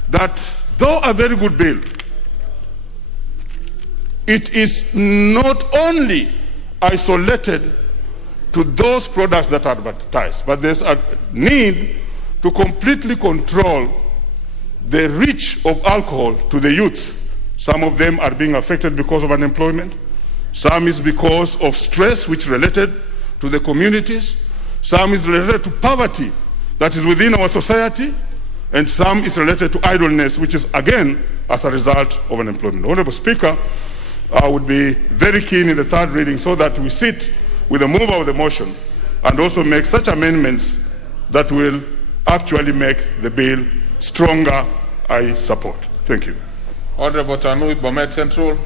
that though a very good bill, it is not only isolated to those products that are advertised, but there's a need to completely control the reach of alcohol to the youths. Some of them are being affected because of unemployment. Some is because of stress which is related to the communities. Some is related to poverty that is within our society. And some is related to idleness, which is again as a result of unemployment. Honorable Speaker, I would be very keen in the third reading so that we sit with the mover of the motion and also make such amendments that will actually make the bill stronger. I support. Thank you. Honorable Tanui Bomet Central.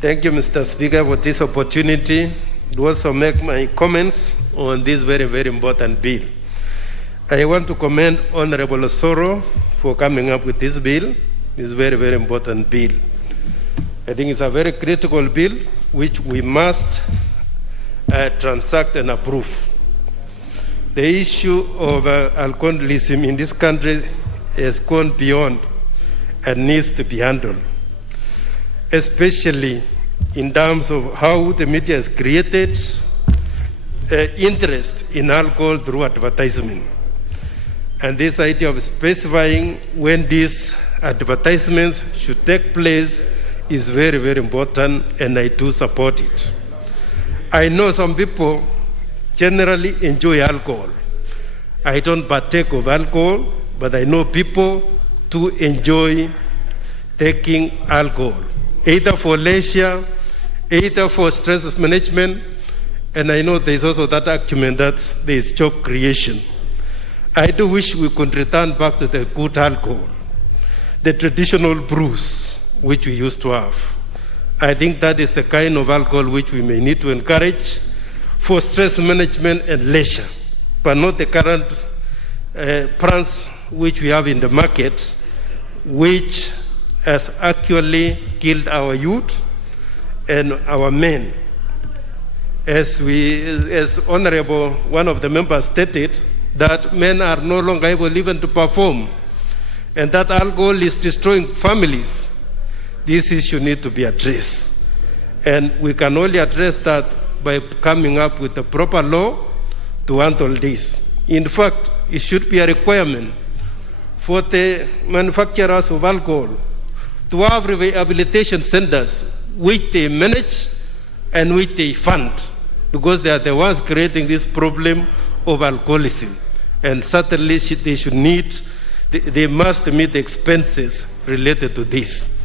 Thank you, Mr. Speaker, for this opportunity to also make my comments on this very, very important bill. I want to commend Honorable Osoro for coming up with this bill. This very, very important bill. I think it's a very critical bill which we must transact and approve. The issue of alcoholism in this country has gone beyond and needs to be handled, especially in terms of how the media has created interest in alcohol through advertisement. And this idea of specifying when these advertisements should take place is very, very important, and I do support it. I know some people generally enjoy alcohol. I don't partake of alcohol, but I know people do enjoy taking alcohol, either for leisure, either for stress management, and I know there's also that argument that there's job creation. I do wish we could return back to the good alcohol, the traditional brews which we used to have. I think that is the kind of alcohol which we may need to encourage for stress management and leisure, but not the current brands which we have in the market, which has actually killed our youth and our men. As Honorable, one of the members stated, that men are no longer able even to perform, and that alcohol is destroying families. This issue needs to be addressed, and we can only address that by coming up with a proper law to handle this. In fact, it should be a requirement for the manufacturers of alcohol to have rehabilitation centers which they manage and which they fund, because they are the ones creating this problem of alcoholism. And certainly they must meet the expenses related to this.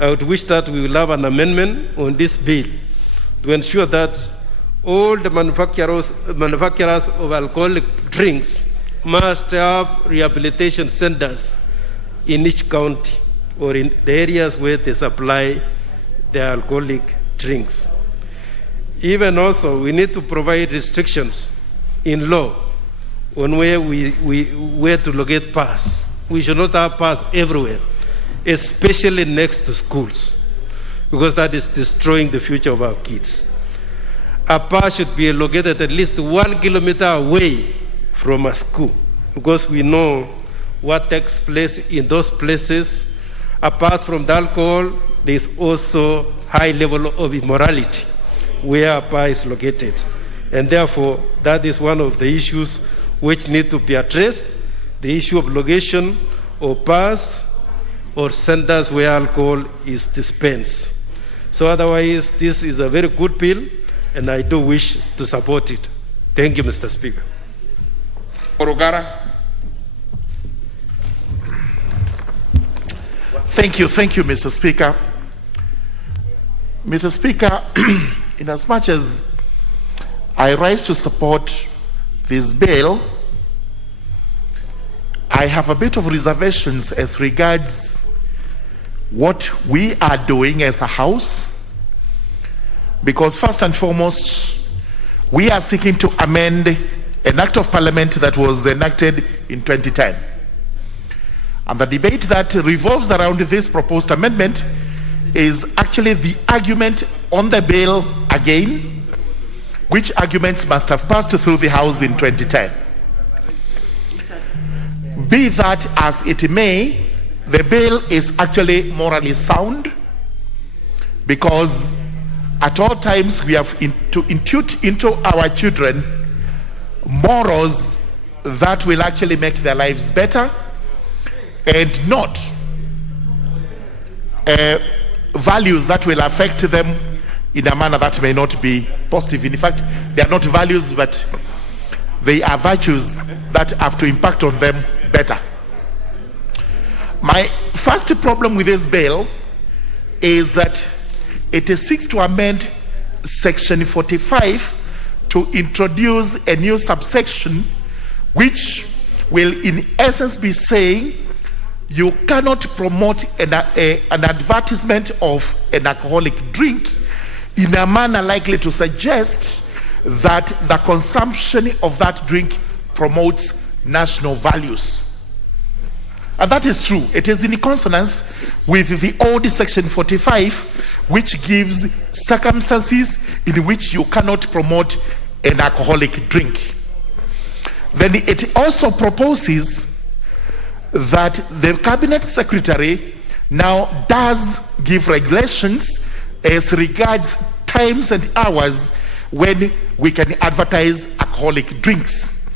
I would wish that we will have an amendment on this bill to ensure that all the manufacturers of alcoholic drinks must have rehabilitation centers in each county or in the areas where they supply the alcoholic drinks. Even also, we need to provide restrictions in law on where to locate bars. We should not have bars everywhere, especially next to schools, because that is destroying the future of our kids. A bar should be located at least 1 kilometer away from a school, because we know what takes place in those places. Apart from the alcohol, there is also high level of immorality where a bar is located. And therefore, that is one of the issues which need to be addressed, the issue of location of bars or centers where alcohol is dispensed. So otherwise, this is a very good bill, and I do wish to support it. Thank you, Mr. Speaker. Orugara. Thank you, Mr. Speaker. Mr. Speaker, in as much as I rise to support this bill, I have a bit of reservations as regards what we are doing as a house, because first and foremost, we are seeking to amend an act of parliament that was enacted in 2010. And the debate that revolves around this proposed amendment is actually the argument on the bill again, which arguments must have passed through the House in 2010. Be that as it may, the bill is actually morally sound, because at all times we have to impute into our children morals that will actually make their lives better, and not values that will affect them in a manner that may not be positive. In fact, they are not values, but they are virtues that have to impact on them better. My first problem with this bill is that it seeks to amend Section 45 to introduce a new subsection which will in essence be saying you cannot promote an advertisement of an alcoholic drink in a manner likely to suggest that the consumption of that drink promotes national values. And that is true. It is in consonance with the old section 45, which gives circumstances in which you cannot promote an alcoholic drink. Then it also proposes that the cabinet secretary now does give regulations as regards times and hours when we can advertise alcoholic drinks.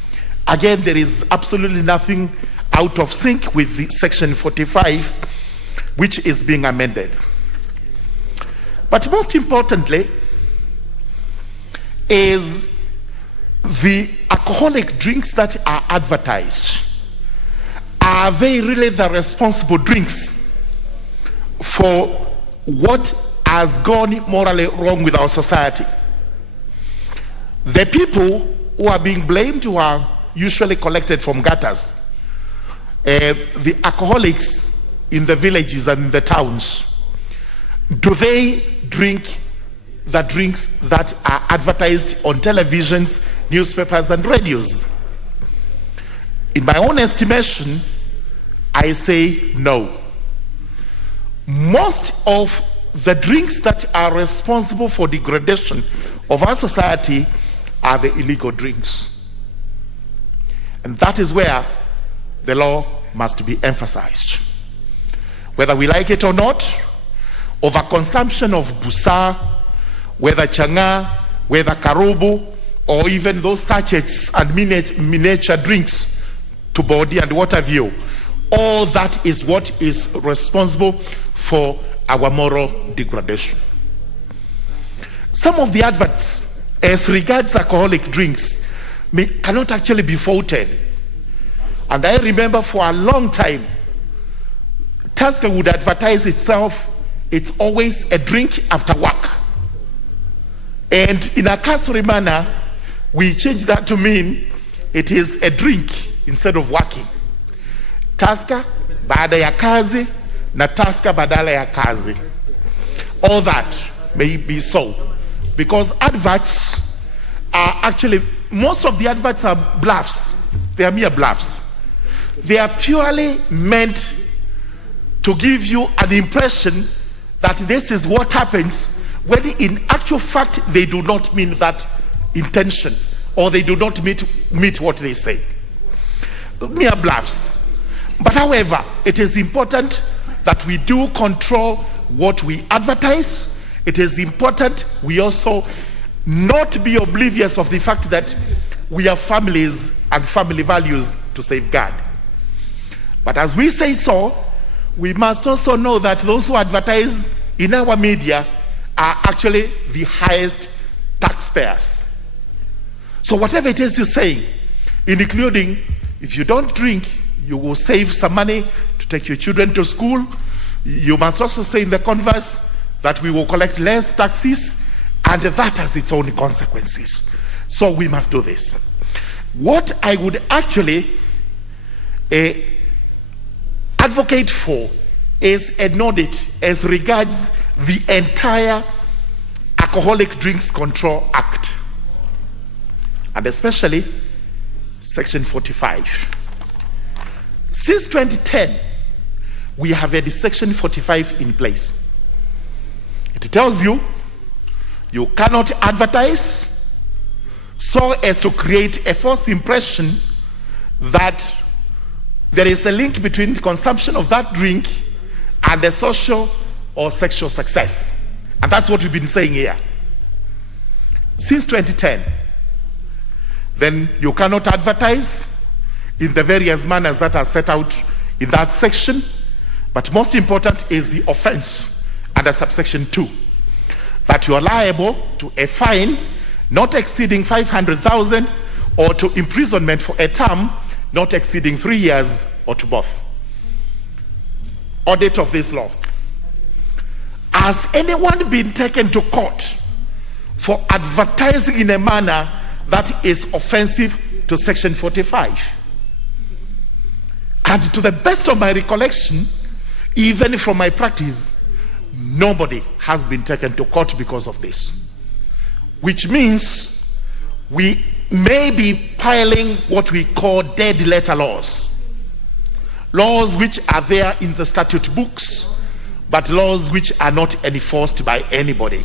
Again, there is absolutely nothing out of sync with the section 45, which is being amended. But most importantly is the alcoholic drinks that are advertised. Are they really the responsible drinks for what has gone morally wrong with our society? The people who are being blamed who are usually collected from gutters, the alcoholics in the villages and in the towns, do they drink the drinks that are advertised on televisions, newspapers, and radios? In my own estimation, I say no. Most of the drinks that are responsible for degradation of our society are the illegal drinks. And that is where the law must be emphasized. Whether we like it or not, overconsumption of busa, whether changa, whether karubu, or even those sachets and miniature drinks to body and water view, all that is what is responsible for our moral degradation. Some of the adverts as regards alcoholic drinks cannot actually be faulted. And I remember for a long time, Tusker would advertise itself, it's always a drink after work. And in a cursory manner, we changed that to mean it is a drink instead of working. Tusker baada ya kazi na Tusker badala ya kazi. All that may be so. Because adverts are actually, most of the adverts are bluffs. They are mere bluffs. They are purely meant to give you an impression that this is what happens, when in actual fact they do not mean that intention, or they do not meet what they say. Mere bluffs. But however, it is important that we do control what we advertise. It is important we also not be oblivious of the fact that we have families and family values to safeguard. But as we say so, we must also know that those who advertise in our media are actually the highest taxpayers. So whatever it is you say, including if you don't drink, you will save some money to take your children to school. You must also say in the converse that we will collect less taxes, and that has its own consequences. So we must do this. What I would actually advocate for is an audit as regards the entire Alcoholic Drinks Control Act, and especially Section 45. Since 2010, we have had Section 45 in place. It tells you you cannot advertise so as to create a false impression that there is a link between the consumption of that drink and the social or sexual success. And that's what we've been saying here. Since 2010, then you cannot advertise in the various manners that are set out in that section. But most important is the offense under subsection 2, that you are liable to a fine not exceeding 500,000 or to imprisonment for a term not exceeding 3 years or to both. Audit of this law. Has anyone been taken to court for advertising in a manner that is offensive to Section 45? And to the best of my recollection, even from my practice, nobody has been taken to court because of this. Which means we may be piling what we call dead letter laws. laws which are there in the statute books, but laws which are not enforced by anybody.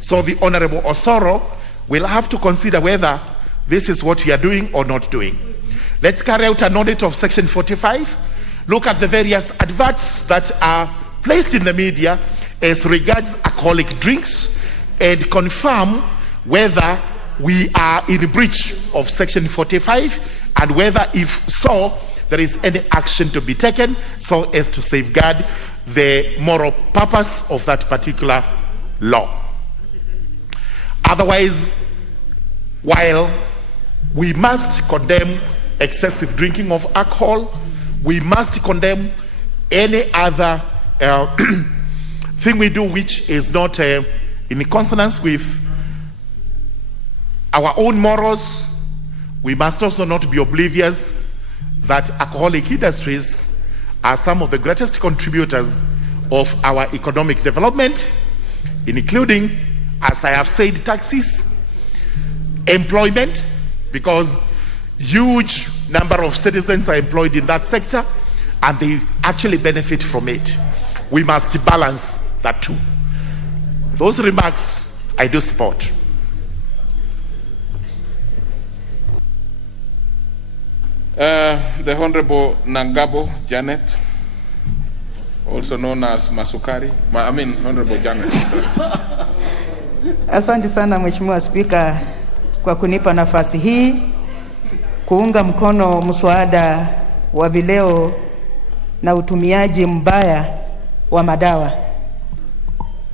So the Honorable Osoro will have to consider whether this is what we are doing or not doing. Let's carry out an audit of Section 45, look at the various adverts that are placed in the media as regards alcoholic drinks, and confirm whether we are in breach of Section 45, and whether, if so, there is any action to be taken so as to safeguard the moral purpose of that particular law. Otherwise, while we must condemn excessive drinking of alcohol, we must condemn any other thing we do which is not in consonance with our own morals. We must also not be oblivious that alcoholic industries are some of the greatest contributors of our economic development, including, as I have said, taxes, employment, because huge number of citizens are employed in that sector and they actually benefit from it. We must balance that too. Those remarks I do support. The Honorable Nangabo Janet, also known as Masukari. Honorable Janet. Asante sana Mheshimiwa Spika kwa kunipa nafasi hii kuunga mkono mswada wa vileo na utumiaji mbaya wa madawa.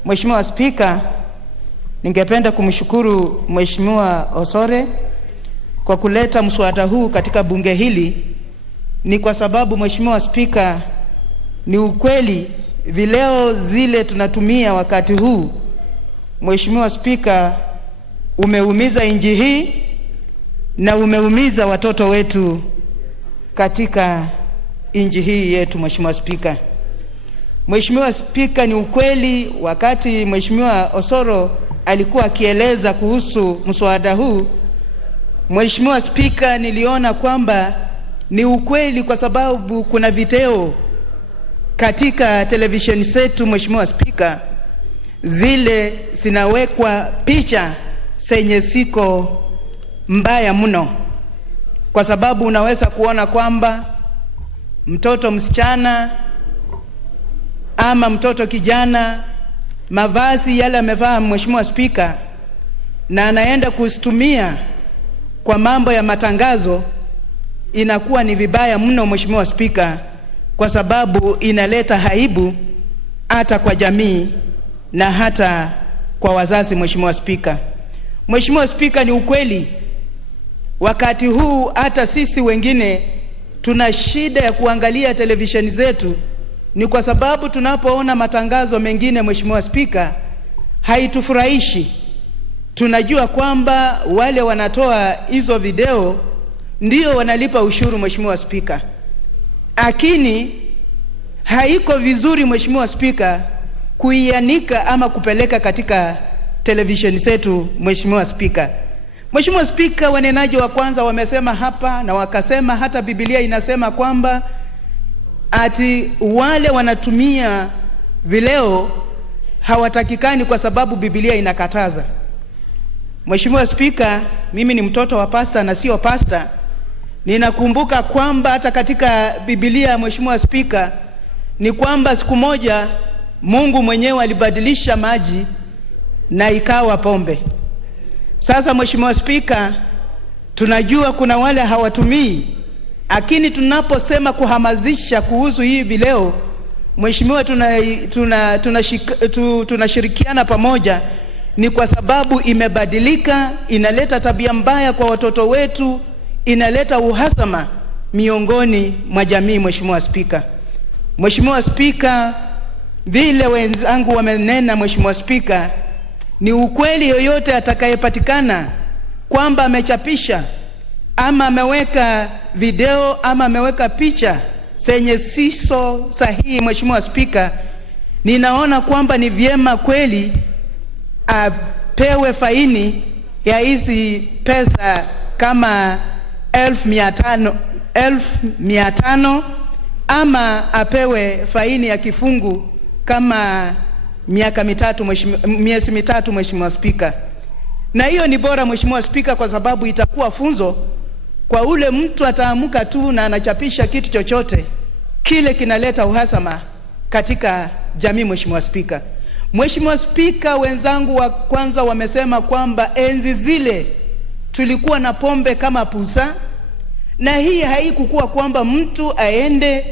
Mheshimiwa Spika, ningependa kumshukuru Mheshimiwa Osore kwa kuleta mswada huu katika bunge hili. Ni kwa sababu Mheshimiwa Spika, ni ukweli vileo zile tunatumia wakati huu, Mheshimiwa Spika, umeumiza nchi hii na umeumiza watoto wetu katika nchi hii yetu. Mheshimiwa Spika, Mheshimiwa Spika, ni ukweli wakati Mheshimiwa Osoro alikuwa akieleza kuhusu mswada huu, Mheshimiwa Spika, niliona kwamba ni ukweli kwa sababu kuna video katika televisheni zetu Mheshimiwa Spika, zile zinawekwa picha zenye siko mbaya mno, kwa sababu unaweza kuona kwamba mtoto msichana ama mtoto kijana mavazi yale amevaa Mheshimiwa Spika, na anaenda kusitumia kwa mambo ya matangazo, inakuwa ni vibaya mno Mheshimiwa Spika, kwa sababu inaleta aibu hata kwa jamii na hata kwa wazazi. Mheshimiwa Spika, Mheshimiwa Spika, ni ukweli wakati huu hata sisi wengine tuna shida ya kuangalia televisheni zetu, ni kwa sababu tunapoona matangazo mengine Mheshimiwa Spika haitufurahishi. Tunajua kwamba wale wanatoa hizo video ndio wanalipa ushuru Mheshimiwa Spika, lakini haiko vizuri Mheshimiwa Spika kuianika ama kupeleka katika televisheni zetu Mheshimiwa Spika. Mheshimiwa Spika, wanenaji wa kwanza wamesema hapa na wakasema hata Biblia inasema kwamba ati wale wanatumia vileo hawatakikani kwa sababu Biblia inakataza. Mheshimiwa Spika, mimi ni mtoto wa pasta na sio pasta. Ninakumbuka kwamba hata katika Biblia Mheshimiwa Spika ni kwamba siku moja Mungu mwenyewe alibadilisha maji na ikawa pombe. Sasa Mheshimiwa Spika, tunajua kuna wale hawatumii, lakini tunaposema kuhamasisha kuhusu hii vileo Mheshimiwa, tunashirikiana pamoja, ni kwa sababu imebadilika, inaleta tabia mbaya kwa watoto wetu, inaleta uhasama miongoni mwa jamii. Mheshimiwa Spika, Mheshimiwa Spika, vile wenzangu wamenena Mheshimiwa Spika, ni ukweli yoyote atakayepatikana kwamba amechapisha ama ameweka video ama ameweka picha zenye siso sahihi Mheshimiwa Spika, ninaona kwamba ni vyema kweli apewe faini ya hizi pesa kama 1,500 ama apewe faini ya kifungu kama miezi mitatu, Mheshimiwa Spika. Na hiyo ni bora, Mheshimiwa Spika, kwa sababu itakuwa funzo kwa ule mtu ataamka tu na anachapisha kitu chochote kile kinaleta uhasama katika jamii. Mheshimiwa Spika, Mheshimiwa Spika, wenzangu wa kwanza wamesema kwamba enzi zile tulikuwa na pombe kama pusa, na hii haikukuwa kwamba mtu aende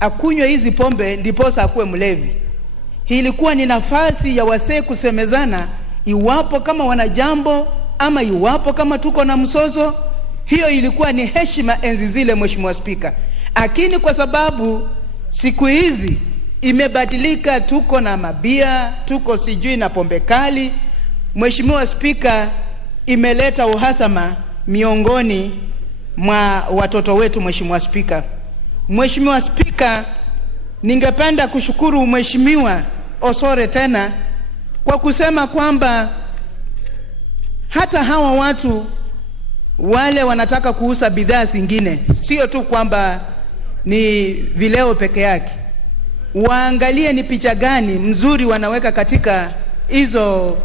akunywe hizi pombe ndiposa akuwe mlevi. Hii ilikuwa ni nafasi ya wasee kusemezana iwapo kama wana jambo ama iwapo kama tuko na msozo. Hiyo ilikuwa ni heshima enzi zile, Mheshimiwa Spika. Lakini kwa sababu siku hizi imebadilika, tuko na mabia, tuko sijui na pombe kali, Mheshimiwa Spika, imeleta uhasama miongoni mwa watoto wetu. Mheshimiwa Spika, Mheshimiwa Spika, ningependa kushukuru Mheshimiwa Osoro tena kwa kusema kwamba hata hawa watu wale wanataka kuuza bidhaa zingine, sio tu kwamba ni vileo peke yake, waangalie ni picha gani mzuri wanaweka katika hizo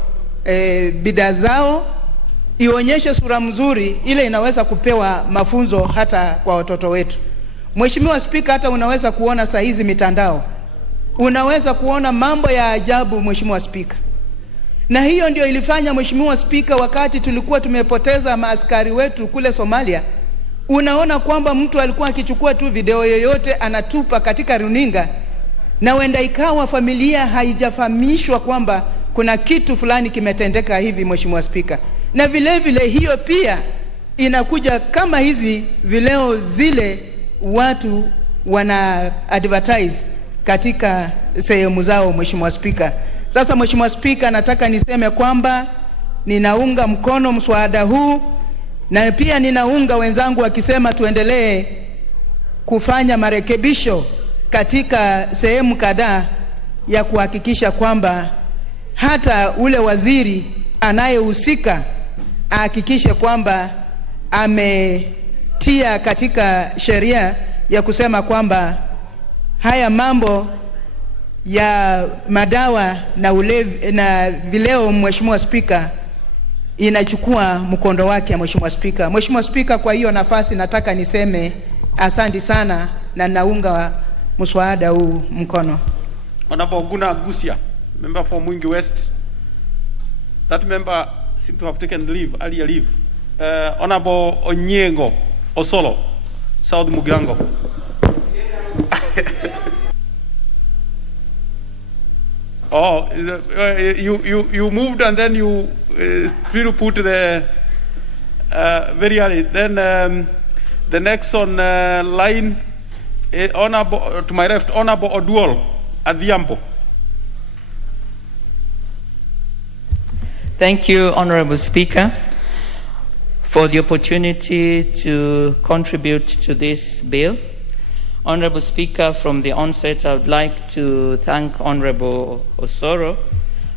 bidhaa zao, ionyeshe sura mzuri ile inaweza kupewa mafunzo hata kwa watoto wetu. Mheshimiwa Spika, hata unaweza kuona saa hizi mitandao, unaweza kuona mambo ya ajabu, Mheshimiwa Spika. Na hiyo ndio ilifanya, Mheshimiwa Spika, wakati tulikuwa tumepoteza maaskari wetu kule Somalia, unaona kwamba mtu alikuwa akichukua tu video yoyote anatupa katika runinga, na wenda ikawa familia haijafahamishwa kwamba kuna kitu fulani kimetendeka hivi, Mheshimiwa Spika. Na vile vile hiyo pia inakuja kama hizi vileo zile watu wana advertise katika sehemu zao, Mheshimiwa Spika. Sasa Mheshimiwa Spika, nataka niseme kwamba ninaunga mkono mswada huu, na pia ninaunga wenzangu wakisema tuendelee kufanya marekebisho katika sehemu kadhaa ya kuhakikisha kwamba hata ule waziri anayehusika ahakikishe kwamba ametia katika sheria ya kusema kwamba haya mambo ya madawa na ulevi na vileo, Mheshimiwa Spika, inachukua mkondo wake, Mheshimiwa Spika. Mheshimiwa Spika, kwa hiyo nafasi nataka niseme asante sana na naunga mswada huu mkono. Honorable Guna Gusia, member for Mwingi West. That member seemed to have taken leave, earlier leave. Honorable Onyengo Osolo, South Mugirango. Oh, you moved and then you put the very early. Then the next on line, honorable to my left, Honorable Oduol Adhiambo. Thank you, Honorable Speaker, for the opportunity to contribute to this bill. Honorable Speaker, from the onset, I would like to thank Honorable Osoro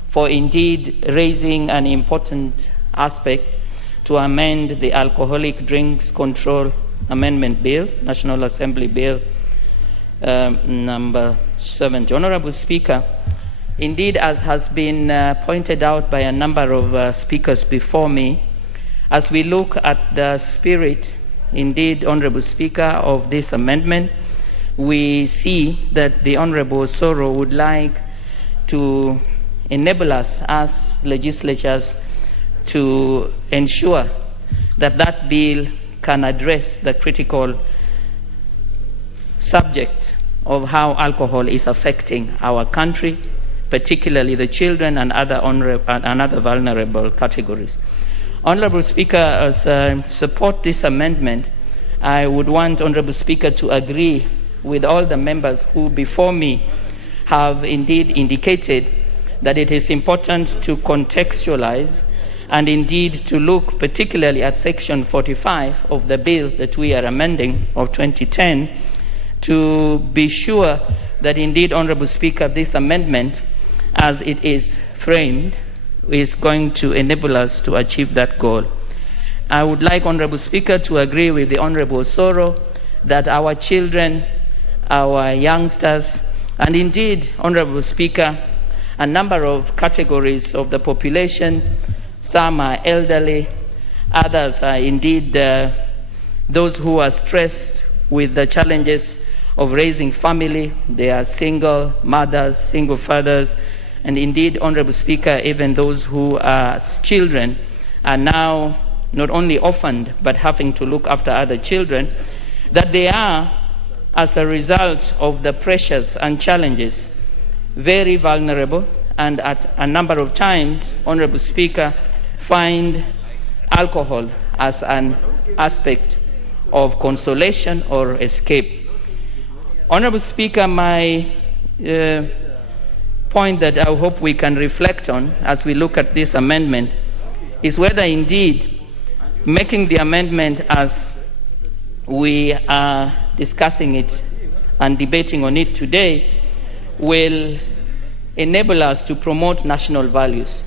for indeed raising an important aspect to amend the Alcoholic Drinks Control Amendment Bill, National Assembly Bill number 70. Honorable Speaker, indeed, as has been pointed out by a number of speakers before me, as we look at the spirit, indeed, Honorable Speaker, of this amendment, we see that the Honorable Osoro would like to enable us as legislatures to ensure that that bill can address the critical subject of how alcohol is affecting our country, particularly the children and other vulnerable categories. Honorable Speaker, as I support this amendment, I would want Honorable Speaker to agree with all the members who before me have indeed indicated that it is important to contextualize and indeed to look particularly at Section 45 of the bill that we are amending of 2010 to be sure that indeed, Honorable Speaker, this amendment as it is framed is going to enable us to achieve that goal. I would like, Honorable Speaker, to agree with the Honorable Osoro that our children our youngsters, and indeed, Honorable Speaker, a number of categories of the population. Some are elderly, others are indeed those who are stressed with the challenges of raising family. They are single mothers, single fathers, and indeed, Honorable Speaker, even those who are children are now not only orphaned, but having to look after other children, that they are, as a result of the pressures and challenges, very vulnerable, and at a number of times, Honorable Speaker, find alcohol as an aspect of consolation or escape. Honorable Speaker, my point that I hope we can reflect on as we look at this amendment is whether indeed making the amendment as we are discussing it and debating on it today will enable us to promote national values.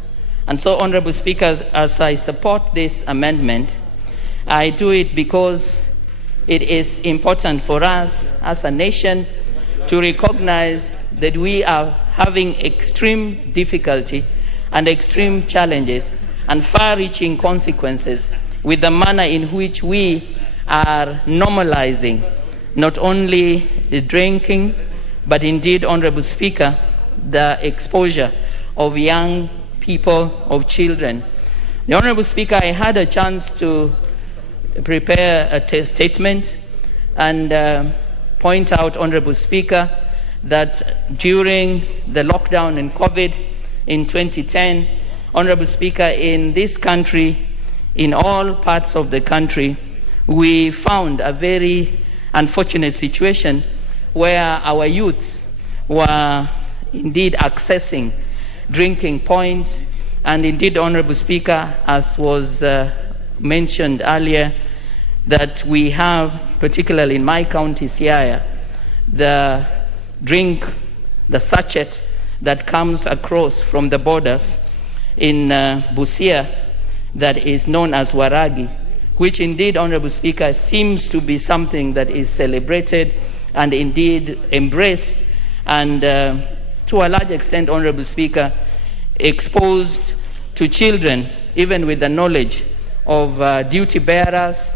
And so, Honorable Speaker, as I support this amendment, I do it because it is important for us as a nation to recognize that we are having extreme difficulty and extreme challenges and far-reaching consequences with the manner in which we are normalizing not only the drinking, but indeed, Honorable Speaker, the exposure of young people, of children. The Honorable Speaker, I had a chance to prepare a statement and point out, Honorable Speaker, that during the lockdown in COVID in 2010, Honorable Speaker, in this country, in all parts of the country, we found a very unfortunate situation where our youth were indeed accessing drinking points. And indeed, Honorable Speaker, as was mentioned earlier, that we have, particularly in my county, Siaya, the drink, the sachet that comes across from the borders in Busia that is known as Waragi, which indeed, Honorable Speaker, seems to be something that is celebrated and indeed embraced and to a large extent, Honorable Speaker, exposed to children, even with the knowledge of duty bearers,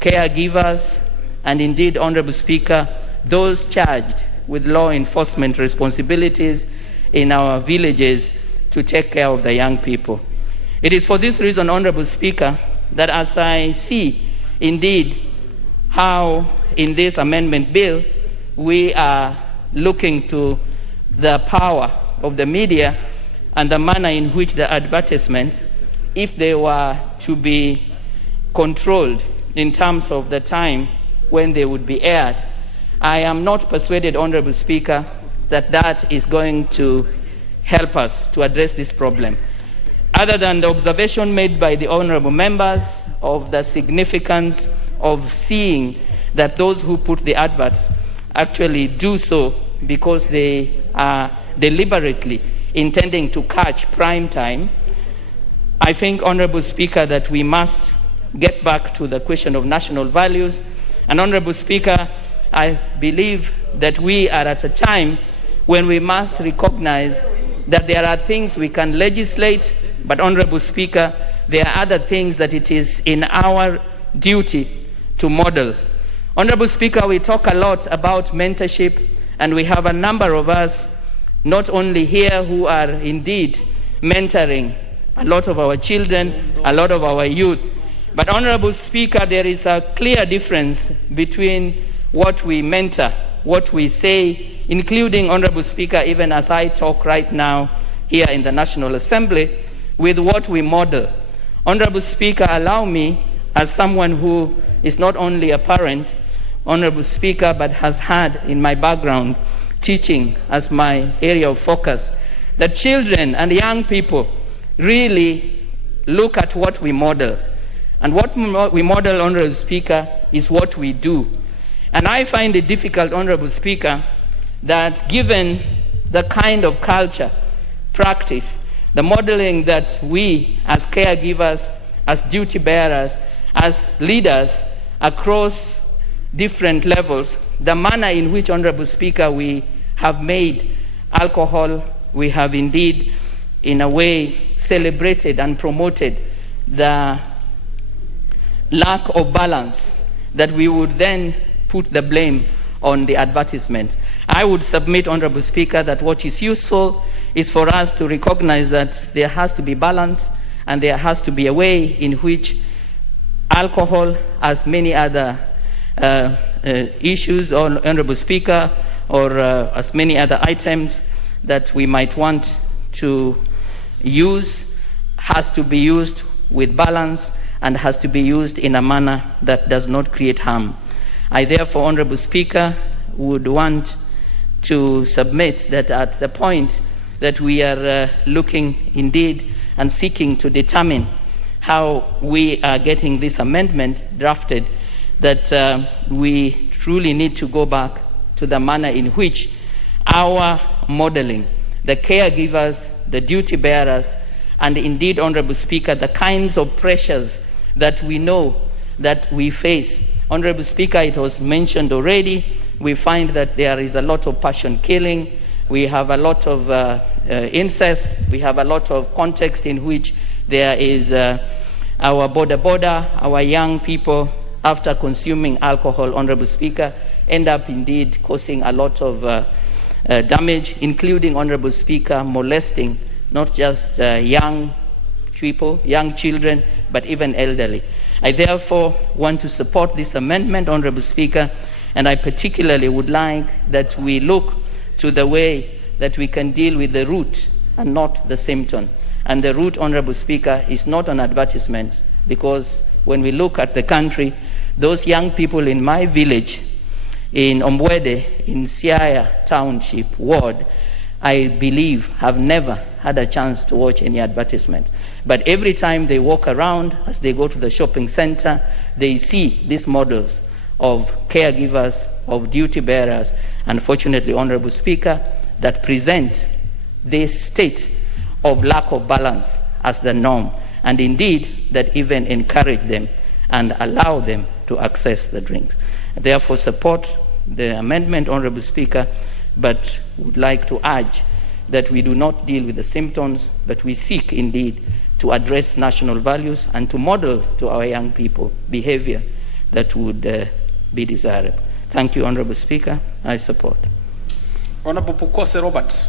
caregivers, and indeed, Honorable Speaker, those charged with law enforcement responsibilities in our villages to take care of the young people. It is for this reason, Honorable Speaker, that as I see indeed how in this amendment bill we are looking to the power of the media and the manner in which the advertisements, if they were to be controlled in terms of the time when they would be aired, I am not persuaded, Honorable Speaker, that that is going to help us to address this problem. Other than the observation made by the honorable members of the significance of seeing that those who put the adverts actually do so because they are deliberately intending to catch prime time, I think, Honorable Speaker, that we must get back to the question of national values. And Honorable Speaker, I believe that we are at a time when we must recognize that there are things we can legislate, but Honorable Speaker, there are other things that it is in our duty to model. Honorable Speaker, we talk a lot about mentorship, and we have a number of us, not only here, who are indeed mentoring a lot of our children, a lot of our youth. But Honorable Speaker, there is a clear difference between what we mentor, what we say, including, Honorable Speaker, even as I talk right now here in the National Assembly, with what we model. Honorable Speaker, allow me, as someone who is not only a parent, Honorable Speaker, but has had in my background teaching as my area of focus, that children and young people really look at what we model. And what we model, Honorable Speaker, is what we do. And I find it difficult, Honorable Speaker, that given the kind of culture, practice, the modeling that we as caregivers, as duty bearers, as leaders across different levels the manner in which, Honorable Speaker, we have made alcohol, we have indeed, in a way, celebrated and promoted the lack of balance, that we would then put the blame on the advertisement. I would submit, Honorable Speaker, that what is useful is for us to recognize that there has to be balance and there has to be a way in which alcohol, as many other issues, Honorable Speaker, or as many other items that we might want to use, has to be used with balance and has to be used in a manner that does not create harm. I therefore, Honorable Speaker, would want to submit that at the point that we are looking indeed and seeking to determine how we are getting this amendment drafted, that we truly need to go back to the manner in which our modeling, the caregivers, the duty bearers, and indeed, Honorable Speaker, the kinds of pressures that we know that we face. Honorable Speaker, it was mentioned already, we find that there is a lot of passion killing, we have a lot of incest, we have a lot of context in which there is our border, our young people, after consuming alcohol, Honorable Speaker, end up indeed causing a lot of damage, including, Honorable Speaker, molesting not just young people, young children, but even elderly. I therefore want to support this amendment, Honorable Speaker, and I particularly would like that we look to the way that we can deal with the root and not the symptom. And the root, Honorable Speaker, is not an advertisement, because when we look at the country, those young people in my village, in Ombwede, in Siaya Township Ward, I believe have never had a chance to watch any advertisement. But every time they walk around, as they go to the shopping center, they see these models of caregivers, of duty bearers, unfortunately, Honorable Speaker, that present this state of lack of balance as the norm, and indeed that even encourage them and allow them to access the drinks. Therefore, support the amendment, Honorable Speaker, but would like to urge that we do not deal with the symptoms, but we seek indeed to address national values and to model to our young people behavior that would be desirable. Thank you, Honorable Speaker. I support. Honorable Pukose Robert.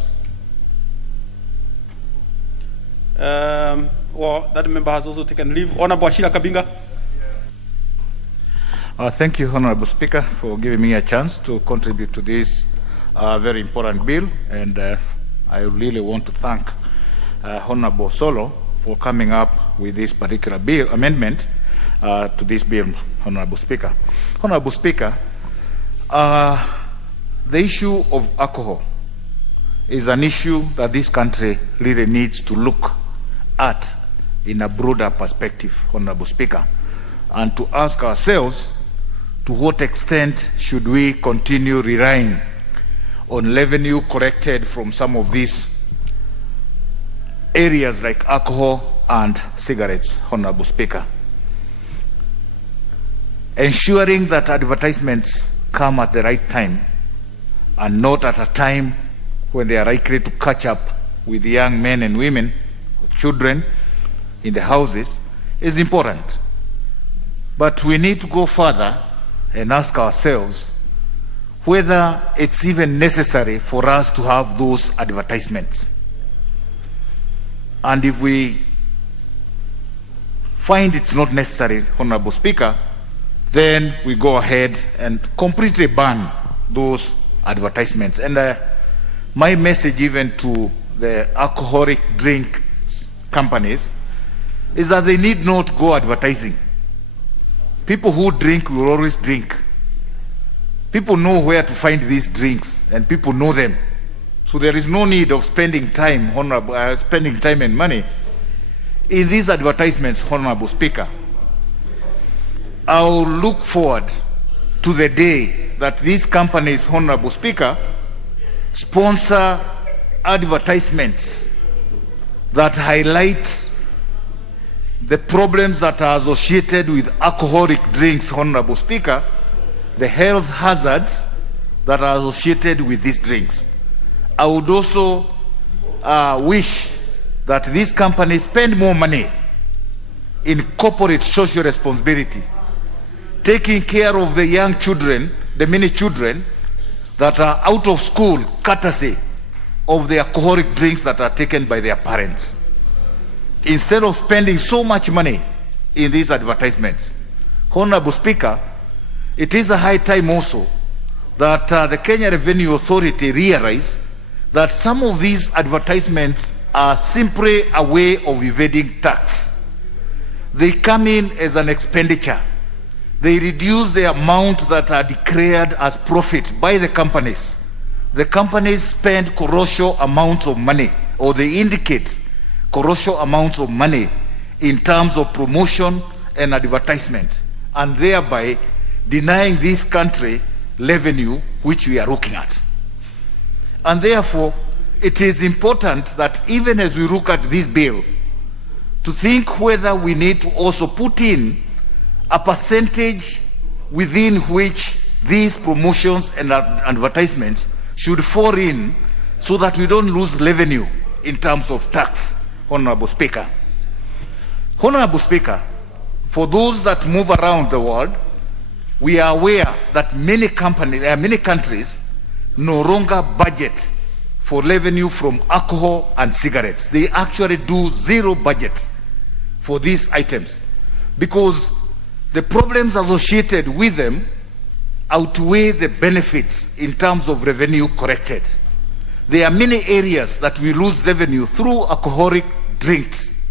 Well, that member has also taken leave. Honorable Ashira Kabinga. Thank you, Honorable Speaker, for giving me a chance to contribute to this very important bill. And I really want to thank Honorable Solo for coming up with this particular bill amendment to this bill, Honorable Speaker. Honorable Speaker, the issue of alcohol is an issue that this country really needs to look at in a broader perspective, Honorable Speaker, and to ask ourselves to what extent should we continue relying on revenue collected from some of these areas like alcohol and cigarettes, Honorable Speaker. Ensuring that advertisements come at the right time and not at a time when they are likely to catch up with young men and women, children in the houses, is important. But we need to go further and ask ourselves whether it's even necessary for us to have those advertisements. And if we find it's not necessary, Honorable Speaker, then we go ahead and completely ban those advertisements. And my message even to the alcoholic drink companies is that they need not go advertising. People who drink will always drink. People know where to find these drinks, and people know them. So there is no need of spending time, spending time and money in these advertisements, Honorable Speaker. I'll look forward to the day that these companies, Honorable Speaker, sponsor advertisements that highlight the problems that are associated with alcoholic drinks, Honorable Speaker, the health hazards that are associated with these drinks. I would also wish that these companies spend more money in corporate social responsibility, taking care of the young children, the many children that are out of school courtesy of the alcoholic drinks that are taken by their parents, instead of spending so much money in these advertisements. Honorable Speaker, it is a high time also that the Kenya Revenue Authority realize that some of these advertisements are simply a way of evading tax. They come in as an expenditure. They reduce the amount that are declared as profit by the companies. The companies spend colossal amounts of money, or they indicate colossal amounts of money in terms of promotion and advertisement, and thereby denying this country revenue which we are looking at. And therefore, it is important that even as we look at this bill, to think whether we need to also put in a percentage within which these promotions and advertisements should fall in, so that we don't lose revenue in terms of tax. Honorable Speaker. Honorable Speaker, for those that move around the world, we are aware that many countries no longer budget for revenue from alcohol and cigarettes. They actually do zero budget for these items because the problems associated with them outweigh the benefits in terms of revenue collected. There are many areas that we lose revenue through alcoholic drinks.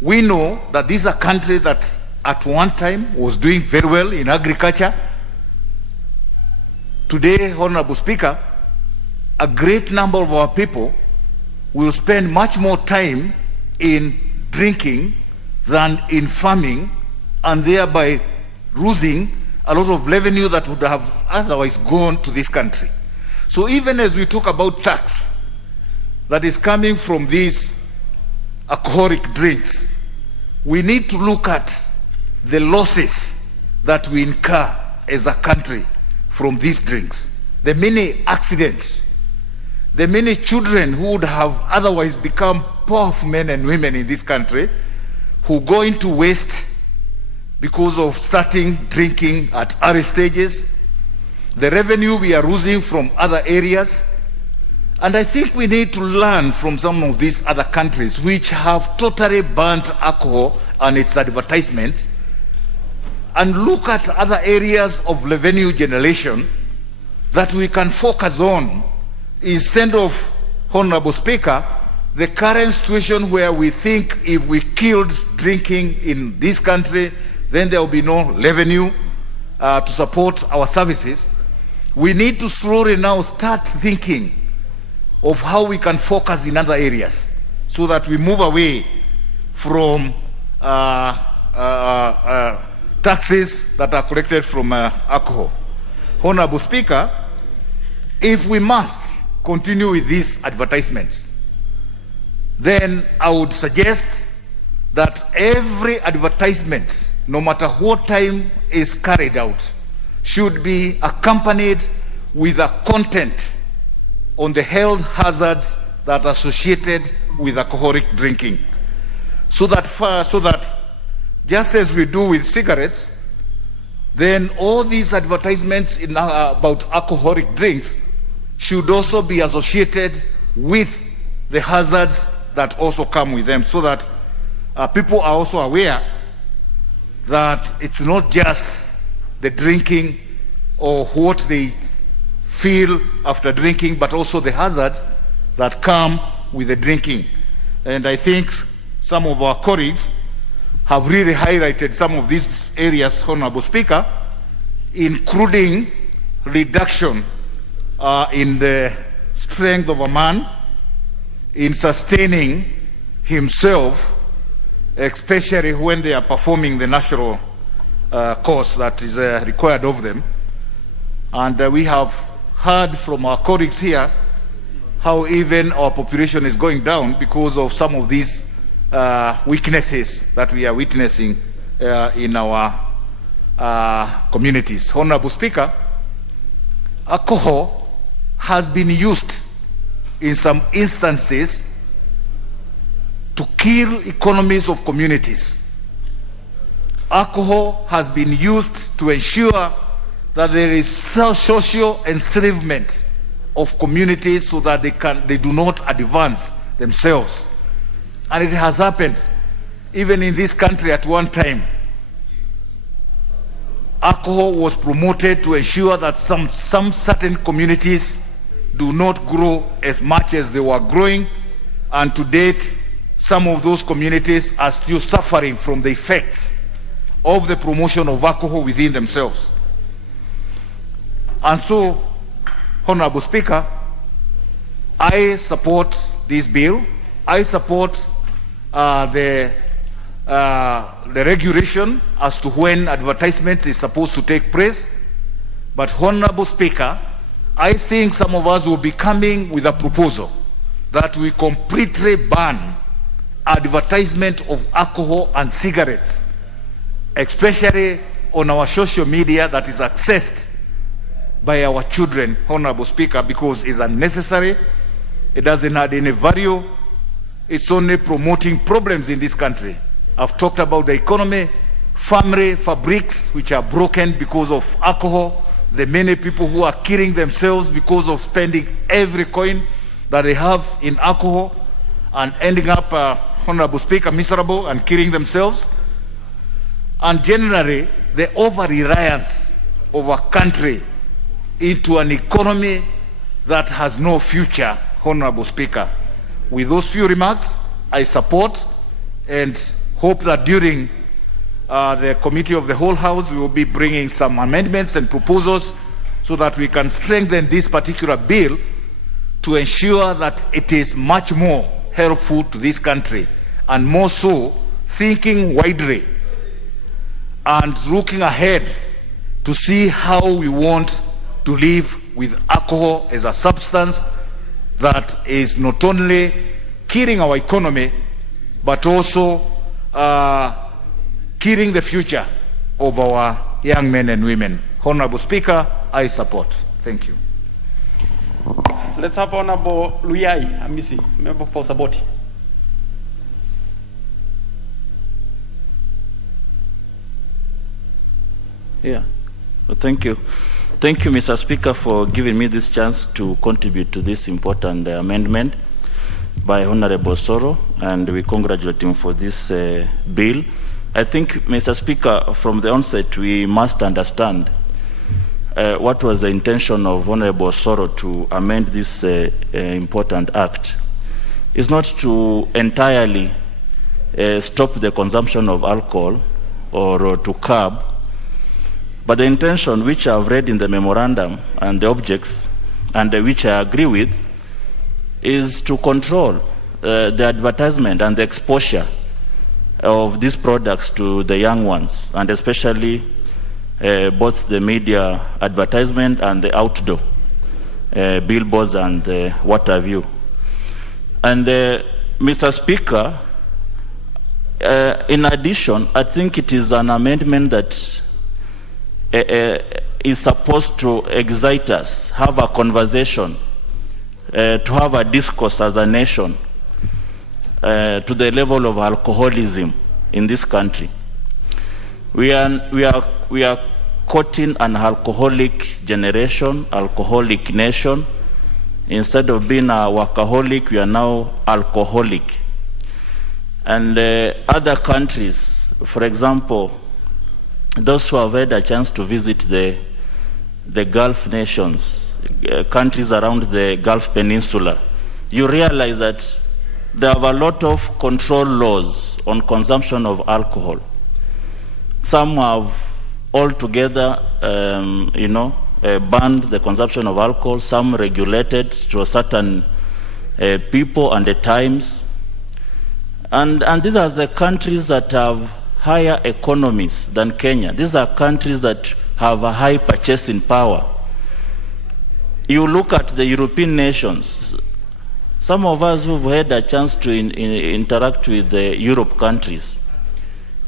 We know that this is a country that at one time was doing very well in agriculture. Today, Honorable Speaker, a great number of our people will spend much more time in drinking than in farming, and thereby losing a lot of revenue that would have otherwise gone to this country. So even as we talk about tax that is coming from these alcoholic drinks, we need to look at the losses that we incur as a country from these drinks, the many accidents, the many children who would have otherwise become powerful men and women in this country who go into waste because of starting drinking at early stages, the revenue we are losing from other areas. And I think we need to learn from some of these other countries which have totally banned alcohol and its advertisements, and look at other areas of revenue generation that we can focus on, instead of, Honorable Speaker, the current situation where we think if we killed drinking in this country, then there will be no revenue to support our services. We need to slowly now start thinking of how we can focus in other areas so that we move away from taxes that are collected from alcohol. Honorable Speaker, if we must continue with these advertisements, then I would suggest that every advertisement, no matter what time is carried out, should be accompanied with a content on the health hazards that are associated with alcoholic drinking. So that just as we do with cigarettes, then all these advertisements about alcoholic drinks should also be associated with the hazards that also come with them, so that people are also aware that it's not just the drinking or what they feel after drinking, but also the hazards that come with the drinking. And I think some of our colleagues have really highlighted some of these areas, Honorable Speaker, including reduction in the strength of a man, in sustaining himself, especially when they are performing the national course that is required of them. And we have heard from our colleagues here how even our population is going down because of some of these weaknesses that we are witnessing in our communities. Honorable Speaker, alcohol has been used in some instances to kill economies of communities. Alcohol has been used to ensure that there is social enslavement of communities so that they do not advance themselves. And it has happened even in this country at one time. Alcohol was promoted to ensure that some certain communities do not grow as much as they were growing, and to date, some of those communities are still suffering from the effects of the promotion of alcohol within themselves. And so, Honorable Speaker, I support this bill. I support the regulation as to when advertisement is supposed to take place. But, Honorable Speaker, I think some of us will be coming with a proposal that we completely ban advertisement of alcohol and cigarettes, especially on our social media that is accessed by our children, Honorable Speaker, because it's unnecessary. It doesn't add any value. It's only promoting problems in this country. I've talked about the economy, family fabrics which are broken because of alcohol, the many people who are killing themselves because of spending every coin that they have in alcohol and ending up, Honorable Speaker, miserable and killing themselves. And generally, the over-reliance of a country into an economy that has no future, Honorable Speaker. With those few remarks, I support and hope that during the Committee of the Whole House, we will be bringing some amendments and proposals so that we can strengthen this particular bill to ensure that it is much more helpful to this country, and more so thinking widely and looking ahead to see how we want to live with alcohol as a substance that is not only killing our economy but also killing the future of our young men and women. Honorable Speaker, I support. Thank you. Let's have Honorable Luyai Amisi, member for Saboti. Yeah, well, thank you. Thank you, Mr. Speaker, for giving me this chance to contribute to this important amendment by Honorable Soro, and we congratulate him for this bill. I think, Mr. Speaker, from the onset, we must understand what was the intention of Honorable Soro to amend this important act. It's not to entirely stop the consumption of alcohol or to curb, but the intention, which I've read in the memorandum and the objects, and which I agree with, is to control the advertisement and the exposure of these products to the young ones, and especially both the media advertisement and the outdoor billboards and what have you. And Mr. Speaker, in addition, I think it is an amendment that is supposed to excite us, have a conversation, to have a discourse as a nation to the level of alcoholism in this country. We are courting an alcoholic generation, alcoholic nation. Instead of being a workaholic, we are now alcoholic. And other countries, for example, those who have had a chance to visit the Gulf nations, countries around the Gulf Peninsula, you realize that there are a lot of control laws on consumption of alcohol. Some have altogether, banned the consumption of alcohol. Some regulated to a certain people and the times. And these are the countries that have higher economies than Kenya. These are countries that have a high purchasing power. You look at the European nations. Some of us who've had a chance to interact with the Europe countries,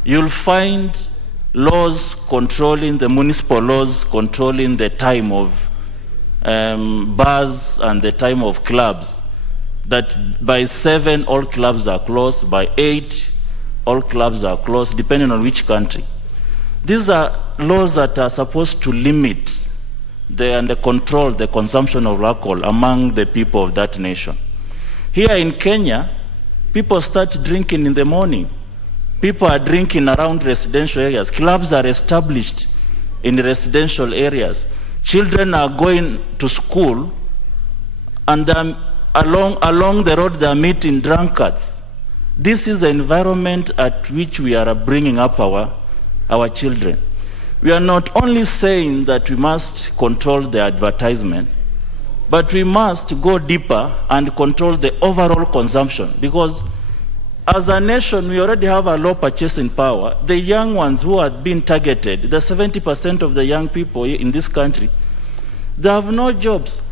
you'll find laws controlling, the municipal laws controlling the time of bars and the time of clubs, that by 7 all clubs are closed, by 8 all clubs are closed, depending on which country. These are laws that are supposed to limit and control the consumption of alcohol among the people of that nation. Here in Kenya, people start drinking in the morning. People are drinking around residential areas. Clubs are established in residential areas. Children are going to school, and along the road they are meeting drunkards. This is the environment at which we are bringing up our children. We are not only saying that we must control the advertisement, but we must go deeper and control the overall consumption, because as a nation, we already have a low purchasing power. The young ones who are being targeted, the 70% of the young people in this country, they have no jobs.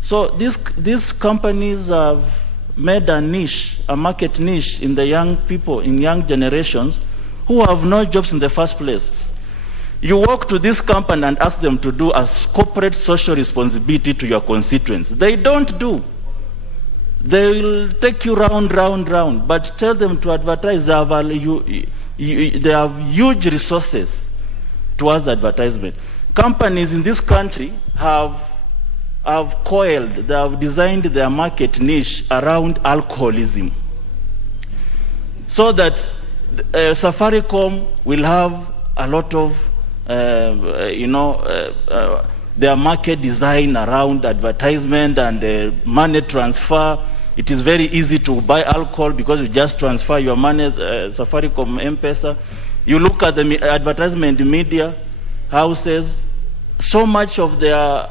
So these companies have made a niche, a market niche in the young people, in young generations who have no jobs in the first place. You walk to this company and ask them to do a corporate social responsibility to your constituents. They don't do. They will take you round, but tell them to advertise. They have huge resources towards advertisement. Companies in this country have coiled, they have designed their market niche around alcoholism, so that Safaricom will have a lot of their market design around advertisement and money transfer. It is very easy to buy alcohol because you just transfer your money, Safaricom M-Pesa. You look at the advertisement media houses, so much of their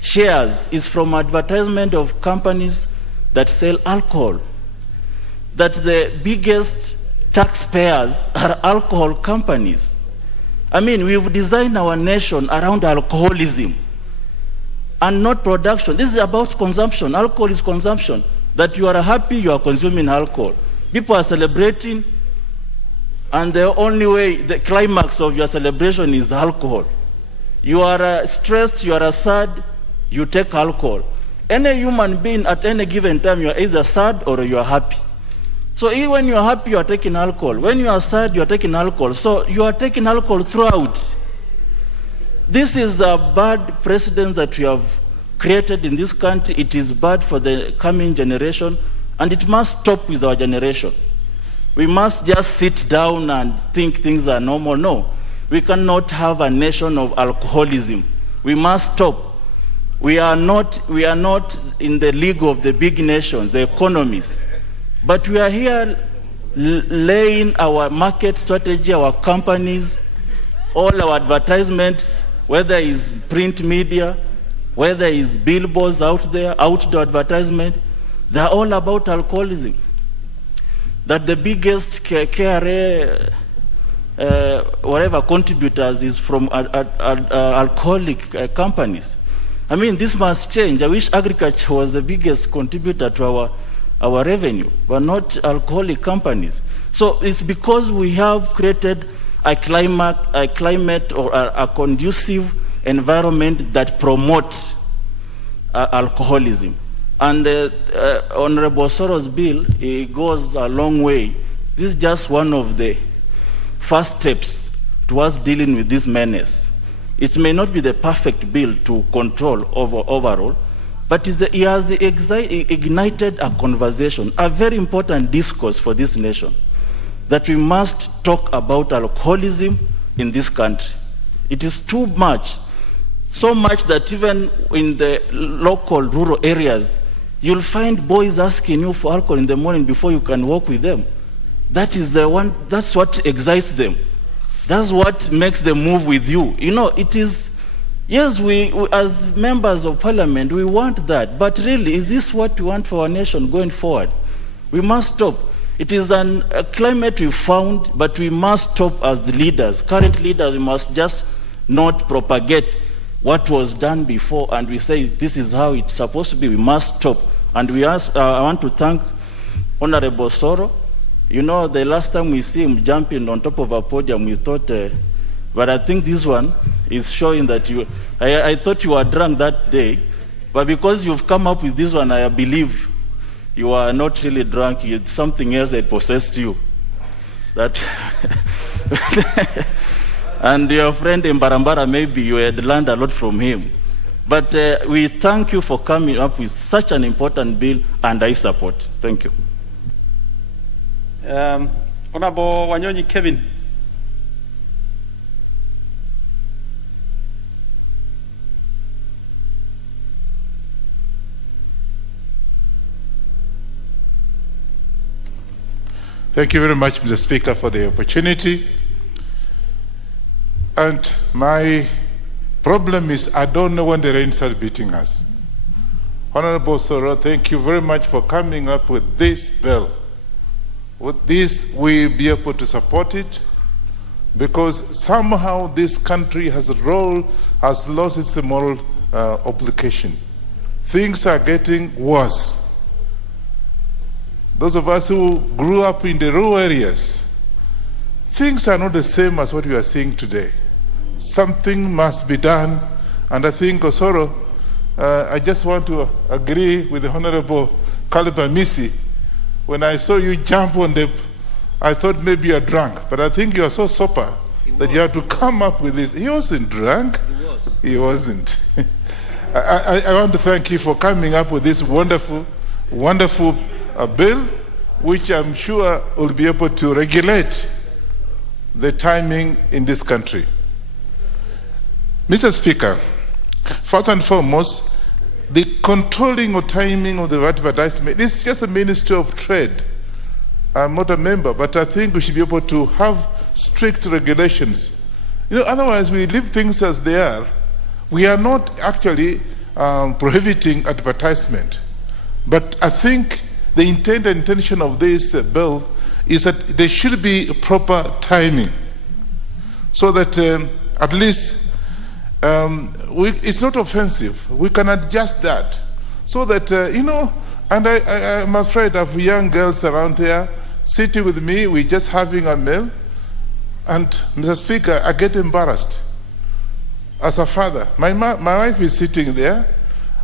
shares is from advertisement of companies that sell alcohol. That the biggest taxpayers are alcohol companies. I mean, we've designed our nation around alcoholism and not production. This is about consumption. Alcohol is consumption. That you are happy, you are consuming alcohol. People are celebrating, and the only way, the climax of your celebration is alcohol. You are stressed, you are sad, you take alcohol. Any human being at any given time, you are either sad or you are happy. So even when you are happy, you are taking alcohol. When you are sad, you are taking alcohol. So you are taking alcohol throughout. This is a bad precedent that we have created in this country. It is bad for the coming generation, and it must stop with our generation. We must just sit down and think things are normal. No, we cannot have a nation of alcoholism. We must stop. We are not in the league of the big nations, the economies. But we are here laying our market strategy, our companies, all our advertisements, whether it's print media, whether it's billboards out there, outdoor advertisement, they're all about alcoholism. That the biggest KRA, whatever contributors is from alcoholic companies. I mean, this must change. I wish agriculture was the biggest contributor to our revenue, but not alcoholic companies. So it's because we have created a climate or a conducive environment that promote alcoholism. And Honorable Soro's bill, it goes a long way. This is just one of the first steps towards dealing with this menace. It may not be the perfect bill to control overall, but it has ignited a conversation, a very important discourse for this nation, that we must talk about alcoholism in this country. It is too much, so much that even in the local rural areas, you'll find boys asking you for alcohol in the morning before you can walk with them. That is the one, that's what excites them. That's what makes them move with you. You know, it is, yes, we as members of parliament, we want that. But really, is this what we want for our nation going forward? We must stop. It is a climate we found, but we must stop as the leaders. Current leaders, we must just not propagate what was done before, and we say this is how it's supposed to be. We must stop. And I want to thank Honorable Soro. You know, the last time we see him jumping on top of a podium, we thought, but I think this one is showing that I thought you were drunk that day, But because you've come up with this one, I believe you are not really drunk. It's something else that possessed you. That and your friend Mbarambara, maybe you had learned a lot from him. But we thank you for coming up with such an important bill, and I support. Thank you. Honorable Wanyonyi Kevin. Thank you very much, Mr. Speaker, for the opportunity. And my problem is I don't know when the rain starts beating us. Honorable Soro, thank you very much for coming up with this bill. With this, we'll be able to support it because somehow this country has lost its moral obligation. Things are getting worse. Those of us who grew up in the rural areas, things are not the same as what we are seeing today. Something must be done, and I think, Osoro, I just want to agree with the Honorable Kaliba Misi. When I saw you jump on I thought maybe you are drunk, but I think you are so sober that you have to come up with this. He wasn't drunk. He wasn't. I want to thank you for coming up with this wonderful bill, which I'm sure will be able to regulate the timing in this country. Mr. Speaker, first and foremost, the controlling or timing of the advertisement is just a Ministry of Trade. I'm not a member, but I think we should be able to have strict regulations. Otherwise we leave things as they are. We are not actually prohibiting advertisement. But I think the intent and intention of this bill is that there should be proper timing so that at least it's not offensive. We can adjust that so that, and I'm afraid of young girls around here sitting with me, we're just having a meal, and Mr. Speaker, I get embarrassed as a father. My wife is sitting there,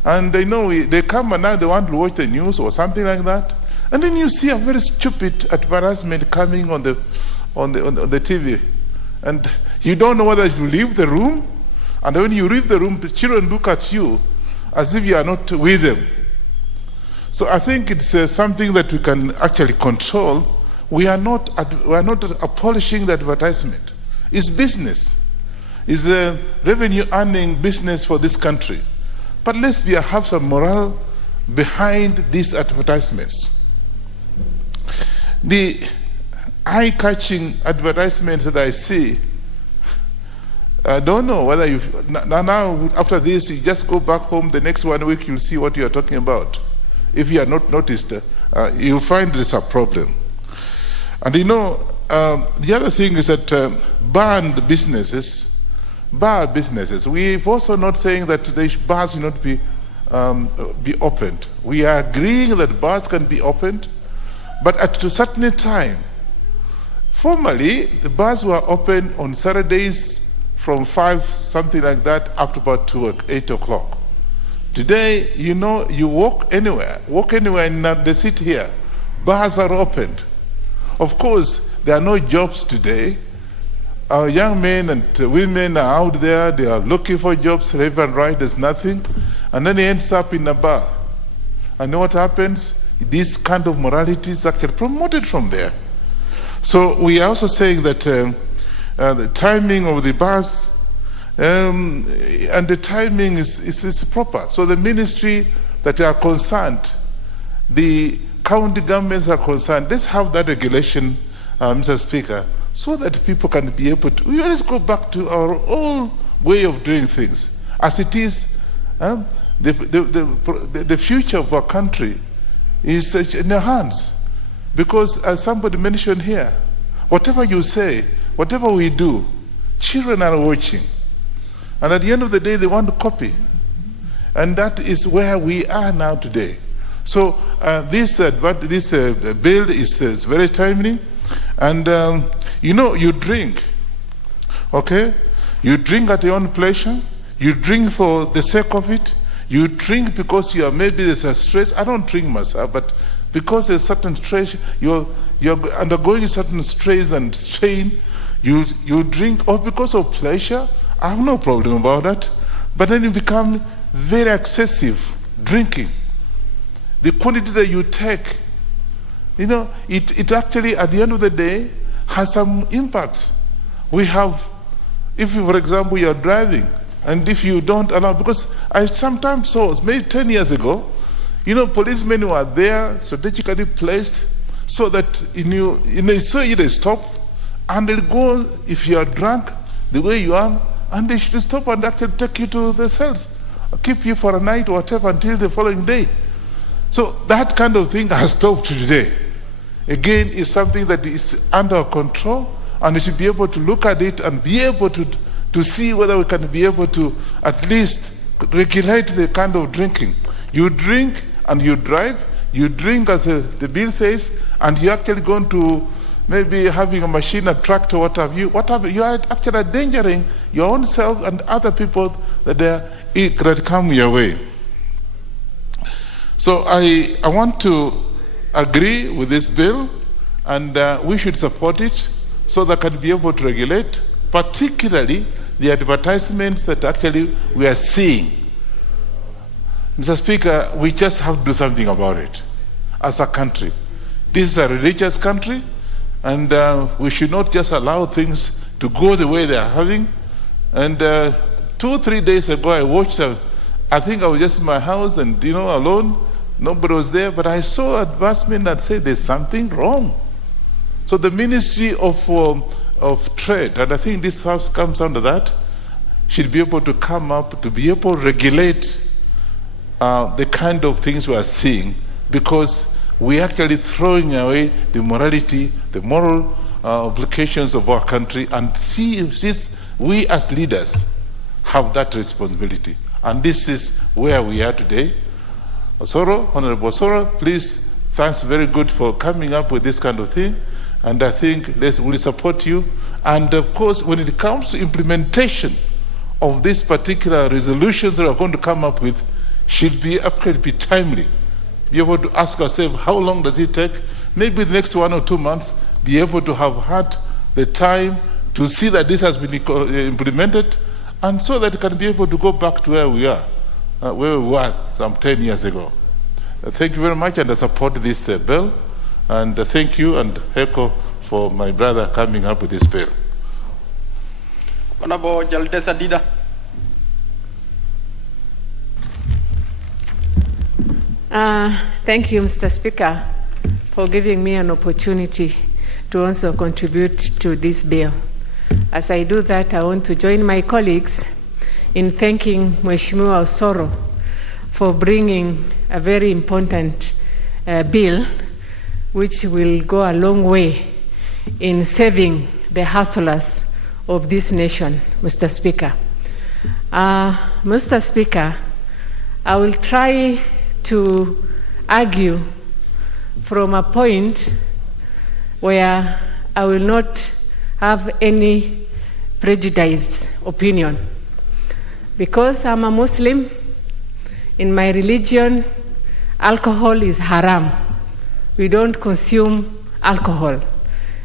and they come and now they want to watch the news or something like that, and then you see a very stupid advertisement coming on the TV, and you don't know whether to leave the room, and when you leave the room, the children look at you as if you are not with them. So I think it's something that we can actually control. We are not abolishing the advertisement. It's business. It's a revenue-earning business for this country. But let's have some morale behind these advertisements. The eye-catching advertisements that I see, I don't know whether now after this you just go back home, the next 1 week you'll see what you are talking about. If you are not noticed, you'll find there's a problem. And the other thing is that bar businesses, we've also not saying that the bars will not be opened. We are agreeing that bars can be opened, but at a certain time. Formerly, the bars were open on Saturdays from 5, something like that, up to about 8 o'clock. Today, you walk anywhere in the city here, bars are opened. Of course, there are no jobs today. Our young men and women are out there, they are looking for jobs, left and right, there's nothing. And then he ends up in a bar. And what happens? This kind of morality is actually promoted from there. So we are also saying that the timing of the bars and the timing is proper. So the ministry that are concerned, the county governments are concerned, let's have that regulation, Mr. Speaker, so that people can be able to, let's go back to our old way of doing things. As it is, the future of our country is in your hands. Because as somebody mentioned here, whatever you say, whatever we do, children are watching. And at the end of the day, they want to copy. And that is where we are now today. So this bill is very timely. And you drink, okay? You drink at your own pleasure. You drink for the sake of it. You drink because maybe there's a stress. I don't drink myself, but because there's certain stress, you're undergoing certain stress and strain, you drink, or because of pleasure. I have no problem about that. But then you become very excessive drinking. The quantity that you take, it actually, at the end of the day, has some impact. We have, if you, for example, you're driving, and if you don't allow, because I sometimes saw, maybe 10 years ago, policemen were there, strategically placed, so that they stop, and they'll go, if you are drunk, the way you are, and they should stop and actually take you to the cells, keep you for a night or whatever until the following day. So that kind of thing has stopped today. Again, it's something that is under control, and we should be able to look at it and be able to see whether we can be able to at least regulate the kind of drinking. You drink and you drive, you drink as the bill says, and you're actually going to maybe having a machine, a tractor, whatever, you are actually endangering your own self and other people that come your way. So I want to agree with this bill, and we should support it so that can be able to regulate, particularly the advertisements that actually we are seeing. Mr. Speaker, we just have to do something about it as a country. This is a religious country, and we should not just allow things to go the way they are having. And 2 or 3 days ago, I watched, I think I was just in my house and, alone. Nobody was there, but I saw advertisement that said there's something wrong. So the Ministry of Trade, and I think this house comes under that, should be able to come up to be able to regulate the kind of things we are seeing, because we're actually throwing away the morality, the moral obligations of our country, and we as leaders have that responsibility. And this is where we are today. Honorable Osoro, please, thanks very good for coming up with this kind of thing. And I think we'll support you. And of course, when it comes to implementation of these particular resolutions that we're going to come up with, should be timely. Be able to ask ourselves, how long does it take? Maybe the next 1 or 2 months, be able to have had the time to see that this has been implemented, and so that it can be able to go back to where we are. Where we were some 10 years ago. Thank you very much, and I support this bill. And thank you and Heko for my brother coming up with this bill. Honorable Jaldesa Dida. Thank you, Mr. Speaker, for giving me an opportunity to also contribute to this bill. As I do that, I want to join my colleagues in thanking Mheshimiwa Osoro for bringing a very important bill which will go a long way in saving the hustlers of this nation, Mr. Speaker. Mr. Speaker, I will try to argue from a point where I will not have any prejudiced opinion. Because I'm a Muslim, in my religion, alcohol is haram. We don't consume alcohol.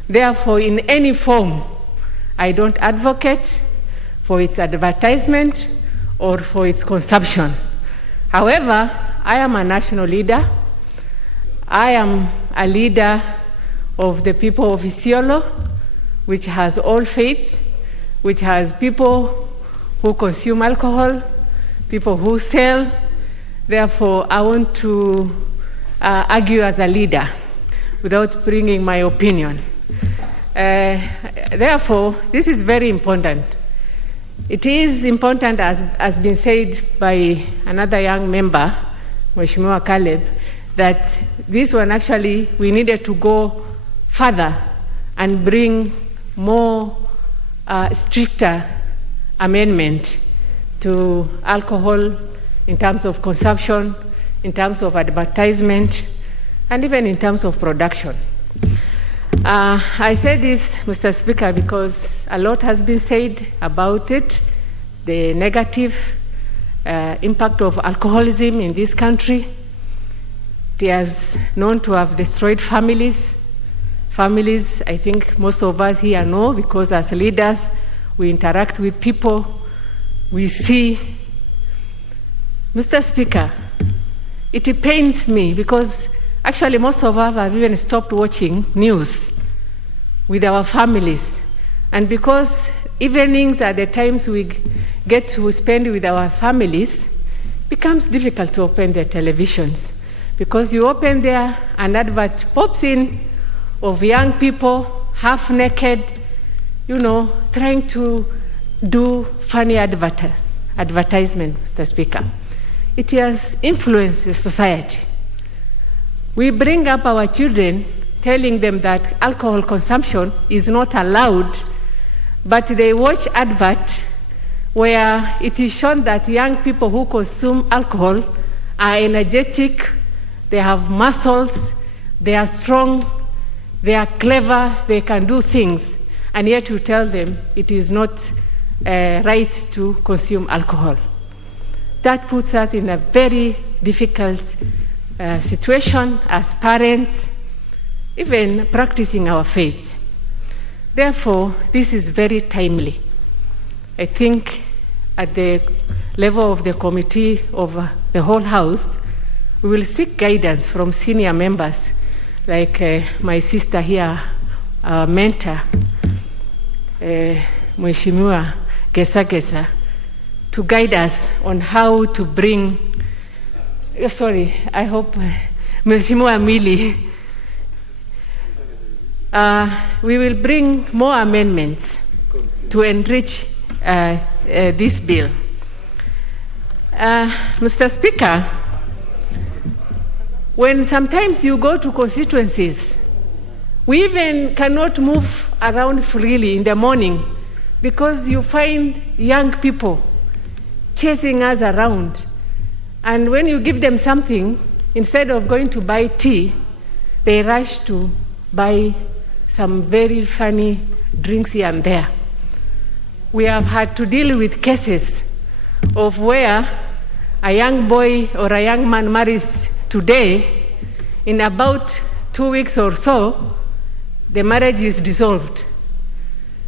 Therefore, in any form, I don't advocate for its advertisement or for its consumption. However, I am a national leader. I am a leader of the people of Isiolo, which has all faith, which has people who consume alcohol, people who sell. Therefore, I want to argue as a leader without bringing my opinion. Therefore, this is very important. It is important, as has been said by another young member, Mheshimiwa Caleb, that this one actually, we needed to go further and bring more stricter amendment to alcohol in terms of consumption, in terms of advertisement, and even in terms of production. I say this, Mr. Speaker, because a lot has been said about it, the negative impact of alcoholism in this country. It is known to have destroyed families. Families, I think most of us here know, because as leaders, we interact with people, we see. Mr. Speaker, it pains me because actually most of us have even stopped watching news with our families. And because evenings are the times we get to spend with our families, it becomes difficult to open the televisions. Because you open there, an advert pops in of young people, half naked, trying to do funny advertisement, Mr. Speaker. It has influenced the society. We bring up our children telling them that alcohol consumption is not allowed, but they watch advert where it is shown that young people who consume alcohol are energetic, they have muscles, they are strong, they are clever, they can do things, and yet you tell them it is not right to consume alcohol. That puts us in a very difficult situation as parents, even practicing our faith. Therefore, this is very timely. I think at the level of the committee of the whole House, we will seek guidance from senior members, like my sister here, our mentor, Mheshimiwa Gesa, to guide us on how to bring, I hope, Mheshimiwa Mili, we will bring more amendments to enrich this bill. Mr. Speaker, when sometimes you go to constituencies, we even cannot move around freely in the morning because you find young people chasing us around. And when you give them something, instead of going to buy tea, they rush to buy some very funny drinks here and there. We have had to deal with cases of where a young boy or a young man marries today, in about 2 weeks or so, the marriage is dissolved.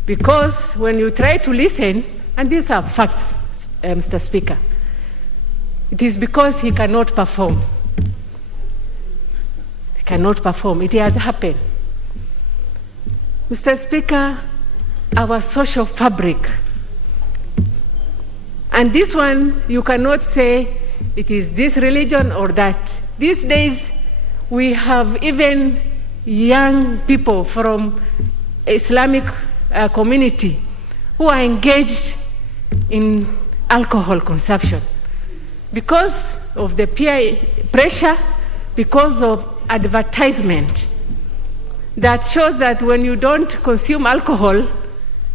Because when you try to listen, and these are facts, Mr. Speaker, it is because he cannot perform. He cannot perform. It has happened. Mr. Speaker, our social fabric, and this one, you cannot say it is this religion or that. These days, we have even young people from Islamic community who are engaged in alcohol consumption because of the peer pressure, because of advertisement that shows that when you don't consume alcohol,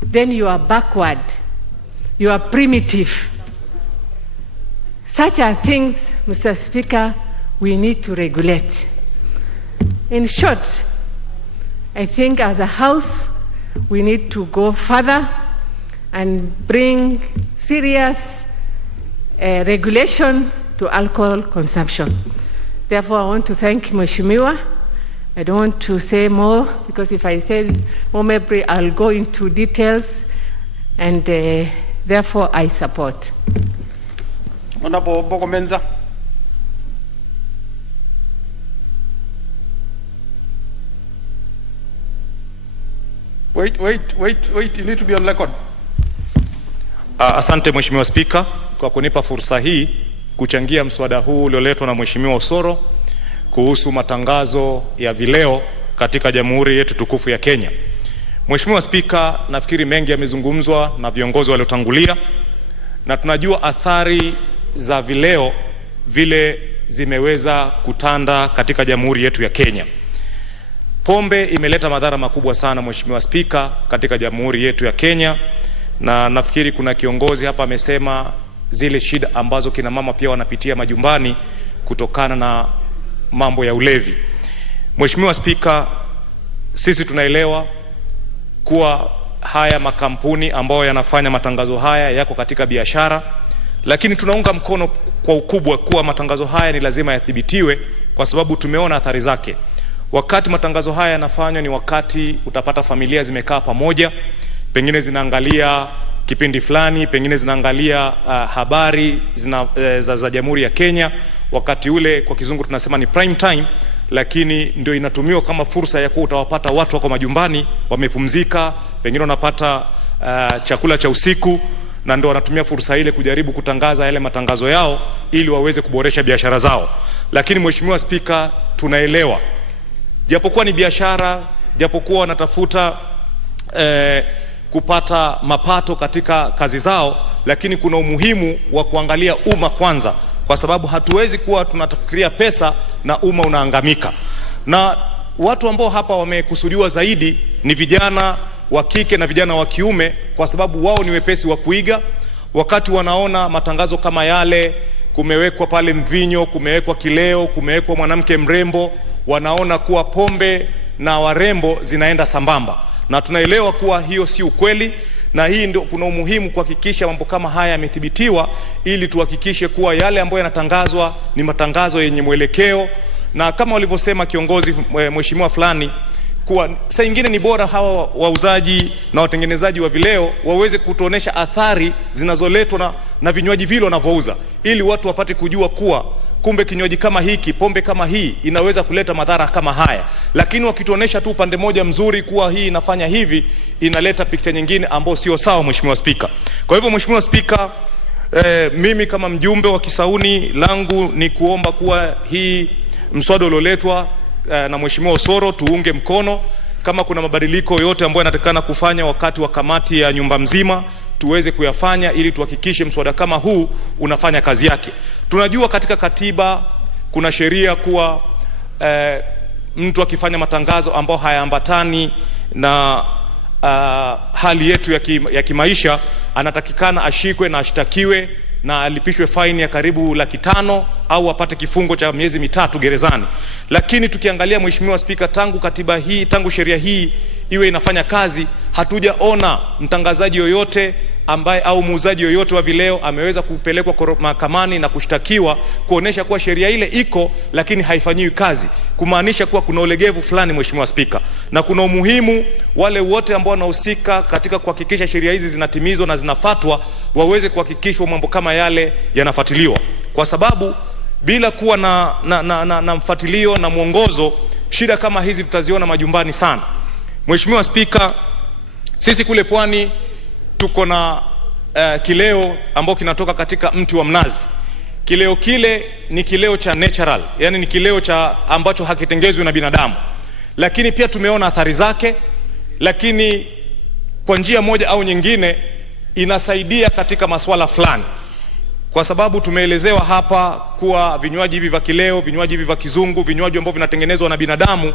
then you are backward, you are primitive. Such are things, Mr. Speaker, we need to regulate. In short, I think as a House, we need to go further and bring serious regulation to alcohol consumption. Therefore, I want to thank Mheshimiwa. I don't want to say more, because if I say more, maybe I'll go into details, and therefore I support. Honorable Bogomenza. Wait, you need to be on record. Asante Mheshimiwa Spika kwa kunipa fursa hii kuchangia mswada huu ulioletwa na Mheshimiwa Osoro kuhusu matangazo ya vileo katika Jamhuri yetu tukufu ya Kenya. Mheshimiwa Spika, nafikiri mengi yamezungumzwa na viongozi waliotangulia, na tunajua athari za vileo vile zimeweza kutanda katika Jamhuri yetu ya Kenya. Pombe imeleta madhara makubwa sana Mheshimiwa Spika katika Jamhuri yetu ya Kenya, na nafikiri kuna kiongozi hapa amesema zile shida ambazo kina mama pia wanapitia majumbani kutokana na mambo ya ulevi. Mheshimiwa Spika, sisi tunaelewa kuwa haya makampuni ambayo yanafanya matangazo haya yako katika biashara, lakini tunaunga mkono kwa ukubwa kuwa matangazo haya ni lazima yathibitiwe kwa sababu tumeona athari zake. Wakati matangazo haya yanafanywa ni wakati utapata familia zimekaa pamoja, pengine zinaangalia kipindi fulani, pengine zinaangalia habari za Jamhuri ya Kenya. Wakati ule kwa kizungu tunasema ni prime time, lakini ndio inatumiwa kama fursa ya kuwa utawapata watu wako majumbani wamepumzika, pengine wanapata chakula cha usiku, na ndio wanatumia fursa ile kujaribu kutangaza yale matangazo yao ili waweze kuboresha biashara zao. Lakini Mheshimiwa Spika, tunaelewa japokuwa ni biashara, japokuwa wanatafuta kupata mapato katika kazi zao, lakini kuna umuhimu wa kuangalia umma kwanza, kwa sababu hatuwezi kuwa tunatafikiria pesa na umma unaangamika. Na watu ambao hapa wamekusudiwa zaidi ni vijana wa kike na vijana wa kiume, kwa sababu wao ni wepesi wa kuiga. Wakati wanaona matangazo kama yale, kumewekwa pale mvinyo, kumewekwa kileo, kumewekwa mwanamke mrembo, wanaona kuwa pombe na warembo zinaenda sambamba, na tunaelewa kuwa hiyo si ukweli. Na hii ndio kuna umuhimu kuhakikisha mambo kama haya yamethibitiwa, ili tuhakikishe kuwa yale ambayo yanatangazwa ni matangazo yenye mwelekeo. Na kama walivyosema kiongozi mheshimiwa fulani, kuwa saa nyingine ni bora hawa wauzaji na watengenezaji wa vileo waweze kutuonesha athari zinazoletwa na vinywaji vile wanavyouza, ili watu wapate kujua kuwa kumbe kinywaji kama hiki, pombe kama hii inaweza kuleta madhara kama haya. Lakini wakituonesha tu upande moja mzuri kuwa hii inafanya hivi, inaleta picha nyingine ambayo sio sawa, Mheshimiwa Spika. Kwa hivyo Mheshimiwa Spika, mimi kama mjumbe wa Kisauni, langu ni kuomba kuwa hii mswada ulioletwa na Mheshimiwa Osoro tuunge mkono. Kama kuna mabadiliko yote ambayo yanatakana kufanya wakati wa kamati ya nyumba mzima, tuweze kuyafanya ili tuhakikishe mswada kama huu unafanya kazi yake. Tunajua katika katiba kuna sheria kuwa mtu akifanya matangazo ambao hayaambatani na hali yetu ya kimaisha, anatakikana ashikwe na ashtakiwe na alipishwe faini ya karibu 500,000 au apate kifungo cha miezi 3 gerezani. Lakini tukiangalia Mheshimiwa Spika, tangu sheria hii iwe inafanya kazi, hatujaona mtangazaji yoyote ambaye au muuzaji yoyote wa vileo ameweza kupelekwa mahakamani na kushtakiwa kuonesha kuwa sheria ile iko lakini haifanyiwi kazi, kumaanisha kuwa kuna ulegevu fulani, Mheshimiwa Spika. Na kuna umuhimu wale wote ambao wanahusika katika kuhakikisha sheria hizi zinatimizwa na zinafuatwa waweze kuhakikishwa mambo kama yale yanafuatiliwa, kwa sababu bila kuwa na mfuatilio na mwongozo, shida kama hizi tutaziona majumbani sana. Mheshimiwa Spika, sisi kule Pwani tuko na kileo ambao kinatoka katika mti wa mnazi. Kileo kile ni kileo cha natural, yani ni kileo cha ambacho hakitengezwi na binadamu, lakini pia tumeona athari zake. Lakini kwa njia moja au nyingine inasaidia katika masuala fulani, kwa sababu tumeelezewa hapa kuwa vinywaji hivi vya kileo, vinywaji hivi vya kizungu, vinywaji ambavyo vinatengenezwa na binadamu,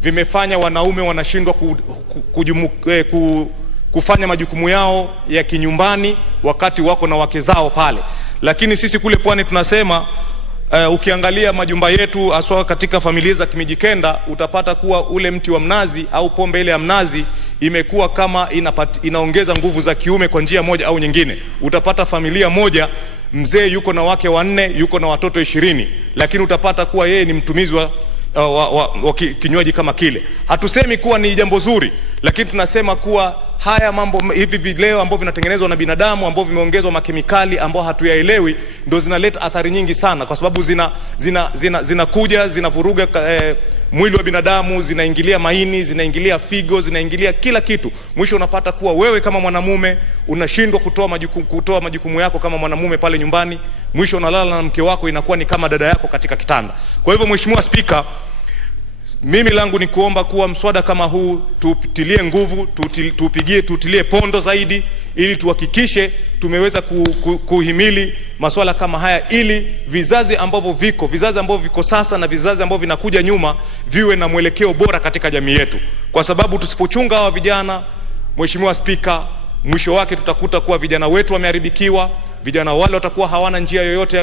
vimefanya wanaume wanashindwa kufanya majukumu yao ya kinyumbani wakati wako na wake zao pale. Lakini sisi kule Pwani tunasema ukiangalia majumba yetu haswa katika familia za Kimijikenda, utapata kuwa ule mti wa mnazi au pombe ile ya mnazi imekuwa kama inaongeza nguvu za kiume kwa njia moja au nyingine. Utapata familia moja, mzee yuko na wake 4, yuko na watoto 20, lakini utapata kuwa yeye ni mtumizi wa kinywaji kama kile. Hatusemi kuwa ni jambo zuri, lakini tunasema kuwa haya mambo hivi vileo ambavyo vinatengenezwa na binadamu, ambavyo vimeongezwa makemikali ambao hatuyaelewi, ndio zinaleta athari nyingi sana, kwa sababu zinakuja zinavuruga mwili wa binadamu, zinaingilia maini, zinaingilia figo, zinaingilia kila kitu. Mwisho unapata kuwa wewe kama mwanamume unashindwa kutoa majukumu yako kama mwanamume pale nyumbani. Mwisho unalala na mke wako, inakuwa ni kama dada yako katika kitanda. Kwa hivyo Mheshimiwa Spika, mimi langu ni kuomba kuwa mswada kama huu tutilie nguvu, tutilie pondo zaidi, ili tuhakikishe tumeweza kuhimili masuala kama haya, ili vizazi ambavyo viko sasa na vizazi ambavyo vinakuja nyuma viwe na mwelekeo bora katika jamii yetu. Kwa sababu tusipochunga hawa vijana, Mheshimiwa Spika, mwisho wake tutakuta kuwa vijana wetu wameharibikiwa. Vijana wale watakuwa hawana njia yoyote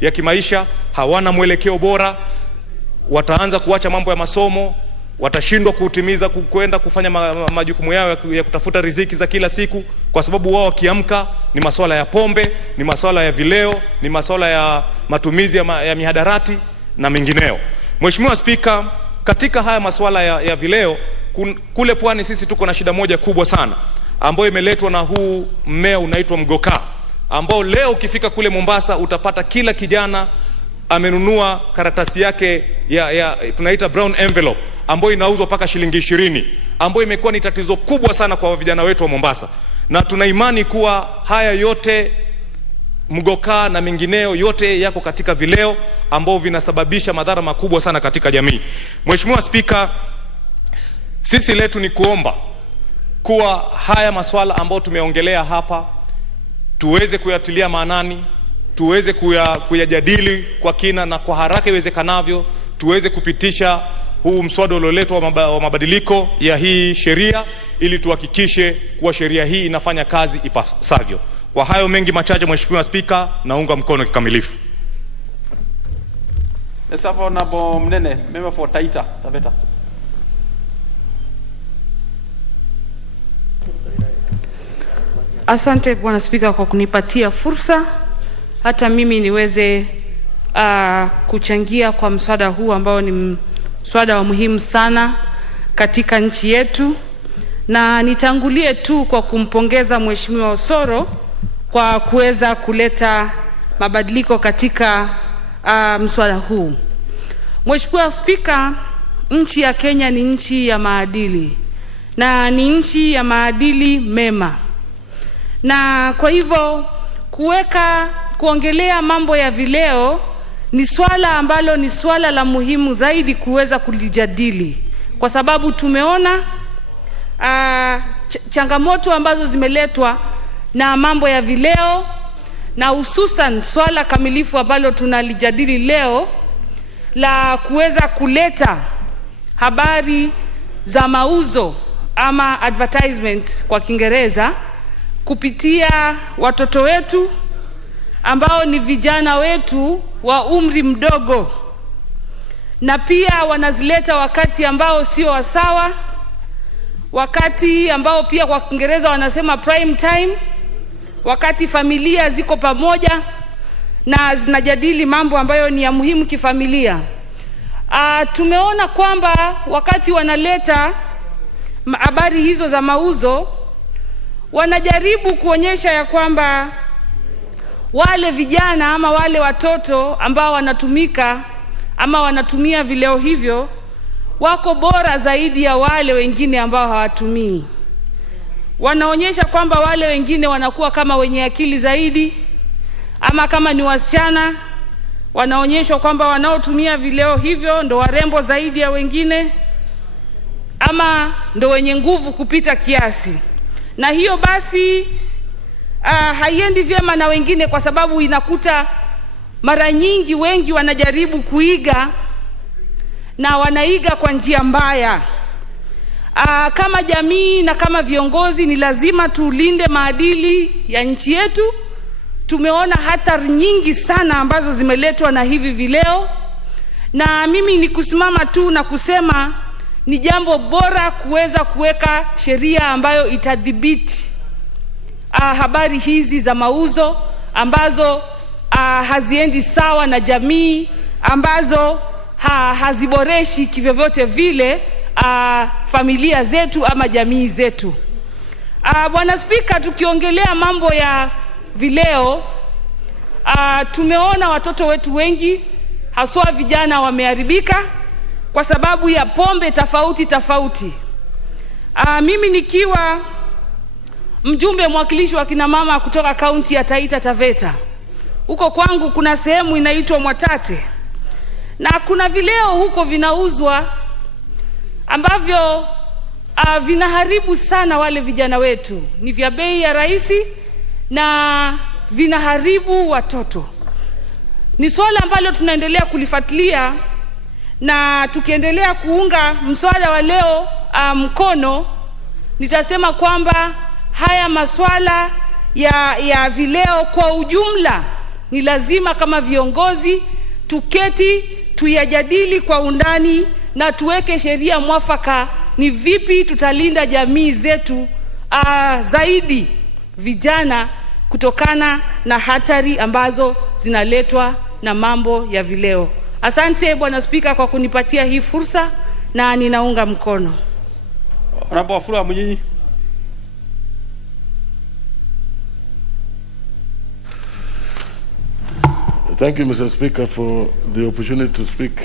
ya kimaisha, hawana mwelekeo bora, wataanza kuacha mambo ya masomo, watashindwa kutimiza kwenda kufanya majukumu yao ya kutafuta riziki za kila siku, kwa sababu wao wakiamka ni masuala ya pombe, ni masuala ya vileo, ni masuala ya matumizi ya mihadarati na mengineo. Mheshimiwa Spika, katika haya masuala ya vileo, kule pwani sisi tuko na shida moja kubwa sana ambayo imeletwa na huu mmea unaitwa mgoka, ambao leo ukifika kule Mombasa utapata kila kijana amenunua karatasi yake ya tunaita brown envelope ambayo inauzwa paka shilingi 20, ambayo imekuwa ni tatizo kubwa sana kwa vijana wetu wa Mombasa. Na tuna imani kuwa haya yote mgoka na mengineo yote yako katika vileo ambao vinasababisha madhara makubwa sana katika jamii. Mheshimiwa Spika, sisi letu ni kuomba kuwa haya masuala ambayo tumeongelea hapa tuweze kuyatilia maanani, tuweze kuyajadili kwa kina na kwa haraka iwezekanavyo, tuweze kupitisha huu mswada ulioletwa wa mabadiliko ya hii sheria ili tuhakikishe kuwa sheria hii inafanya kazi ipasavyo. Kwa hayo mengi machache, Mheshimiwa Spika, naunga mkono kikamilifu. Esavo nabo mnene member for Taita Taveta. Asante Bwana Spika kwa kunipatia fursa hata mimi niweze kuchangia kwa mswada huu ambao ni mswada wa muhimu sana katika nchi yetu, na nitangulie tu kwa kumpongeza Mheshimiwa Osoro kwa kuweza kuleta mabadiliko katika mswada huu. Mheshimiwa Spika, nchi ya Kenya ni nchi ya maadili na ni nchi ya maadili mema, na kwa hivyo kuongelea mambo ya vileo ni swala ambalo ni swala la muhimu zaidi kuweza kulijadili, kwa sababu tumeona changamoto ambazo zimeletwa na mambo ya vileo, na hususan swala kamilifu ambalo tunalijadili leo la kuweza kuleta habari za mauzo ama advertisement kwa Kiingereza kupitia watoto wetu ambao ni vijana wetu wa umri mdogo, na pia wanazileta wakati ambao sio sawa, wakati ambao pia kwa Kiingereza wanasema prime time, wakati familia ziko pamoja na zinajadili mambo ambayo ni ya muhimu kifamilia. Tumeona kwamba wakati wanaleta habari hizo za mauzo, wanajaribu kuonyesha ya kwamba wale vijana ama wale watoto ambao wanatumika ama wanatumia vileo hivyo wako bora zaidi ya wale wengine ambao hawatumii. Wanaonyesha kwamba wale wengine wanakuwa kama wenye akili zaidi, ama kama ni wasichana wanaonyeshwa kwamba wanaotumia vileo hivyo ndo warembo zaidi ya wengine, ama ndo wenye nguvu kupita kiasi. Na hiyo basi haiendi vyema na wengine, kwa sababu inakuta mara nyingi wengi wanajaribu kuiga na wanaiga kwa njia mbaya. Kama jamii na kama viongozi ni lazima tulinde maadili ya nchi yetu. Tumeona hatari nyingi sana ambazo zimeletwa na hivi vileo, na mimi ni kusimama tu na kusema ni jambo bora kuweza kuweka sheria ambayo itadhibiti habari hizi za mauzo ambazo haziendi sawa na jamii, ambazo haziboreshi kivyovyote vile familia zetu ama jamii zetu. Bwana Spika, tukiongelea mambo ya vileo, tumeona watoto wetu wengi haswa vijana wameharibika kwa sababu ya pombe tofauti. Mimi nikiwa mjumbe mwakilishi wa kina mama kutoka kaunti ya Taita Taveta, huko kwangu kuna sehemu inaitwa Mwatate, na kuna vileo huko vinauzwa ambavyo vinaharibu sana wale vijana wetu. Ni vya bei ya rahisi na vinaharibu watoto. Ni swala ambalo tunaendelea kulifuatilia, na tukiendelea kuunga mswada wa leo mkono, nitasema kwamba haya maswala ya vileo kwa ujumla ni lazima kama viongozi tuketi tuyajadili kwa undani na tuweke sheria mwafaka ni vipi tutalinda jamii zetu zaidi vijana kutokana na hatari ambazo zinaletwa na mambo ya vileo. Asante Bwana Spika kwa kunipatia hii fursa na ninaunga mkono. Honorable Wafula Munyinyi. Thank you, Mr. Speaker, for the opportunity to speak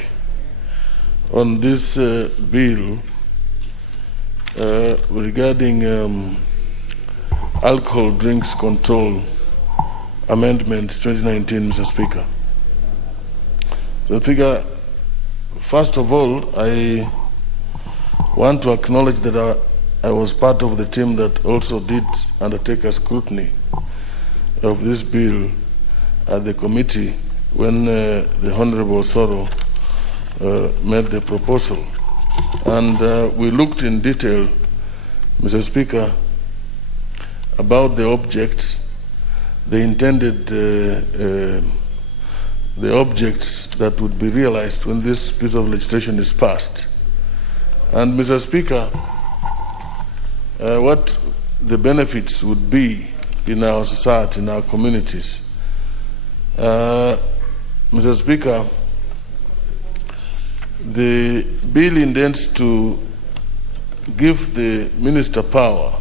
on this bill regarding alcohol drinks control amendment 2019, Mr. Speaker. Mr. Speaker, first of all, I want to acknowledge that I was part of the team that also did undertake a scrutiny of this bill at the committee when the Honorable Soro made the proposal. And we looked in detail, Mr. Speaker, about the objects, the intended the objects that would be realized when this piece of legislation is passed. And Mr. Speaker, what the benefits would be in our society, in our communities. Mr. Speaker, the bill intends to give the minister power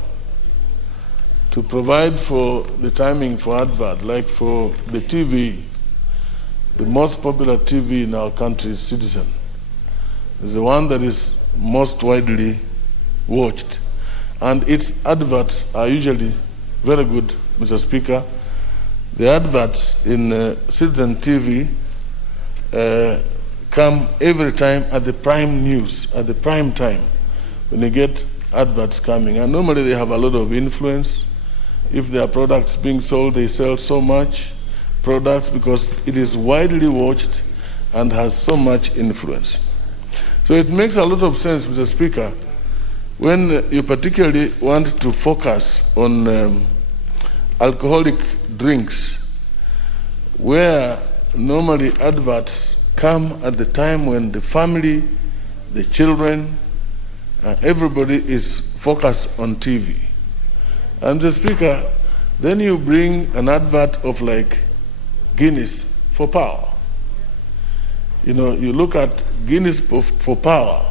to provide for the timing for advert, like for the TV. The most popular TV in our country is Citizen. It's the one that is most widely watched. And its adverts are usually very good, Mr. Speaker. The adverts in Citizen TV come every time at the prime news, at the prime time, when you get adverts coming. And normally they have a lot of influence. If there are products being sold, they sell so much products because it is widely watched and has so much influence. So it makes a lot of sense, Mr. Speaker, when you particularly want to focus on alcoholic drinks, where normally adverts come at the time when the family, the children, everybody is focused on TV. And Mr. Speaker, then you bring an advert of like Guinness for power. You know, you look at Guinness for power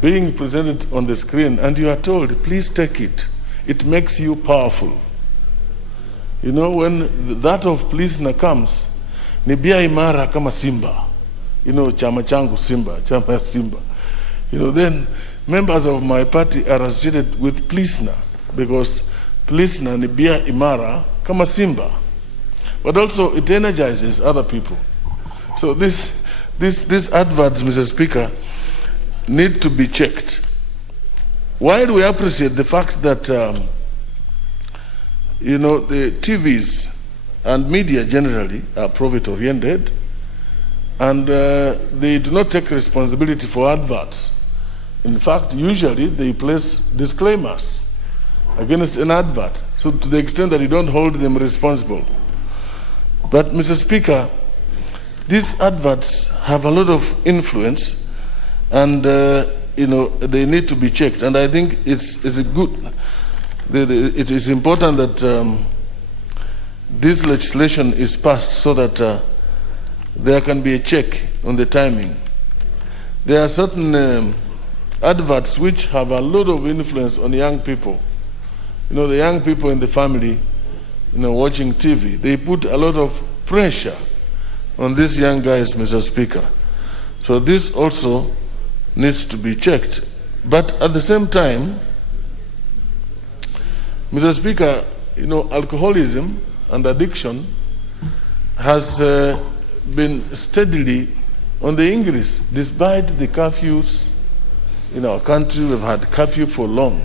being presented on the screen and you are told, please take it. It makes you powerful. You know, when that of Plisna comes, ni bia imara kama Simba. You know, chama changu Simba, chama Simba. You know, then members of my party are associated with Plisna because Plisna ni bia imara kama Simba. But also it energizes other people. So these adverts, Mr. Speaker, need to be checked. While we appreciate the fact that you know, the TVs and media generally are profit-oriented, and they do not take responsibility for adverts. In fact, usually they place disclaimers against an advert, so to the extent that you don't hold them responsible. But, Mr. Speaker, these adverts have a lot of influence, and you know, they need to be checked. And I think it's a good. It is important that this legislation is passed so that there can be a check on the timing. There are certain adverts which have a lot of influence on young people. You know, the young people in the family, you know, watching TV, they put a lot of pressure on these young guys, Mr. Speaker. So this also needs to be checked. But at the same time, Mr. Speaker, you know, alcoholism and addiction has been steadily on the increase. Despite the curfews in our country, we've had curfew for long.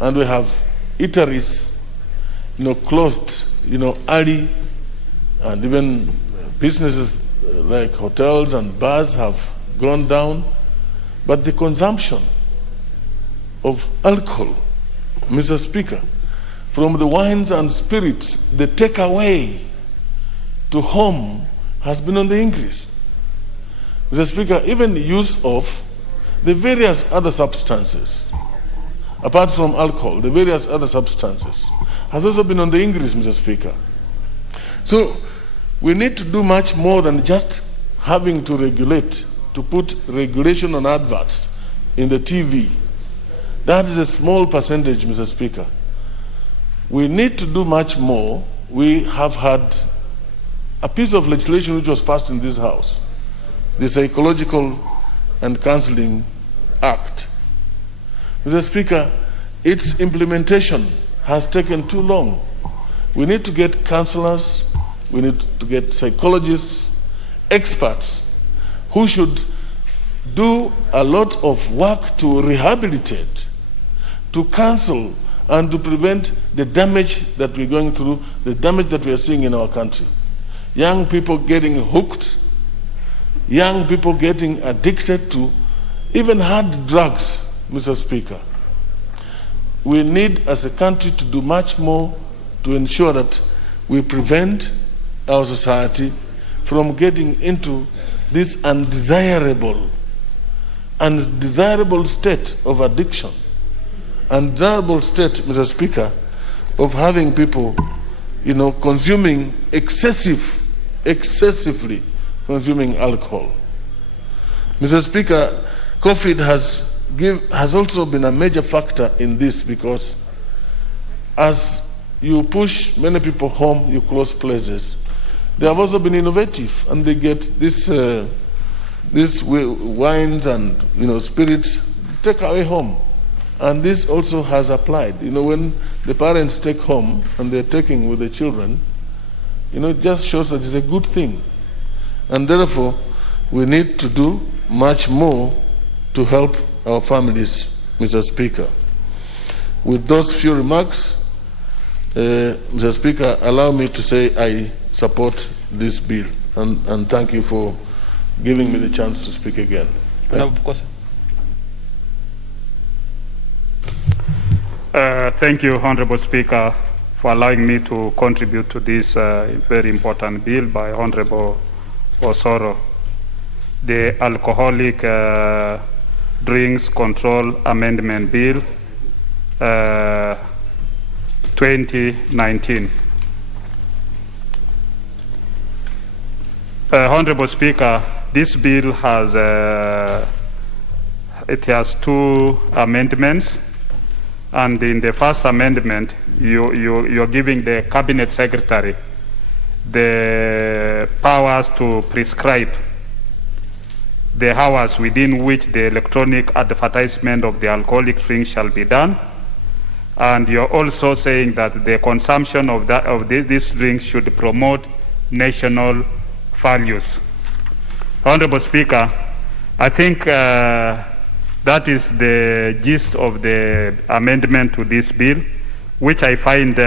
And we have eateries, you know, closed, you know, early, and even businesses like hotels and bars have gone down. But the consumption of alcohol, Mr. Speaker, from the wines and spirits, the takeaway to home has been on the increase. Mr. Speaker, even the use of the various other substances, apart from alcohol, the various other substances has also been on the increase, Mr. Speaker. So we need to do much more than just having to regulate, to put regulation on adverts in the TV. That is a small percentage, Mr. Speaker. We need to do much more. We have had a piece of legislation which was passed in this House, the Psychological and Counseling Act. Mr. Speaker, its implementation has taken too long. We need to get counselors, we need to get psychologists, experts who should do a lot of work to rehabilitate, to counsel, and to prevent the damage that we're going through, the damage that we are seeing in our country. Young people getting hooked, young people getting addicted to even hard drugs, Mr. Speaker. We need, as a country, to do much more to ensure that we prevent our society from getting into this undesirable state of addiction, undesirable state, Mr. Speaker, of having people, consuming excessively consuming alcohol. Mr. Speaker, COVID has also been a major factor in this, because as you push many people home, you close places. They have also been innovative, and they get this wines and spirits take away home, and this also has applied. When the parents take home and they're taking with the children, it just shows that it's a good thing, and therefore we need to do much more to help our families, Mr. Speaker. With those few remarks, Mr. Speaker, allow me to say I support this bill, and thank you for giving me the chance to speak again. Thank you, Honorable Speaker, for allowing me to contribute to this very important bill by Honorable Osoro, the Alcoholic Drinks Control Amendment Bill 2019. Honorable Speaker, this bill has two amendments, and in the first amendment, you're giving the Cabinet Secretary the powers to prescribe the hours within which the electronic advertisement of the alcoholic drink shall be done. And you're also saying that the consumption of this drink should promote national values. Honorable Speaker, I think that is the gist of the amendment to this bill, which I find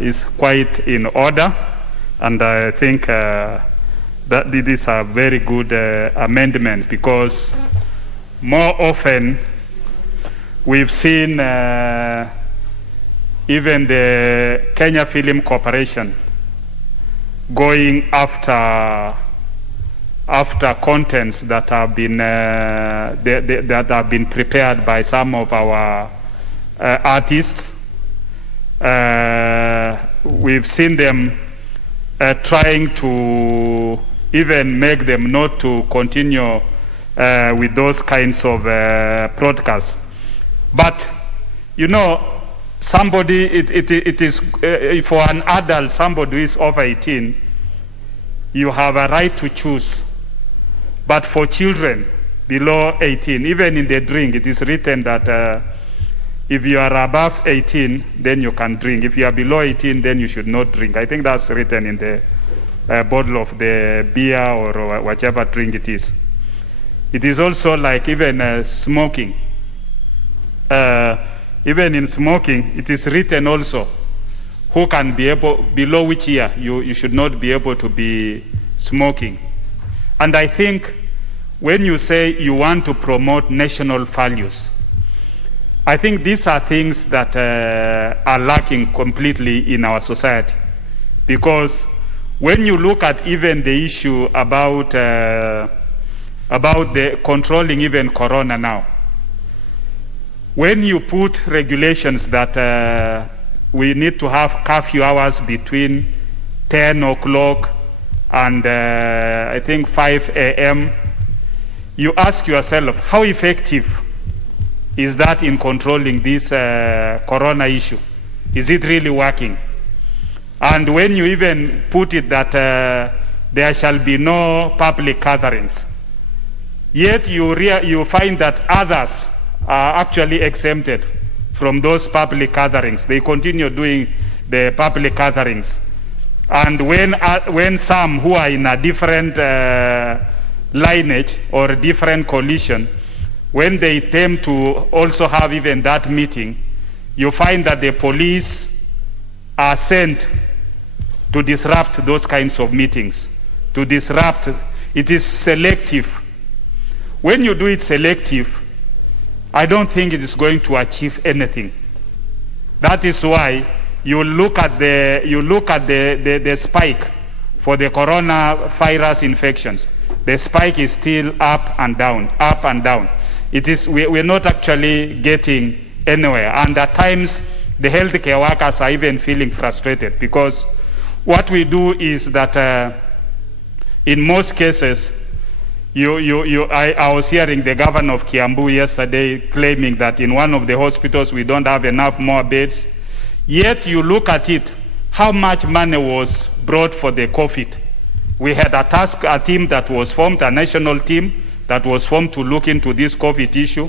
is quite in order, and I think that this is a very good amendment, because more often we've seen even the Kenya Film Corporation going after contents that have been that have been prepared by some of our artists. We've seen them trying to even make them not to continue with those kinds of broadcasts. But somebody, it is for an adult, somebody who is over 18, you have a right to choose. But for children below 18, even in the drink, it is written that if you are above 18, then you can drink. If you are below 18, then you should not drink. I think that's written in the bottle of the beer or whatever drink it is. It is also like even smoking. Even in smoking, it is written also who can be able, below which year you should not be able to be smoking. And I think when you say you want to promote national values, I think these are things that are lacking completely in our society. Because when you look at even the issue about the controlling even corona now, when you put regulations that we need to have curfew hours between 10 o'clock and I think 5 a.m., you ask yourself, how effective is that in controlling this corona issue? Is it really working? And when you even put it that there shall be no public gatherings, yet you find that others are actually exempted from those public gatherings. They continue doing the public gatherings. And when some who are in a different lineage or different coalition, when they attempt to also have even that meeting, you find that the police are sent to disrupt those kinds of meetings, to disrupt. It is selective. When you do it selective, I don't think it is going to achieve anything. That is why you look at the spike for the coronavirus infections. The spike is still up and down, up and down. We're not actually getting anywhere. And at times, the healthcare workers are even feeling frustrated, because what we do is that in most cases, I was hearing the governor of Kiambu yesterday claiming that in one of the hospitals we don't have enough more beds. Yet you look at it, how much money was brought for the COVID. We had a team that was formed, a national team that was formed to look into this COVID issue.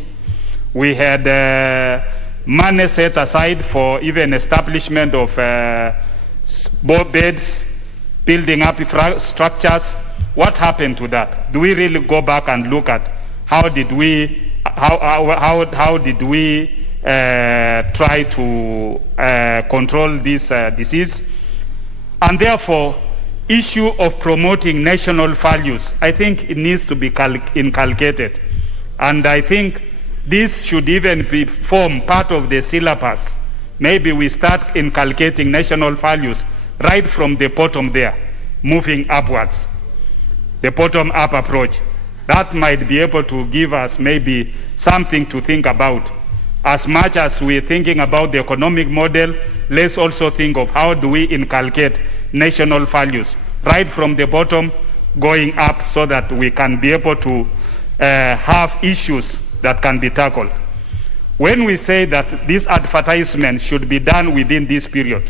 We had money set aside for even establishment of beds, building up structures. What happened to that? Do we really go back and look at how did we try to control this disease? And therefore, issue of promoting national values, I think it needs to be inculcated. And I think this should even form part of the syllabus. Maybe we start inculcating national values right from the bottom there, moving upwards. The bottom-up approach. That might be able to give us maybe something to think about. As much as we're thinking about the economic model, let's also think of how do we inculcate national values right from the bottom going up, so that we can be able to have issues that can be tackled. When we say that this advertisement should be done within this period,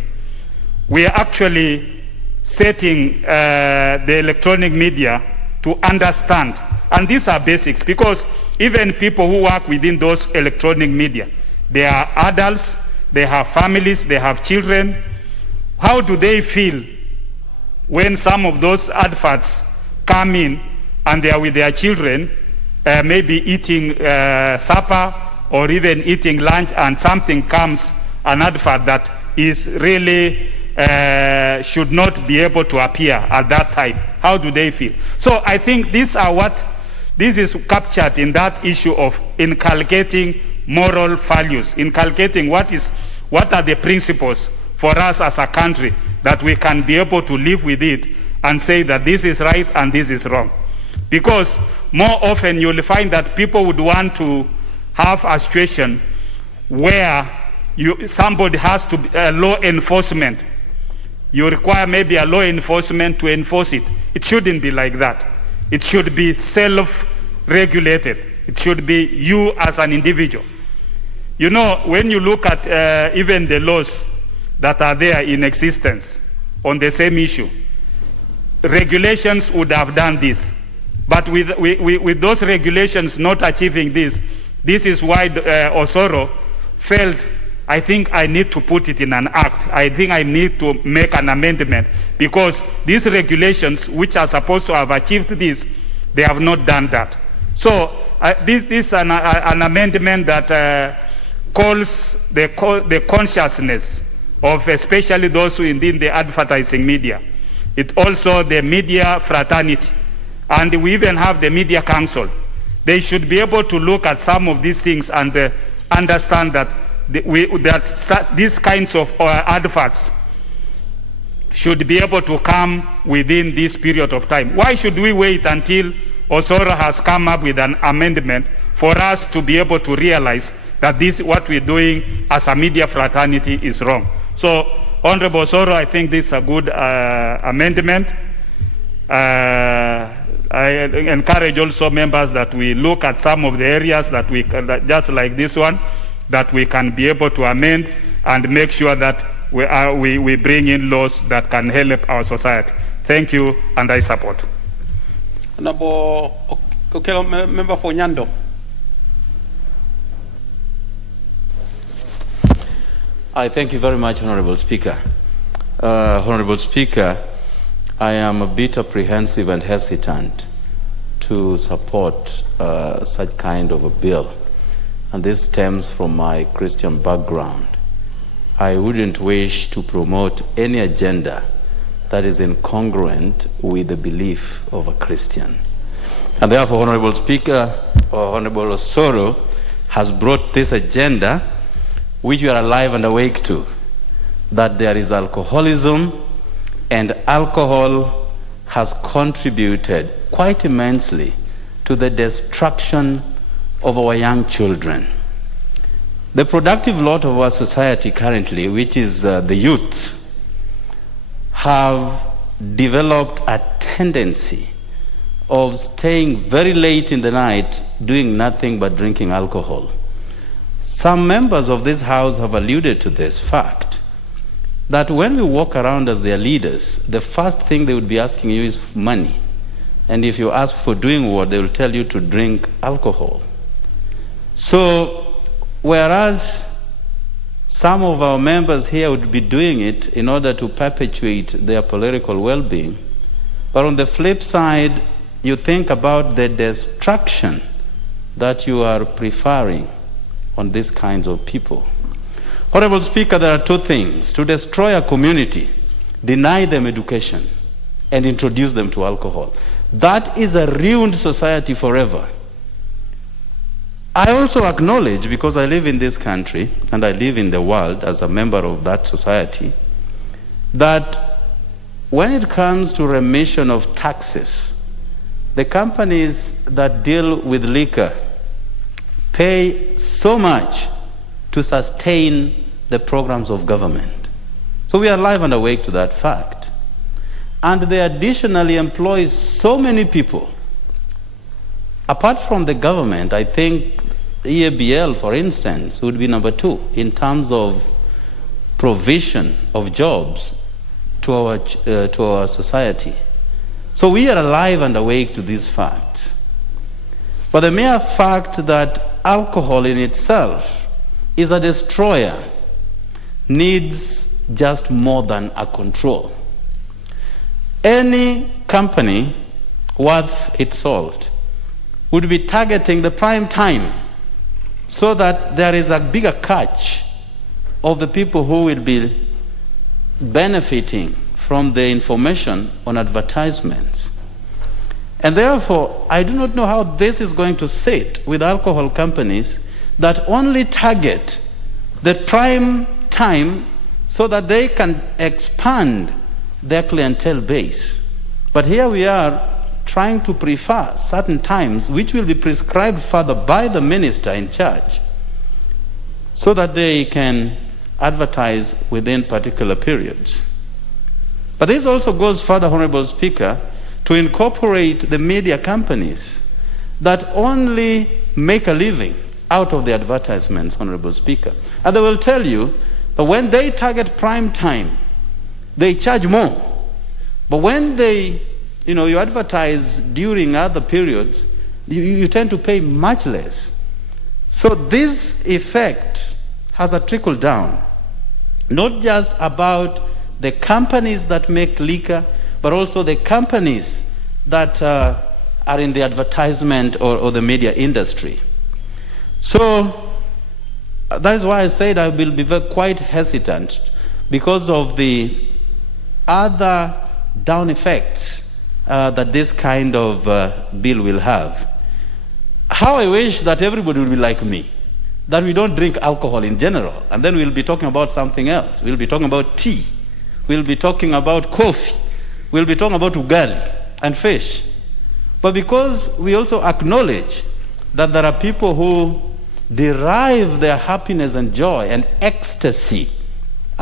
we are actually setting the electronic media to understand. And these are basics, because even people who work within those electronic media, they are adults, they have families, they have children. How do they feel when some of those adverts come in and they are with their children, maybe eating supper or even eating lunch, and something comes, an advert that is really should not be able to appear at that time? How do they feel? So I think this is captured in that issue of inculcating moral values, inculcating what are the principles for us as a country, that we can be able to live with it and say that this is right and this is wrong. Because more often you'll find that people would want to have a situation where somebody has to be law enforcement. You require maybe a law enforcement to enforce it. It shouldn't be like that. It should be self-regulated. It should be you as an individual. You know, when you look at even the laws that are there in existence on the same issue, regulations would have done this. But with those regulations not achieving this is why Osoro felt, I think I need to put it in an act. I think I need to make an amendment, because these regulations, which are supposed to have achieved this, they have not done that. So this is an amendment that calls the consciousness of especially those who in the advertising media. It also the media fraternity, and we even have the media council. They should be able to look at some of these things and understand that these kinds of adverts should be able to come within this period of time. Why should we wait until Osoro has come up with an amendment for us to be able to realize that what we're doing as a media fraternity is wrong? So, Honorable Osoro, I think this is a good amendment. I encourage also members that we look at some of the areas that we, just like this one, that we can be able to amend and make sure that we bring in laws that can help our society. Thank you, and I support. Honorable Member for Nyando. I thank you very much, Honorable Speaker. Honorable Speaker, I am a bit apprehensive and hesitant to support such kind of a bill, and this stems from my Christian background. I wouldn't wish to promote any agenda that is incongruent with the belief of a Christian. And therefore, Honorable Speaker, Honorable Osoro has brought this agenda, which we are alive and awake to, that there is alcoholism, and alcohol has contributed quite immensely to the destruction of our young children. The productive lot of our society currently, which is the youth, have developed a tendency of staying very late in the night doing nothing but drinking alcohol. Some members of this House have alluded to this fact, that when we walk around as their leaders, the first thing they would be asking you is money. And if you ask for doing what, they will tell you to drink alcohol. So, whereas some of our members here would be doing it in order to perpetuate their political well-being, but on the flip side, you think about the destruction that you are preferring on these kinds of people. Honorable Speaker, there are two things: to destroy a community, deny them education, and introduce them to alcohol. That is a ruined society forever. I also acknowledge, because I live in this country and I live in the world as a member of that society, that when it comes to remission of taxes, the companies that deal with liquor pay so much to sustain the programs of government. So we are alive and awake to that fact. And they additionally employ so many people. Apart from the government, I think EABL, for instance, would be number 2 in terms of provision of jobs to our society. So we are alive and awake to these facts. But the mere fact that alcohol in itself is a destroyer needs just more than a control. Any company worth its salt would be targeting the prime time so that there is a bigger catch of the people who will be benefiting from the information on advertisements. And therefore, I do not know how this is going to sit with alcohol companies that only target the prime time so that they can expand their clientele base. But here we are trying to prefer certain times which will be prescribed further by the minister in charge so that they can advertise within particular periods. But this also goes further, Honorable Speaker, to incorporate the media companies that only make a living out of the advertisements, Honorable Speaker. And they will tell you that when they target prime time, they charge more. But when they, you advertise during other periods, you tend to pay much less. So this effect has a trickle down, not just about the companies that make liquor, but also the companies that are in the advertisement or the media industry. So that is why I said I will be quite hesitant because of the other down effects that this kind of bill will have. How I wish that everybody would be like me, that we don't drink alcohol in general, and then we'll be talking about something else. We'll be talking about tea. We'll be talking about coffee. We'll be talking about ugali and fish. But because we also acknowledge that there are people who derive their happiness and joy and ecstasy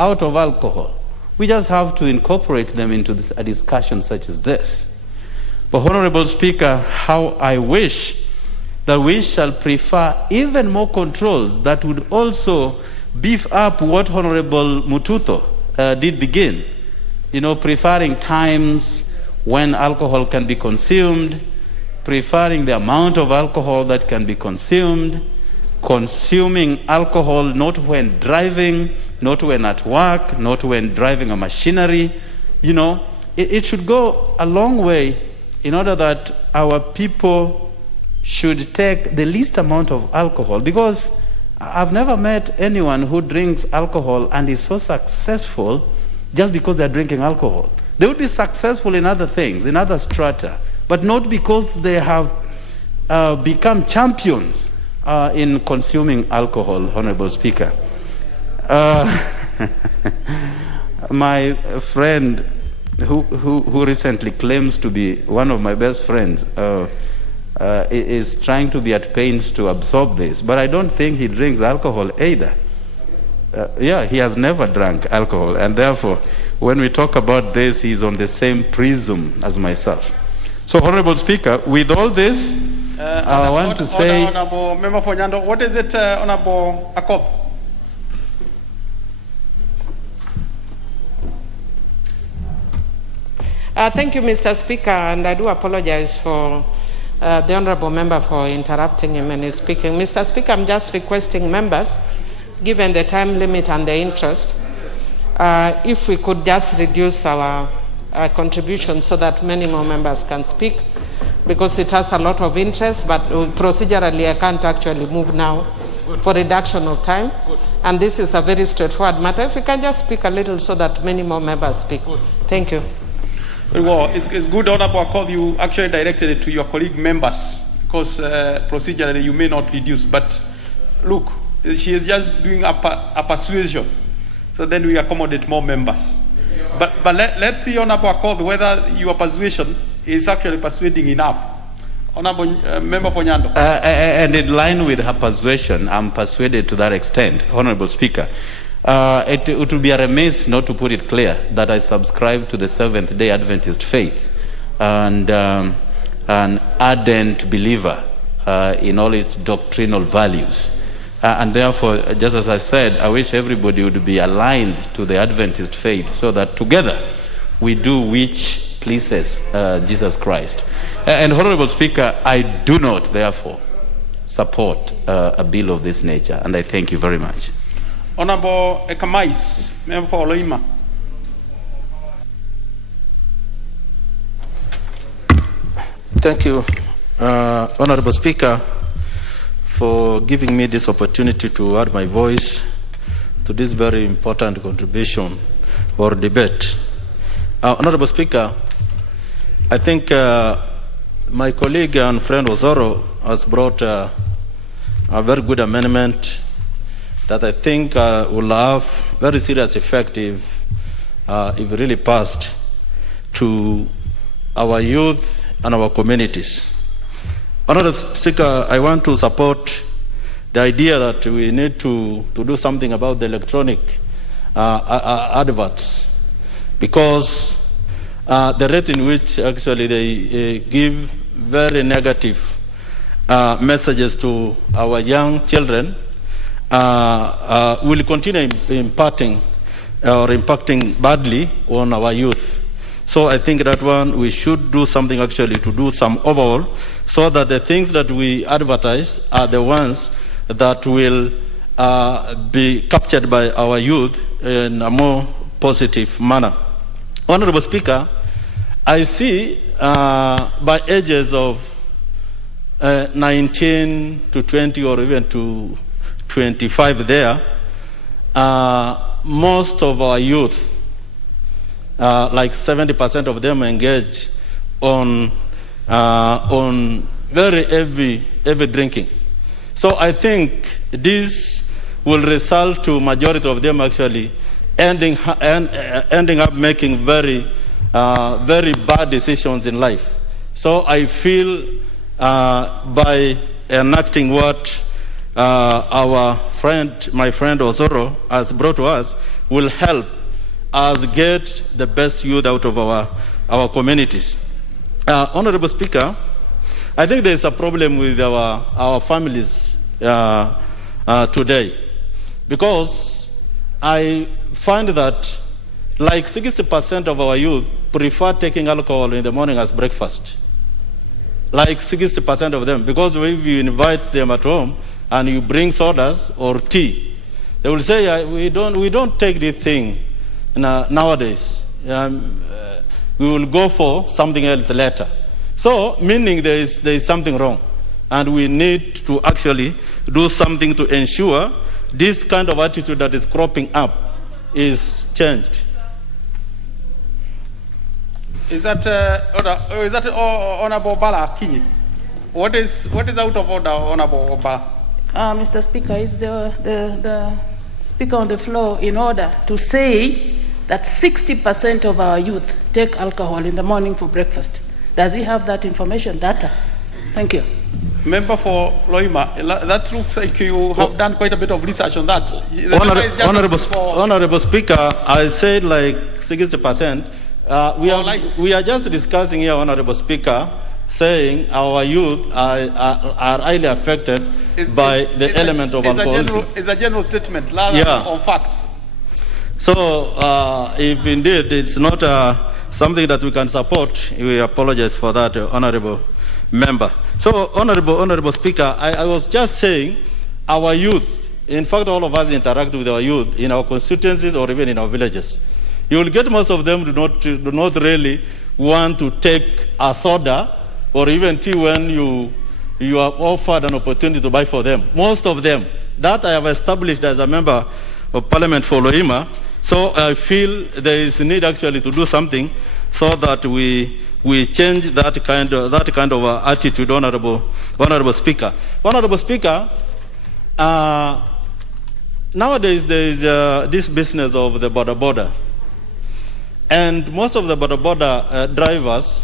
out of alcohol. We just have to incorporate them into a discussion such as this. But Honorable Speaker, how I wish that we shall prefer even more controls that would also beef up what Honorable Mututo did begin. Preferring times when alcohol can be consumed, preferring the amount of alcohol that can be consumed, consuming alcohol not when driving, not when at work, not when driving a machinery. It should go a long way in order that our people should take the least amount of alcohol, because I've never met anyone who drinks alcohol and is so successful just because they're drinking alcohol. They would be successful in other things, in other strata, but not because they have become champions in consuming alcohol, Honorable Speaker. My friend who recently claims to be one of my best friends is trying to be at pains to absorb this, but I don't think he drinks alcohol either. He has never drank alcohol, and therefore when we talk about this, he's on the same prism as myself. So, Honorable Speaker, with all this, I want to say... Honorable Member for Nyando, what is it, Honorable Akob? Thank you, Mr. Speaker, and I do apologize for the Honorable Member for interrupting him when he's speaking. Mr. Speaker, I'm just requesting members, given the time limit and the interest, if we could just reduce our contribution so that many more members can speak, because it has a lot of interest, but procedurally I can't actually move now for reduction of time. And this is a very straightforward matter. If we can just speak a little so that many more members speak. Thank you. Well, it's good, Honorable Akob, you actually directed it to your colleague members, because procedurally you may not reduce, but look, she is just doing a persuasion, so then we accommodate more members. But let's see, Honorable Akob, whether your persuasion is actually persuading enough. Honorable Member for Nyando. And in line with her persuasion, I'm persuaded to that extent, Honorable Speaker. It would be a remiss not to put it clear that I subscribe to the Seventh-day Adventist faith and an ardent believer in all its doctrinal values. And therefore, just as I said, I wish everybody would be aligned to the Adventist faith so that together we do which pleases Jesus Christ. And Honorable Speaker, I do not, therefore, support a bill of this nature, and I thank you very much. Honorable Ekamais, Member for Oloima. Thank you, Honorable Speaker, for giving me this opportunity to add my voice to this very important contribution or debate. Honorable Speaker, I think my colleague and friend Osoro has brought a very good amendment that I think will have very serious effect if really passed to our youth and our communities. Honorable Speaker, I want to support the idea that we need to do something about the electronic adverts, because the rate in which actually they give very negative messages to our young children will continue impacting badly on our youth. So I think that one we should do something actually to do some overhaul so that the things that we advertise are the ones that will be captured by our youth in a more positive manner. Honorable Speaker, I see by ages of 19 to 20 or even to 25 there, most of our youth, like 70% of them engage on very heavy drinking. So I think this will result to majority of them actually ending up making very bad decisions in life. So I feel by enacting what my friend Osoro has brought to us will help us get the best youth out of our communities. Honorable Speaker, I think there is a problem with our families today, because I find that like 60% of our youth prefer taking alcohol in the morning as breakfast. Like 60% of them, because if you invite them at home and you bring sodas or tea, they will say, we don't take this thing nowadays. We will go for something else later. So, meaning there is something wrong, and we need to actually do something to ensure this kind of attitude that is cropping up is changed. Is that Honorable Bala Kinyi? What is out of order, Honorable Bala? Mr. Speaker, is the Speaker on the floor in order to say that 60% of our youth take alcohol in the morning for breakfast? Does he have that information, data? Thank you. Member for Loima, that looks like you have done quite a bit of research on that. Honorable Speaker, I said like 60%. We are just discussing here, Honorable Speaker, saying our youth are highly affected by the element of alcoholism. It's a general statement, rather than on fact. So, if indeed it's not something that we can support, we apologize for that, Honorable Member. So, Honorable Speaker, I was just saying our youth, in fact, all of us interact with our youth in our constituencies or even in our villages. You will get most of them do not really want to take a soda or even tea when you are offered an opportunity to buy for them. Most of them. That I have established as a member of Parliament for Loima. So I feel there is a need actually to do something so that we change that kind of attitude, Honorable Speaker. Honorable Speaker, nowadays there is this business of the border. And most of the border drivers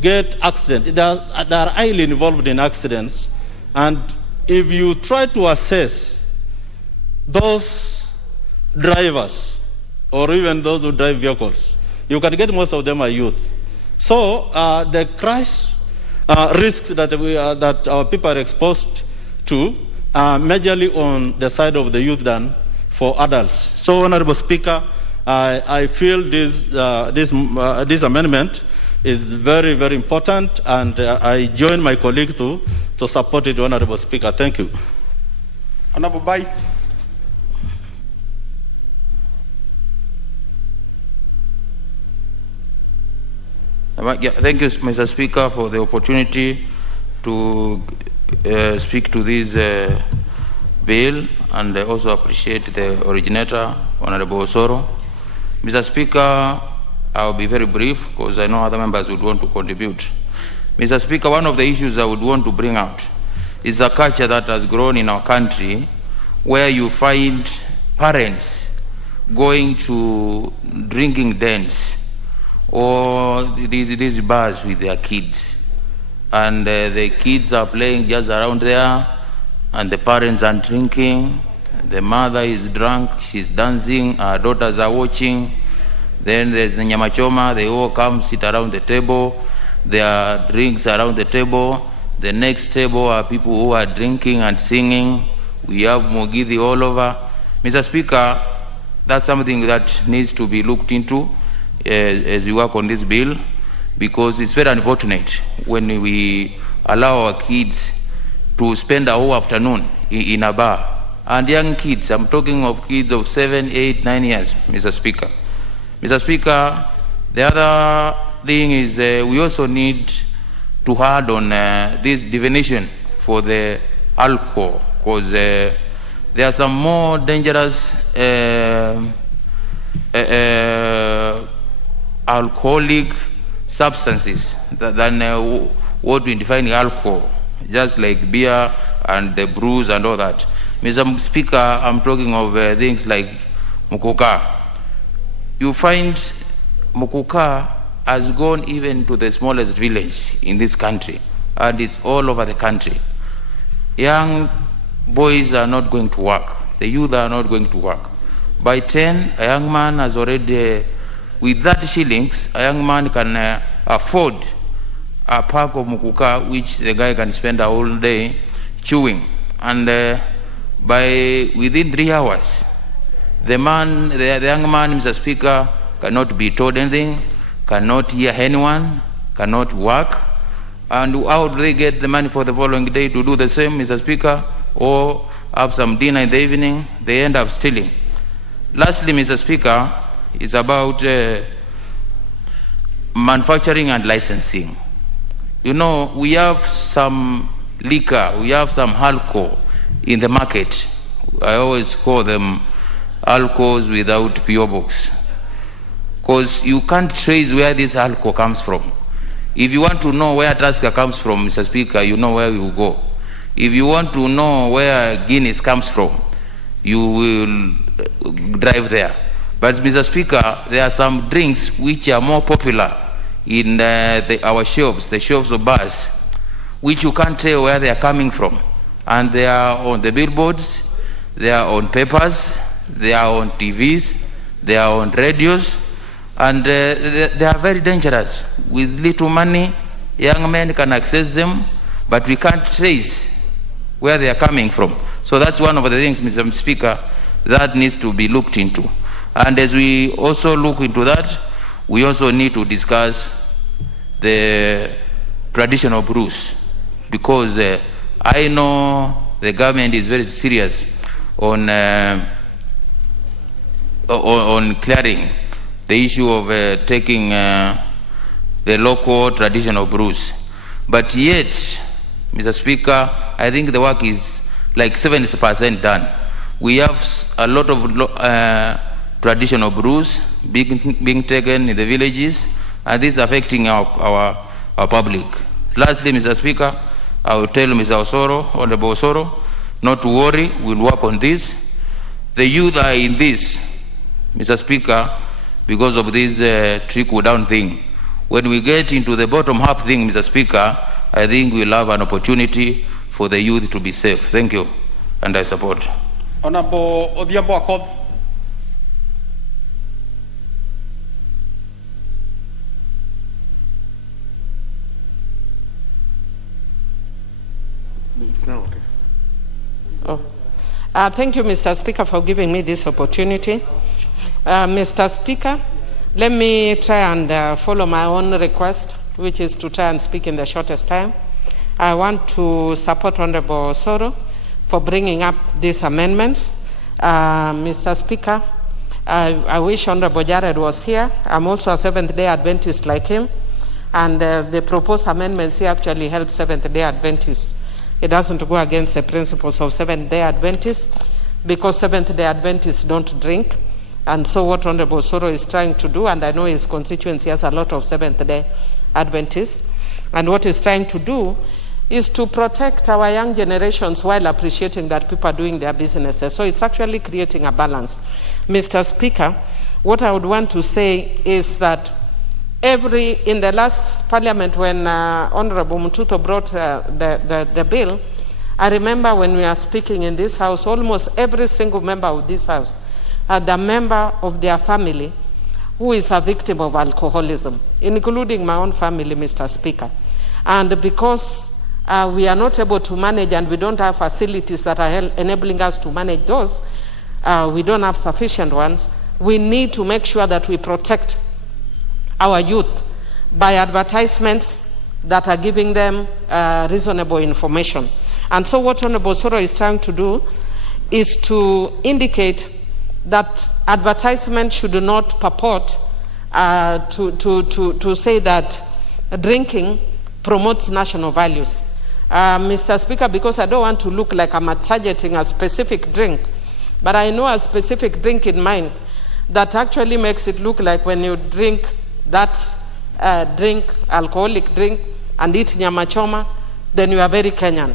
get accidents. They are highly involved in accidents. And if you try to assess those drivers or even those who drive vehicles, you can get most of them are youth. So the crash risks that our people are exposed to are majorly on the side of the youth than for adults. So, Honorable Speaker, I feel this amendment is very, very important, and I join my colleagues to support it, Honorable Speaker. Thank you. Honorable Bai. Thank you, Mr. Speaker, for the opportunity to speak to this bill, and I also appreciate the originator, Honorable Osoro. Mr. Speaker, I'll be very brief because I know other members would want to contribute. Mr. Speaker, one of the issues I would want to bring out is a culture that has grown in our country where you find parents going to drinking dens or these bars with their kids. And the kids are playing just around there, and the parents are drinking. The mother is drunk, she's dancing, her daughters are watching. Then there's the nyama choma, they all come sit around the table. There are drinks around the table. The next table are people who are drinking and singing. We have Mogidi all over. Mr. Speaker, that's something that needs to be looked into as we work on this bill, because it's very unfortunate when we allow our kids to spend a whole afternoon in a bar. And young kids, I'm talking of kids of 7, 8, 9 years, Mr. Speaker. Mr. Speaker, the other thing is we also need to add on this definition for the alcohol, because there are some more dangerous alcoholic substances than what we define alcohol, just like beer and the brews and all that. Mr. Speaker, I'm talking of things like mukuka. You find mukuka has gone even to the smallest village in this country, and it's all over the country. young boys are not going to work. The youth are not going to work. By 10, a young man has already, with 30 shillings, a young man can afford a pack of mukuka, which the guy can spend a whole day chewing. And within 3 hours, the young man, Mr. Speaker, cannot be told anything, cannot hear anyone, cannot work. And how do they get the money for the following day to do the same, Mr. Speaker, or have some dinner in the evening? They end up stealing. Lastly, Mr. Speaker, is about manufacturing and licensing. You know, we have some liquor, we have some alcohol in the market. I always call them alcohols without PO box, because you can't trace where this alcohol comes from. If you want to know where Tusker comes from, Mr. Speaker, you know where you go. If you want to know where Guinness comes from, you will drive there. But Mr. Speaker, there are some drinks which are more popular in our shops, the shops of bars, which you can't tell where they are coming from. And they are on the billboards, they are on papers, they are on TVs, they are on radios, and they are very dangerous. With little money, young men can access them, but we can't trace where they are coming from. So that's one of the things, Mr. Speaker, that needs to be looked into. And as we also look into that, we also need to discuss the traditional brews, because I know the government is very serious on clearing the issue of taking the local traditional brews. But yet, Mr. Speaker, I think the work is like 70% done. We have a lot of traditional brews being taken in the villages, and this is affecting our public. Lastly, Mr. Speaker, I will tell Mr. Osoro, Honorable Osoro, not to worry, we'll work on this. The youth are in this, Mr. Speaker, because of this trickle-down thing. When we get into the bottom-up thing, Mr. Speaker, I think we'll have an opportunity for the youth to be safe. Thank you, and I support. Honorable Odhiambo Akoth. It's now okay. Thank you, Mr. Speaker, for giving me this opportunity. Mr. Speaker, let me try and follow my own request, which is to try and speak in the shortest time. I want to support Honorable Osoro for bringing up these amendments. Mr. Speaker, I wish Honorable Jared was here. I'm also a Seventh-day Adventist like him, and the proposed amendments here actually help Seventh-day Adventists. It doesn't go against the principles of Seventh-day Adventists, because Seventh-day Adventists don't drink. And so what Honorable Osoro is trying to do, and I know his constituency has a lot of Seventh-day Adventists, and what he's trying to do is to protect our young generations while appreciating that people are doing their businesses. So it's actually creating a balance. Mr. Speaker, what I would want to say is that in the last parliament, when Honorable Mtuto brought the bill, I remember when we are speaking in this house, almost every single member of this house had a member of their family who is a victim of alcoholism, including my own family, Mr. Speaker. And because we are not able to manage, and we don't have facilities that are enabling us to manage those, we don't have sufficient ones, we need to make sure that we protect our youth by advertisements that are giving them reasonable information. And so what Honorable Osoro is trying to do is to indicate that advertisement should not purport to say that drinking promotes national values. Mr. Speaker, because I don't want to look like I'm targeting a specific drink, but I know a specific drink in mind that actually makes it look like when you drink that alcoholic drink, and eat nyama choma, then you are very Kenyan.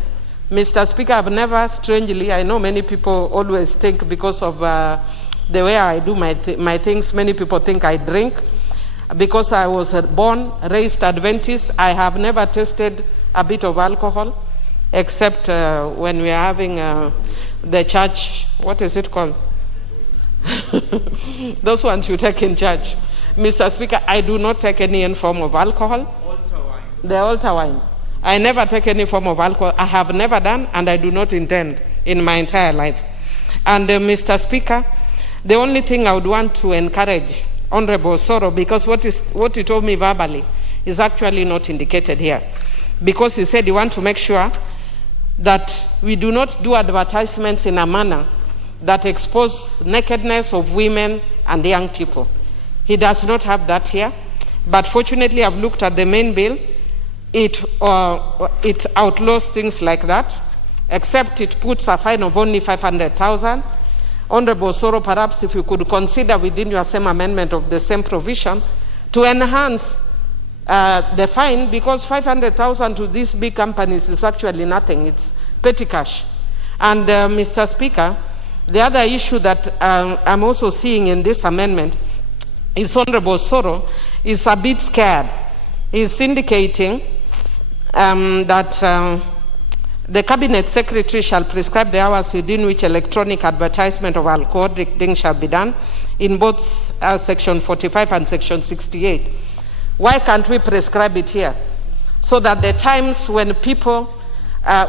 Mr. Speaker, I've never, strangely, I know many people always think because of the way I do my things, many people think I drink. Because I was born, raised Adventist, I have never tasted a bit of alcohol. except when we are having the church, what is it called? Those ones you take in church. Mr. Speaker, I do not take any form of alcohol. Altar wine. The altar wine. I never take any form of alcohol. I have never done, and I do not intend in my entire life. And Mr. Speaker, the only thing I would want to encourage Honorable Osoro, because what he told me verbally is actually not indicated here, because he said he wants to make sure that we do not do advertisements in a manner that expose nakedness of women and young people. He does not have that here, but fortunately I've looked at the main bill. It outlaws things like that, except it puts a fine of only 500,000. Honorable Osoro, perhaps if you could consider within your same amendment of the same provision to enhance the fine, because 500,000 to these big companies is actually nothing. It's petty cash. And Mr. Speaker, the other issue that I'm also seeing in this amendment is Honorable Osoro is a bit scared. He's indicating that the Cabinet Secretary shall prescribe the hours within which electronic advertisement of alcoholic drinks shall be done in both Section 45 and Section 68. Why can't we prescribe it here? So that the times when people,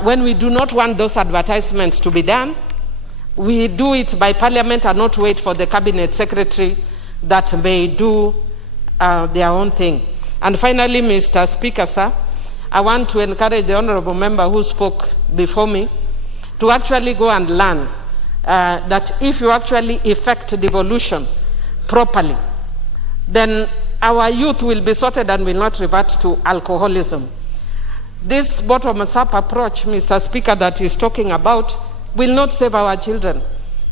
when we do not want those advertisements to be done, we do it by Parliament and not wait for the Cabinet Secretary that may do their own thing. And finally, Mr. Speaker, sir, I want to encourage the honorable member who spoke before me to actually go and learn that if you actually effect devolution properly, then our youth will be sorted and will not revert to alcoholism. This bottom-up approach, Mr. Speaker, that he's talking about will not save our children.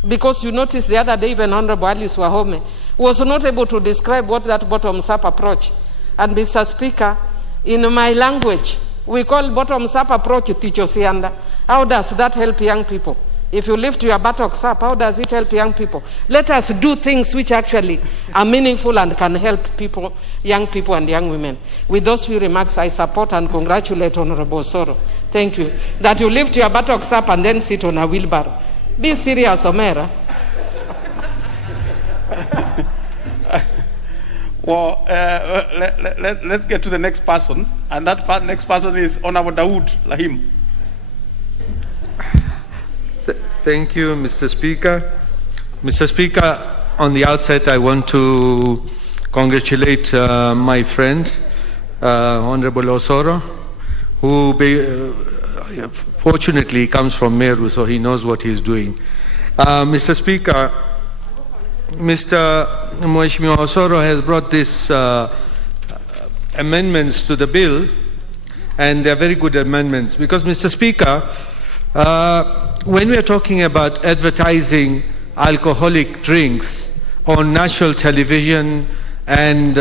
Because you notice the other day, even Honorable Alice Wahome was not able to describe what that bottom-up approach. And Mr. Speaker, in my language, we call bottom-up approach tichosianda. How does that help young people? If you lift your buttocks up, how does it help young people? Let us do things which actually are meaningful and can help people, young people and young women. With those few remarks, I support and congratulate Honorable Osoro. Thank you. That you lift your buttocks up and then sit on a wheelbarrow. Be serious, Omera. Well, let's get to the next person, and that next person is Honorable Dawood Lahim. Thank you, Mr. Speaker. Mr. Speaker, on the outset, I want to congratulate my friend, Honorable Osoro, who fortunately comes from Meru, so he knows what he's doing. Mr. Speaker, Mr. Mheshimiwa Osoro has brought these amendments to the bill, and they're very good amendments because, Mr. Speaker, when we are talking about advertising alcoholic drinks on national television and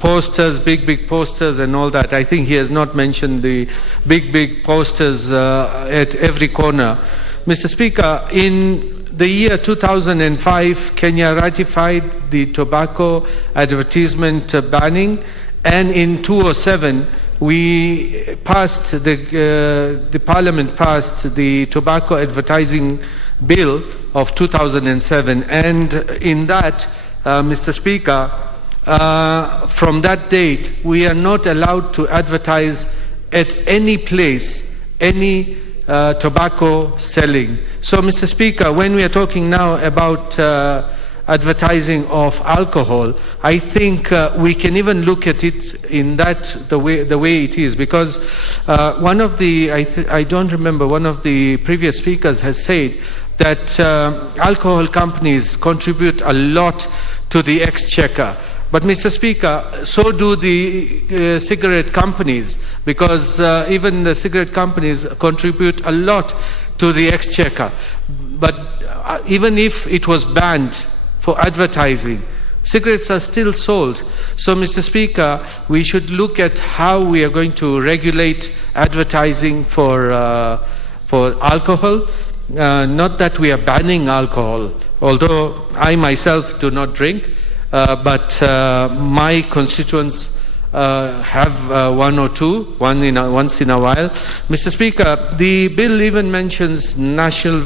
posters, big posters and all that, I think he has not mentioned the big posters at every corner. Mr. Speaker, in the year 2005, Kenya ratified the tobacco advertisement banning, and in 2007, we passed the Parliament passed the tobacco advertising bill of 2007, and in that, Mr. Speaker, from that date, we are not allowed to advertise at any place any tobacco selling. So, Mr. Speaker, when we are talking now about advertising of alcohol, I think we can even look at it in that the way it is, because one of the I don't remember, one of the previous speakers has said that alcohol companies contribute a lot to the exchequer. But, Mr. Speaker, so do the cigarette companies, because even the cigarette companies contribute a lot to the exchequer. But even if it was banned for advertising, cigarettes are still sold. So, Mr. Speaker, we should look at how we are going to regulate advertising for alcohol. Not that we are banning alcohol, although I myself do not drink. But my constituents have one or two, once in a while. Mr. Speaker, the bill even mentions national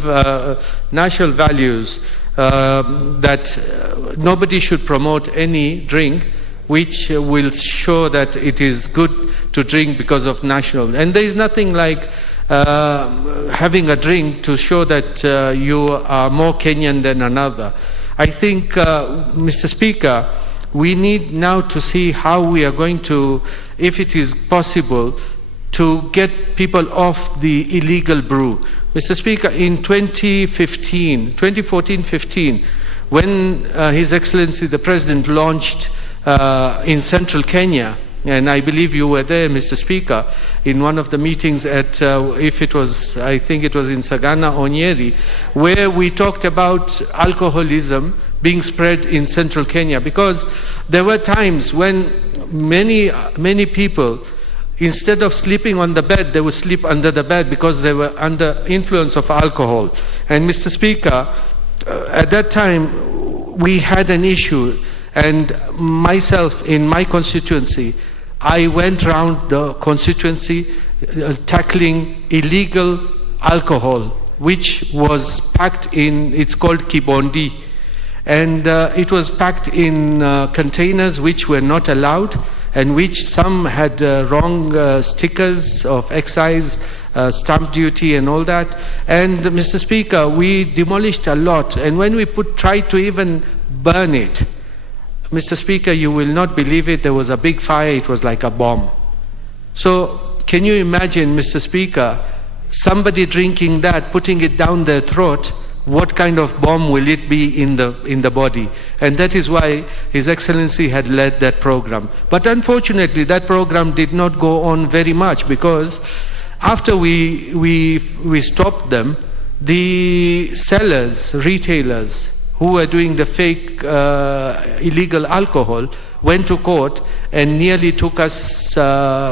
values, that nobody should promote any drink which will show that it is good to drink because of national. And there is nothing like having a drink to show that you are more Kenyan than another. I think, Mr. Speaker, we need now to see how we are going to, if it is possible, to get people off the illegal brew. Mr. Speaker, in 2014-15, when His Excellency the President launched in central Kenya, and I believe you were there, Mr. Speaker, in one of the meetings at, I think it was in Sagana or Nyeri, where we talked about alcoholism being spread in central Kenya, because there were times when many people, instead of sleeping on the bed, they would sleep under the bed because they were under influence of alcohol. And Mr. Speaker, at that time, we had an issue, and myself, in my constituency, I went around the constituency tackling illegal alcohol, which was packed in, it's called Kibondi, and it was packed in containers which were not allowed, and which some had wrong stickers of excise, stamp duty and all that. And Mr. Speaker, we demolished a lot, and when we tried to even burn it, Mr. Speaker, you will not believe it, there was a big fire, it was like a bomb. So can you imagine, Mr. Speaker, somebody drinking that, putting it down their throat, what kind of bomb will it be in the body? And that is why His Excellency had led that program. But unfortunately, that program did not go on very much, because after we stopped them, the sellers, retailers, who were doing the fake illegal alcohol went to court and nearly took us,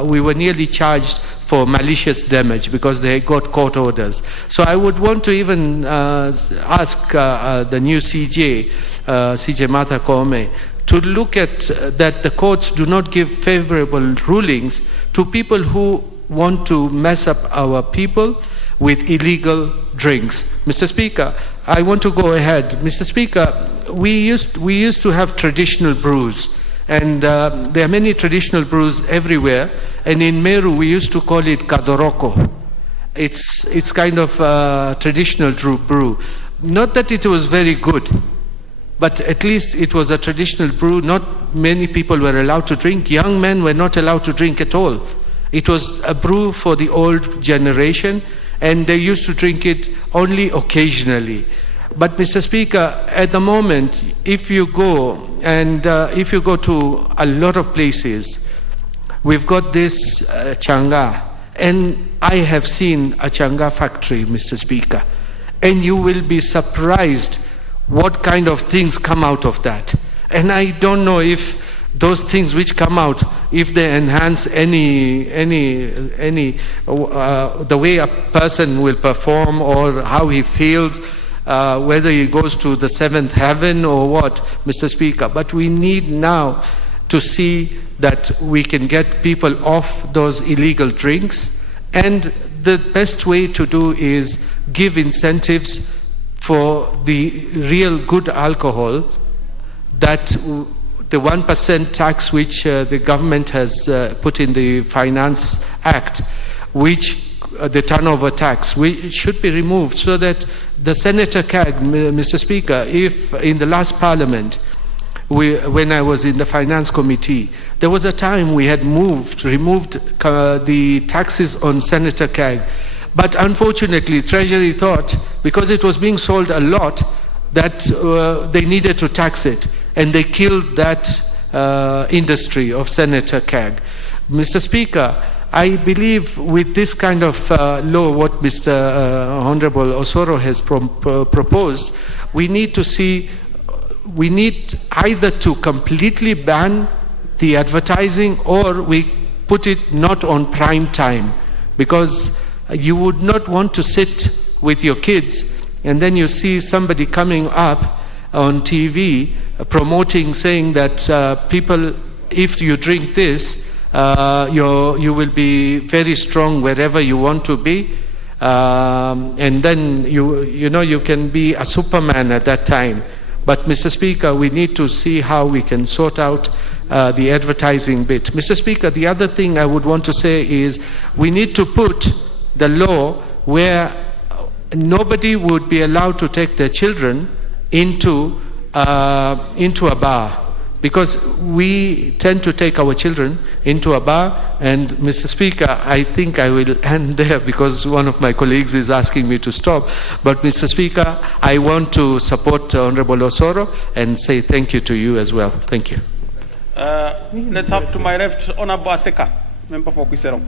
we were nearly charged for malicious damage because they got court orders. So I would want to even ask the new CJ, CJ Martha Koome, to look at that the courts do not give favorable rulings to people who want to mess up our people with illegal drinks. Mr. Speaker, I want to go ahead. Mr. Speaker, we used to have traditional brews, and there are many traditional brews everywhere, and in Meru we used to call it kadoroko. It's kind of a traditional brew. Not that it was very good, but at least it was a traditional brew. Not many people were allowed to drink. Young men were not allowed to drink at all. It was a brew for the old generation, and they used to drink it only occasionally. But Mr. Speaker, at the moment, if you go to a lot of places, we've got this changa, and I have seen a changa factory, Mr. Speaker, and you will be surprised what kind of things come out of that. And I don't know if those things which come out, if they enhance the way a person will perform or how he feels, whether he goes to the seventh heaven or what, Mr. Speaker. But we need now to see that we can get people off those illegal drinks, and the best way to do is give incentives for the real good alcohol, that the 1% tax which the government has put in the Finance Act, which the turnover tax, which should be removed, so that the Senator CAG, Mr. Speaker, if in the last Parliament, when I was in the Finance Committee, there was a time we had removed the taxes on Senator CAG. But unfortunately, Treasury thought, because it was being sold a lot, that they needed to tax it, and they killed that industry of Senator CAG. Mr. Speaker, I believe with this kind of law, what Mr. Honorable Osoro has proposed, we need either to completely ban the advertising, or we put it not on prime time, because you would not want to sit with your kids and then you see somebody coming up on TV promoting, saying that people if you drink this, you will be very strong wherever you want to be. And then you can be a Superman at that time. But Mr. Speaker, we need to see how we can sort out the advertising bit. Mr. Speaker, the other thing I would want to say is we need to put the law where nobody would be allowed to take their children into a bar. Because we tend to take our children into a bar, and Mr. Speaker, I think I will end there because one of my colleagues is asking me to stop. But Mr. Speaker, I want to support Honorable Osoro and say thank you to you as well. Thank you. Let's have to my left, Honorable Aseka, member for Quisero.